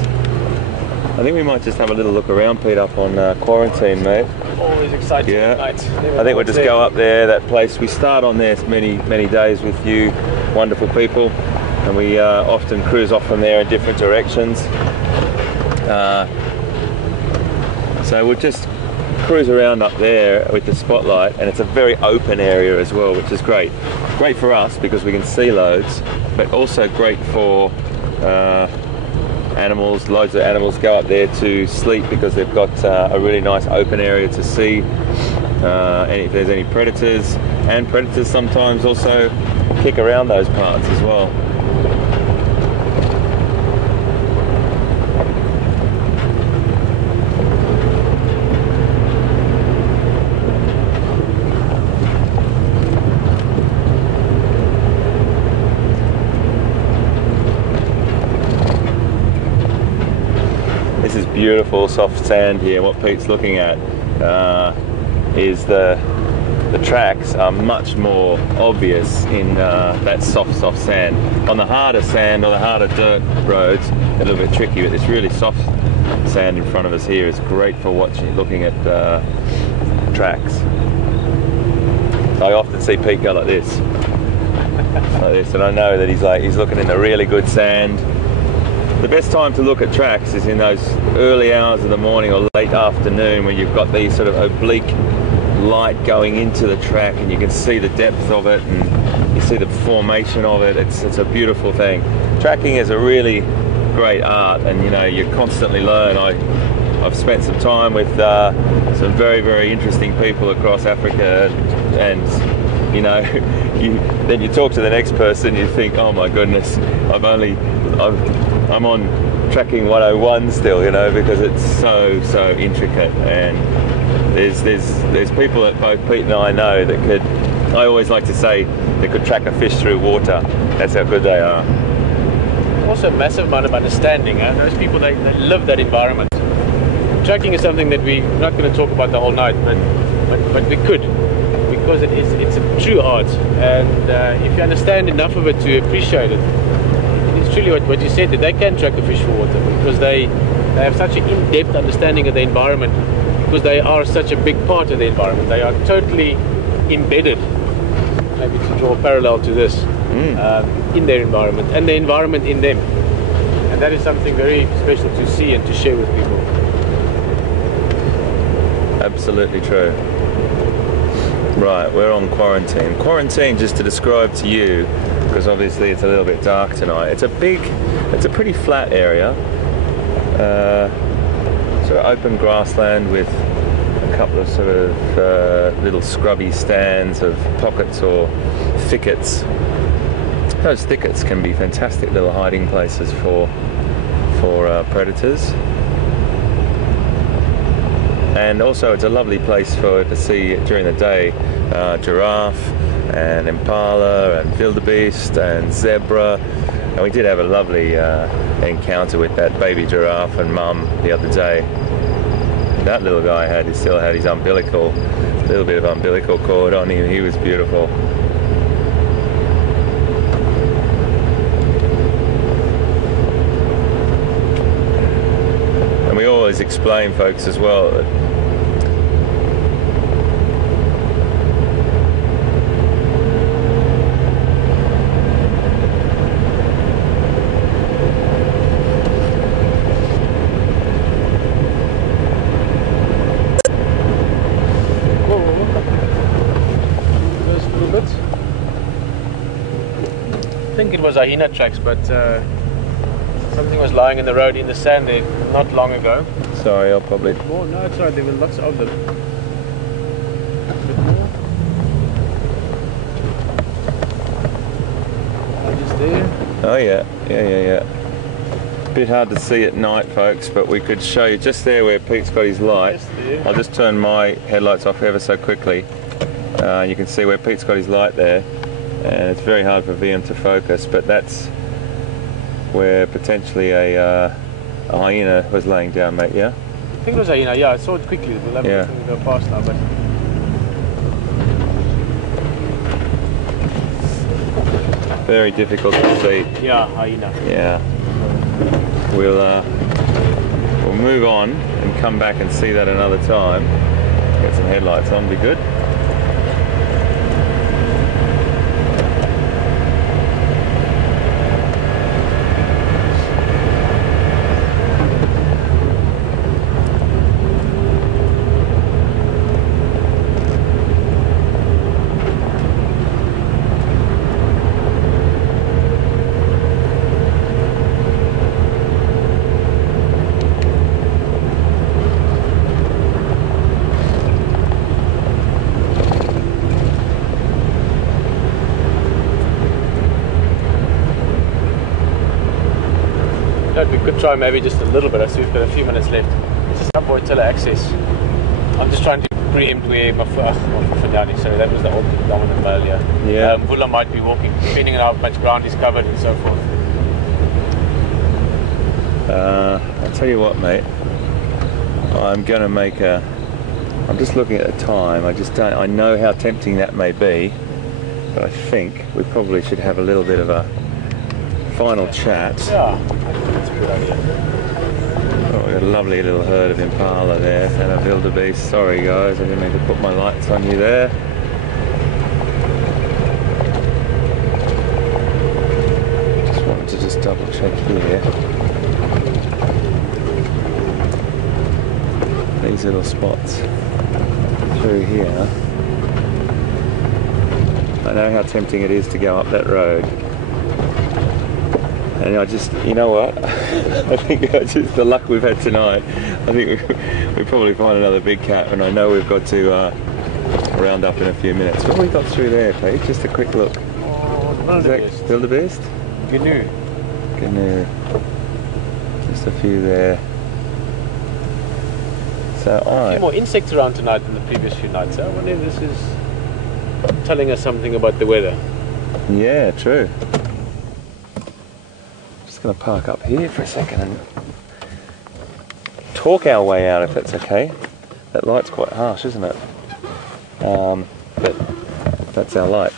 I think we might just have a little look around, Pete, up on quarantine, mate. Always exciting. Yeah. Night. I think we'll just go up there, that place. We start on there many days with you wonderful people, and we often cruise off from there in different directions. So we'll just cruise around up there with the spotlight, and it's a very open area as well, which is great. Great for us because we can see loads, but also great for animals. Loads of animals go up there to sleep because they've got a really nice open area to see if there's any predators, and predators sometimes also kick around those parts as well. This is beautiful soft sand here. What Pete's looking at is the tracks are much more obvious in that soft sand. On the harder sand or the harder dirt roads, a little bit tricky, but this really soft sand in front of us here is great for looking at tracks. I often see Pete go like this, and I know that he's looking in the really good sand. The best time to look at tracks is in those early hours of the morning or late afternoon when you've got these sort of oblique light going into the track and you can see the depth of it and you see the formation of it. It's a beautiful thing. Tracking is a really great art, and you know, you constantly learn. I've spent some time with some very interesting people across Africa, and you know, then you talk to the next person, you think, oh my goodness, I'm on tracking 101 still, you know, because it's so intricate. And there's people that both Pete and I know that could, I always like to say, they could track a fish through water. That's how good they are. Also a massive amount of understanding. Those people, they live that environment. Tracking is something that we're not going to talk about the whole night, but we could, because it's a true art, and if you understand enough of it to appreciate it, it's truly what you said, that they can track a fish for water because they have such an in-depth understanding of the environment, because they are such a big part of the environment. They are totally embedded, maybe to draw a parallel to this, in their environment and the environment in them, and that is something very special to see and to share with people. Absolutely true. Right, we're on quarantine. Quarantine, just to describe to you, because obviously it's a little bit dark tonight. It's a pretty flat area. Sort of open grassland with a couple of sort of little scrubby stands of pockets or thickets. Those thickets can be fantastic little hiding places for predators. And also it's a lovely place to see during the day giraffe and impala and wildebeest and zebra. And we did have a lovely encounter with that baby giraffe and mum the other day. That little guy still had his little bit of umbilical cord on him. He was beautiful. And we always explain, folks, as well, that I think it was hyena tracks, but something was lying in the road in the sand there not long ago. Sorry, I'll probably... More? No, it's alright, there were lots of them. A bit more. Just there. Oh yeah. Bit hard to see at night, folks, but we could show you just there where Pete's got his light. Just there. I'll just turn my headlights off ever so quickly. You can see where Pete's got his light there, and it's very hard for VM to focus, but that's where potentially a hyena was laying down, mate, yeah? I think it was a hyena, yeah, I saw it quickly. We'll have Yeah. to go past now, but... Very difficult to see. Yeah, hyena. Yeah. We'll move on and come back and see that another time. Get some headlights on, be good. Look, we could try maybe just a little bit. I see we've got a few minutes left. This is some Voitilla access. I'm just trying to preempt where my foot down is. Sorry, that was the old dominant male here. Yeah. Vula might be walking, depending on how much ground he's covered and so forth. I'll tell you what, mate. I'm going to make a... I'm just looking at the time. I know how tempting that may be, but I think we probably should have a little bit of a final chat. Yeah, that's a good idea. Oh, we've got a lovely little herd of Impala there and a wildebeest. Sorry guys, I didn't mean to put my lights on you there. Just wanted to just double check here. These little spots through here. I know how tempting it is to go up that road. And I just, you know what? I think just the luck we've had tonight. I think we probably find another big cat, and I know we've got to round up in a few minutes. What have we got through there, Pete? Just a quick look. Oh, Is that wildebeest? Gnu. Gnu. Just a few there. So A few more insects around tonight than the previous few nights. I wonder if this is telling us something about the weather. Yeah, true. Just going to park up here for a second and talk our way out, if that's okay. That light's quite harsh, isn't it? But that's our light.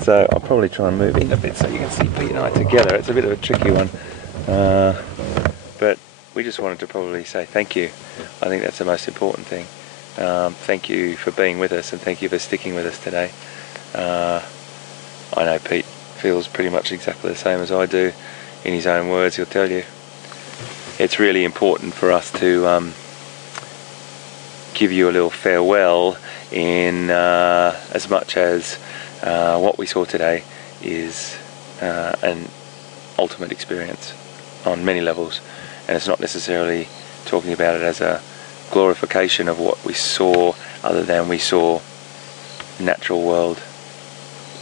So I'll probably try and move in a bit so you can see Pete and I together. It's a bit of a tricky one. But we just wanted to probably say thank you. I think that's the most important thing. Thank you for being with us, and thank you for sticking with us today. I know Pete feels pretty much exactly the same as I do. In his own words, he'll tell you. It's really important for us to give you a little farewell in as much as what we saw today is an ultimate experience on many levels, and it's not necessarily talking about it as a glorification of what we saw, other than we saw natural world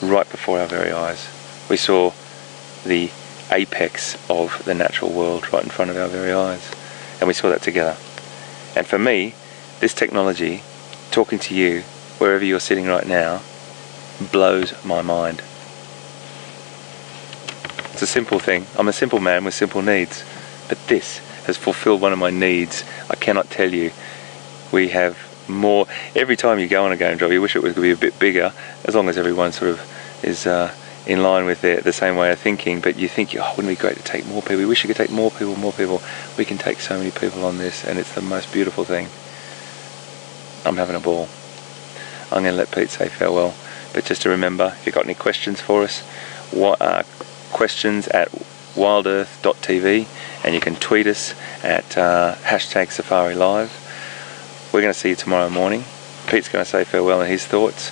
right before our very eyes. We saw the apex of the natural world right in front of our very eyes, and we saw that together. And for me, this technology, talking to you wherever you're sitting right now, blows my mind. It's a simple thing. I'm a simple man with simple needs, but this has fulfilled one of my needs. I cannot tell you. We have more. Every time you go on a game drive, you wish it could be a bit bigger, as long as everyone sort of is in line with the same way of thinking. But you think, oh, wouldn't it be great to take more people? We wish you could take more people, more people. We can take so many people on this, and it's the most beautiful thing. I'm having a ball. I'm going to let Pete say farewell, but just to remember, if you've got any questions for us, questions at WildEarthTV, and you can tweet us at #SafariLive. We're going to see you tomorrow morning. Pete's going to say farewell and his thoughts.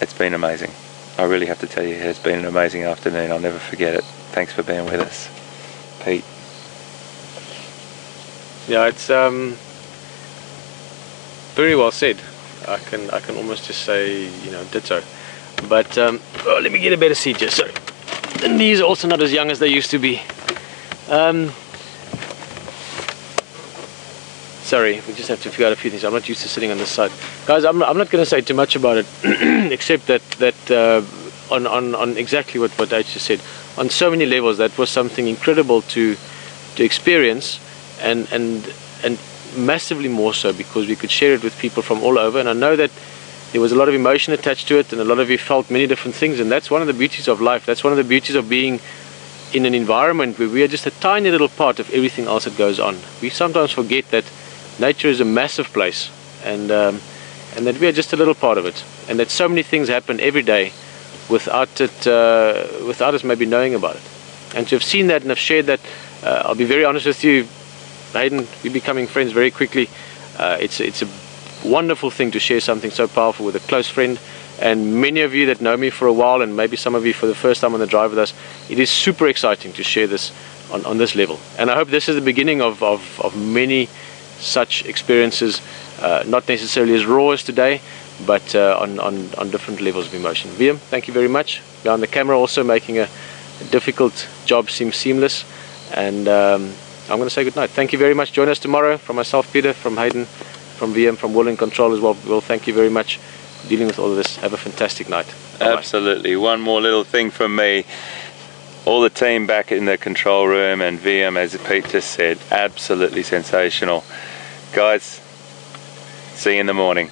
It's been amazing. I really have to tell you, it's been an amazing afternoon. I'll never forget it. Thanks for being with us, Pete. Yeah, it's very well said. I can almost just say, ditto. But let me get a better seat here. Sorry. And these are also not as young as they used to be. Sorry, we just have to figure out a few things. I'm not used to sitting on this side, guys. I'm not going to say too much about it, except that on exactly what H just said. On so many levels, that was something incredible to experience, and massively more so because we could share it with people from all over. And I know that there was a lot of emotion attached to it, and a lot of you felt many different things, and that's one of the beauties of life. That's one of the beauties of being in an environment where we are just a tiny little part of everything else that goes on. We sometimes forget that nature is a massive place, and that we are just a little part of it, and that so many things happen every day without us maybe knowing about it. And to have seen that and have shared that, I'll be very honest with you, Hayden, we're becoming friends very quickly. It's a wonderful thing to share something so powerful with a close friend, and many of you that know me for a while, and maybe some of you for the first time on the drive with us, it is super exciting to share this on this level. And I hope this is the beginning of many such experiences, not necessarily as raw as today, but on different levels of emotion. Liam, thank you very much. Behind the camera also making a difficult job seems seamless, and I'm going to say good night. Thank you very much. Join us tomorrow. From myself, Peter, from Hayden, from VM, from Will and Control as well. Will, thank you very much for dealing with all of this. Have a fantastic night. Bye-bye. Absolutely. One more little thing from me. All the team back in the control room and VM, as Pete just said, absolutely sensational. Guys, see you in the morning.